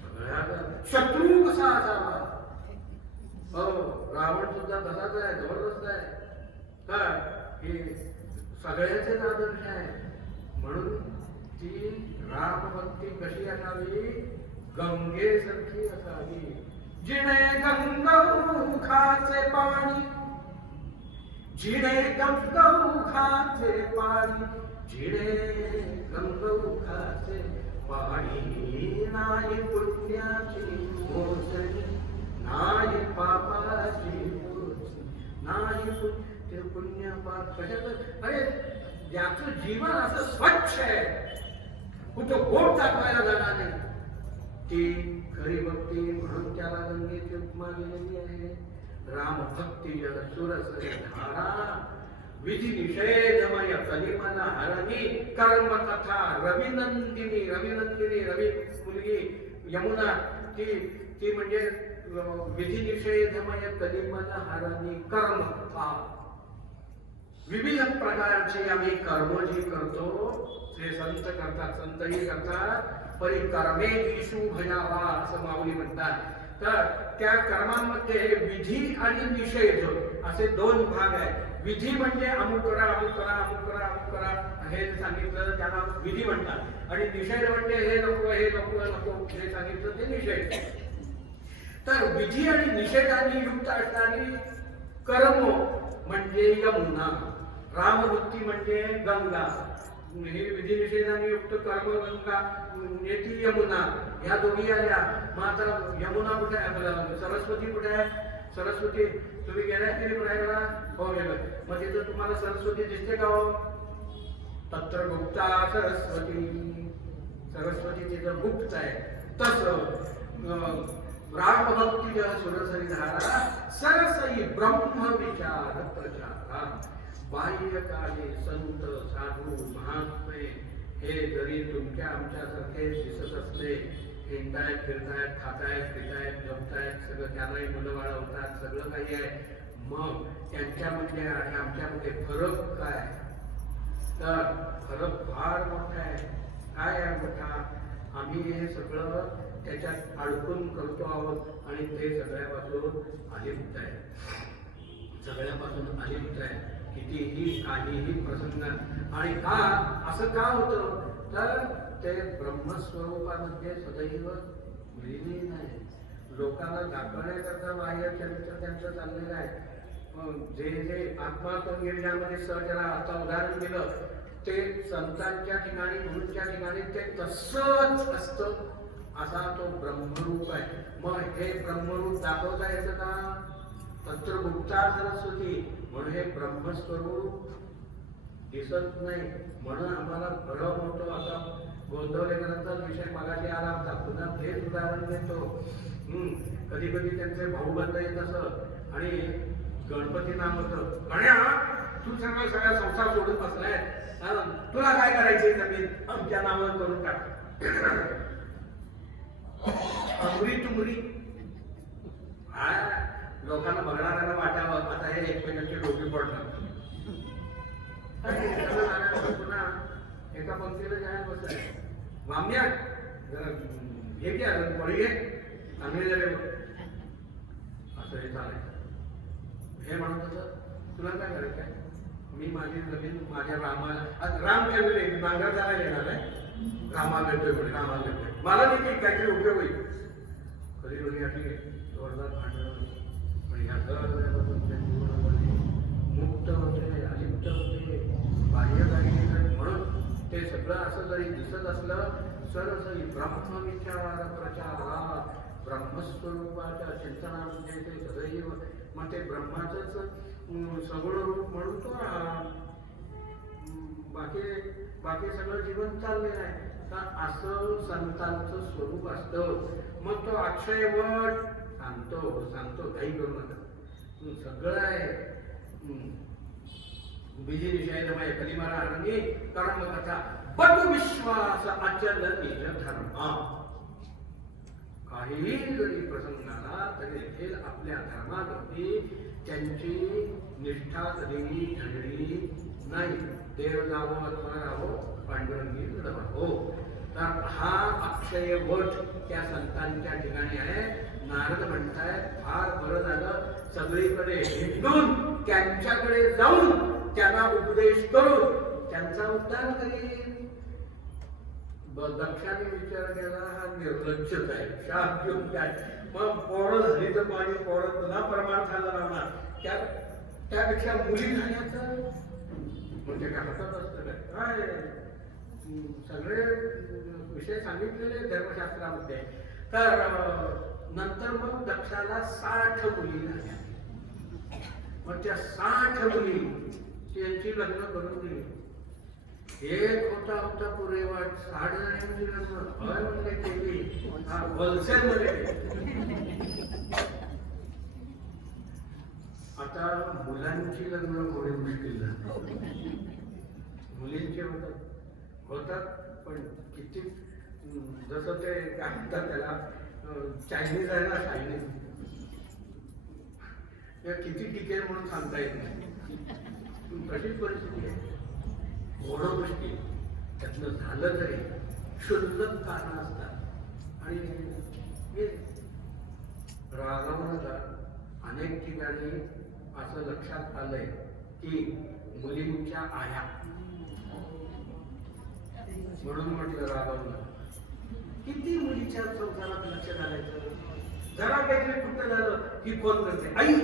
सगळ्याचा शत्रू कसा असावा. हो, रावण सुद्धा तसाच आहे, जबरदस्त आहे. काय हे सगळ्याचेच आदर्श आहे. म्हणून ती रामभक्ती कशी असावी, गंगेसारखी असावी. जिने गंगौखाचे पाणी, जिने गंगौखाचे पाणी, जिने गंगौखाचे पाणी, नाही पुण्याची मोजणी, नाही पापाची मोजणी, नाही ते पुण्य पाप कशाचं. अरे ज्याचं जीवन असं स्वच्छ आहे, कुठं बोट टाकवायला जाणार नाही, ती खरी भक्ती. म्हणून त्याला गंगेची उपमा दिलेली आहे. राम भक्ती जल सुरसरी धारा, विधी निषेधमय कलिमन हरणी, कर्म कथा रविनंदिनी. रविनंदिनी रवी मुलगी यमुना, ती म्हणजे विधी निषेधमय कलिमन हरणी कर्म कथा. विविध प्रकारचे आम्ही कर्म जी करतो ते संत करतात, संतही करतात. परी कर्मे ईशू भजावा असं माऊली म्हणतात. तर त्या कर्मांमध्ये विधी आणि निषेध असे दोन भाग आहेत. विधी म्हणजे अमुक करा, अमुक करा, अमुक करा, अमुक करा हे सांगितलं त्याला विधी म्हणतात. आणि निषेध म्हणजे हे नको, हे नको, नको हे सांगितलं ते निषेध. तर विधी आणि निषेधाने युक्त असणारी कर्म म्हणजे यमुना, रामभक्ती म्हणजे गंगा. हे विधी निषेधाने युक्त कर्म गंगा, नेती यमुना, ह्या दोघी आल्या. मग आता यमुना कुठे आहे, सरस्वती कुठे आहे? सरस्वती तुम्ही गेल्या तरी फिरायला? हो गेलं. मग तिथं तुम्हाला सरस्वती दिसते का हो? तत्र गुप्ता सरस्वती, सरस्वती तिथं गुप्त आहे. तसं रामभक्ती सुरसरी धारा, सरसई ब्रह्म विचार प्रचारा. बाह्यकाले संत साधू महात्मे हे जरी तुमच्या आमच्यासारखे दिसत असले, हिंडतायत फिरतायत, खातायत पितायत जमतायत, सगळं त्यांनाही मुलं बाळ होतात, सगळं काही आहे. मग त्यांच्यामध्ये आणि आमच्यामध्ये फरक काय? तर फरक फार मोठा आहे. काय आहे मोठा? आम्ही हे सगळं त्याच्यात अडकून करतो आहोत आणि ते सगळ्यापासून अलिप्त आहे, सगळ्यापासून अलिप्त आहे. कितीही काहीही प्रसंग. आणि का असं का होतं? तर ते ब्रह्मस्वरूपामध्ये सदैव विलीन आहे. लोकांना दाखवण्याकरता बाह्य चरित्र त्यांचं चाललेलं आहे. जे जे आत्मात्म गिरजामध्ये सहजरा आता उदाहरण दिलं, ते संतांच्या ठिकाणी गुरूंच्या ठिकाणी ते तसंच असतं. असा तो ब्रह्मरूप आहे. मग हे ब्रह्मरूप दाखवता येतं का? तत्र गुप्ता सरस्वती, म्हणून हे ब्रह्मस्वरूप दिसत नाही. म्हणून आम्हाला भ्रम होतो. आता गोंधवलेकरांचा विषय मगाशी आला होता, पुन्हा तेच उदाहरण देतो. कधी कधी त्यांचे भाऊबंद येत असत आणि गणपती नाम होतं, गण्या तू सगळा संसार सोडून बसलाय, तुला काय करायचे जमीन आमच्या नावावर करून टाक. अमरी तुमरी लोकांना बघणाऱ्यांना वाटावं आता हे एकमेकांची डोकी पडणार. पुन्हा एका पंक्तीला जायला बसलाय, मामल्या जरा हे घ्या पडी घे चांगले झाले असं हे चालायचं. हे म्हणत होतं तुला काय करायचं आहे? मी माझी जमीन माझ्या रामाला, राम काय नांगर चालायला येणार आहे, रामाला भेटतोय म्हणे, रामाला भेटतोय मला देखील काहीतरी उपयोग होईल. कधी कधी अशी जोरदार भांडण. पण ह्या तुमच्या जीवनामध्ये मुक्त होते, अलिप्त होते, बाह्य काही नाही. म्हणून ते सगळं असं जरी दिसत असलं, सरसरी ब्रह्मविचार प्रचारा, ब्रह्मस्वरूपाच्या चिंतनामध्ये ते सदैव. मग ते ब्रह्माचंच सगळं रूप म्हणून तो बाकी सगळं जीवन चाललेलं आहे. तर असं संतांचं स्वरूप असतं. मग तो अक्षयवट सांगतो काही करू नका, सगळं आहे. विधी निषेधमय कलिमारा रंगी कर्मकथा बटू विश्वास अचल निज धर्म. काहीही जरी प्रसंग आला तरी देखील आपल्या धर्माप्रती त्यांची निष्ठा कधीही ढळली नाही. देव जावो अथवा राहो पांडुरंगी हो. तर हा अक्षय वट त्या संतांच्या ठिकाणी आहे. नारद म्हणतायत फार बरं झालं, सगळीकडे हिंडून त्यांच्याकडे जाऊन त्यांना उपदेश करून त्यांचा उद्धार करीन. दक्षाने विचार केला हा निर्लज्जच आहे, शाप घेऊन काय मग पोळं झाली तर पाणी पोळं पुन्हा परमार्थाला लावणार, त्यापेक्षा मुली झाल्याचं म्हणजे काय हातात असतं काय सगळे विषय सांगितलेले धर्मशास्त्रामध्ये. तर नंतर मग दक्षाला 60 मुली झाल्या. मग त्या 60 मुली त्यांची लग्न करून दिली. एक होता पुरेवाट 60 जणांची लग्न म्हणजे केली होलसेल मध्ये. आता मुलांची लग्न थोडी मुश्किल झाली. मुलींचे होतात पण किती जसं ते काय म्हणतात त्याला चायनीज आहे ना, चायनीज किती टिकेल म्हणून सांगता येत नाही. तशीच परिस्थिती आहे. होणं मुश्किल, त्यातनं झालं तरी क्षुल्लक कारण असतात. आणि हे रागावण्याला अनेक ठिकाणी असं लक्षात आलंय की मुलींच्या आया म्हणून म्हटलं रागावणं. किती मुलीच्या संसारात लक्ष घालायचं. जरा काहीतरी कुठं झालं की फोन करते, आई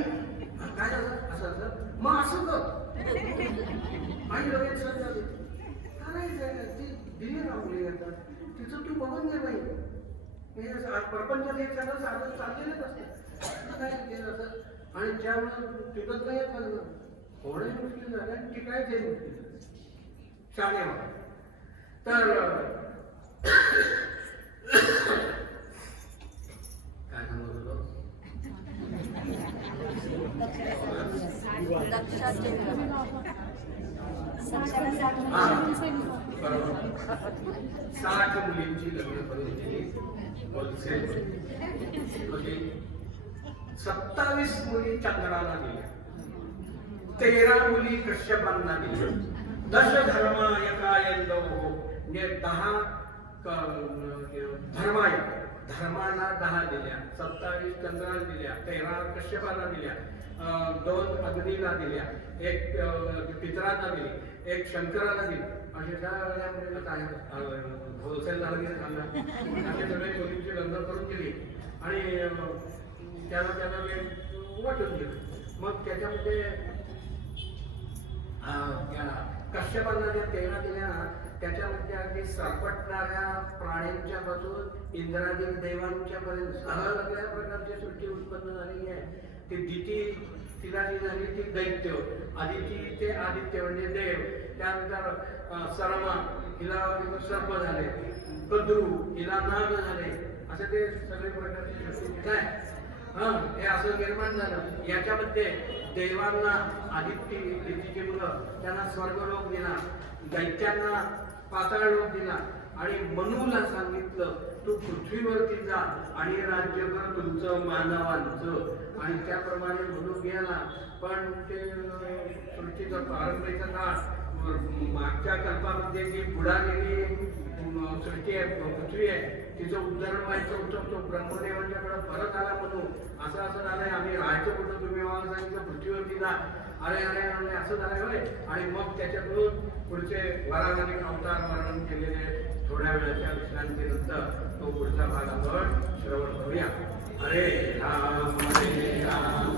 काय झालं असं मग असं कर. आई लगेच झाली करायचं ती दिली रावली आता तिचं तू बघून घे बाई. प्रपंचात एक सगळं साधन चाललेलंच असतं काय असं. आणि त्यामुळे टिकत नाही थोडं मुश्किल झालं आणि टिकायचं मुश्किल शाळे. तर काय सांगत होतो. बरोबर 60 मुलींची लग्न करून दिली होलसेल. 27 मुली चंद्राला दिल्या, 13 मुली कश्यपांना दिल्या. 10 धर्मायकायंदो म्हणजे 10 धर्माला 10 दिल्या, 27 चंद्राला दिल्या, 13 कश्यपाला दिल्या, 2 अग्नीला दिल्या, 1 पितरांना दिली, 1 शंकराला दिली. असे काय होलसेल झालं असे सगळे मुलींची लग्न करून दिली आणि त्याला वेळ वाटून गेलं. मग त्याच्यामध्ये कश्यपांना ज्या 13 दिल्या त्याच्यामध्ये अगदी सरपटणाऱ्या प्राण्यांच्या पासून इंद्रादी देवांच्या पर्यंत सगळ्या प्रकारची सृष्टी उत्पन्न झालेली आहे. ती दिती तिला जी झाली ती दैत्य, आदिती ते आदित्य म्हणजे देव, त्यानंतर सरमा हिला सर्प झाले, कद्रू हिला नाग झाले, असे ते सगळे प्रकारचे सृष्टी काय हे असं निर्माण झालं. याच्यामध्ये देवांना आदित्य दितीची मुलं त्यांना स्वर्गलोक दिला, दैत्यांना पाताळ लोक दिला आणि मनूला सांगितलं तू पृथ्वीवरती जा आणि राज्य कर तुमचं मानवांचं. आणि त्याप्रमाणे मनू गेला. पण ते सृष्टीचा पारंपरिक काळ मागच्या कल्पामध्ये जी बुडालेली सृष्टी आहे पृथ्वी आहे तिचं उद्धरण व्हायचं होतं. तो ब्रह्मदेवांच्याकडे परत आला म्हणून असं झालंय आम्ही राहायचं कुठं तुम्ही मला सांगितलं पृथ्वीवरती जा. अरे अरे अरे असं झालंय होय. आणि मग त्याच्यातून पुढचे वराहाने अवतार वर्णन केलेले थोड्या वेळाच्या विश्रांतीनंतर तो पुढचा भाग आपण श्रवण करूया. हरे राम हरे राम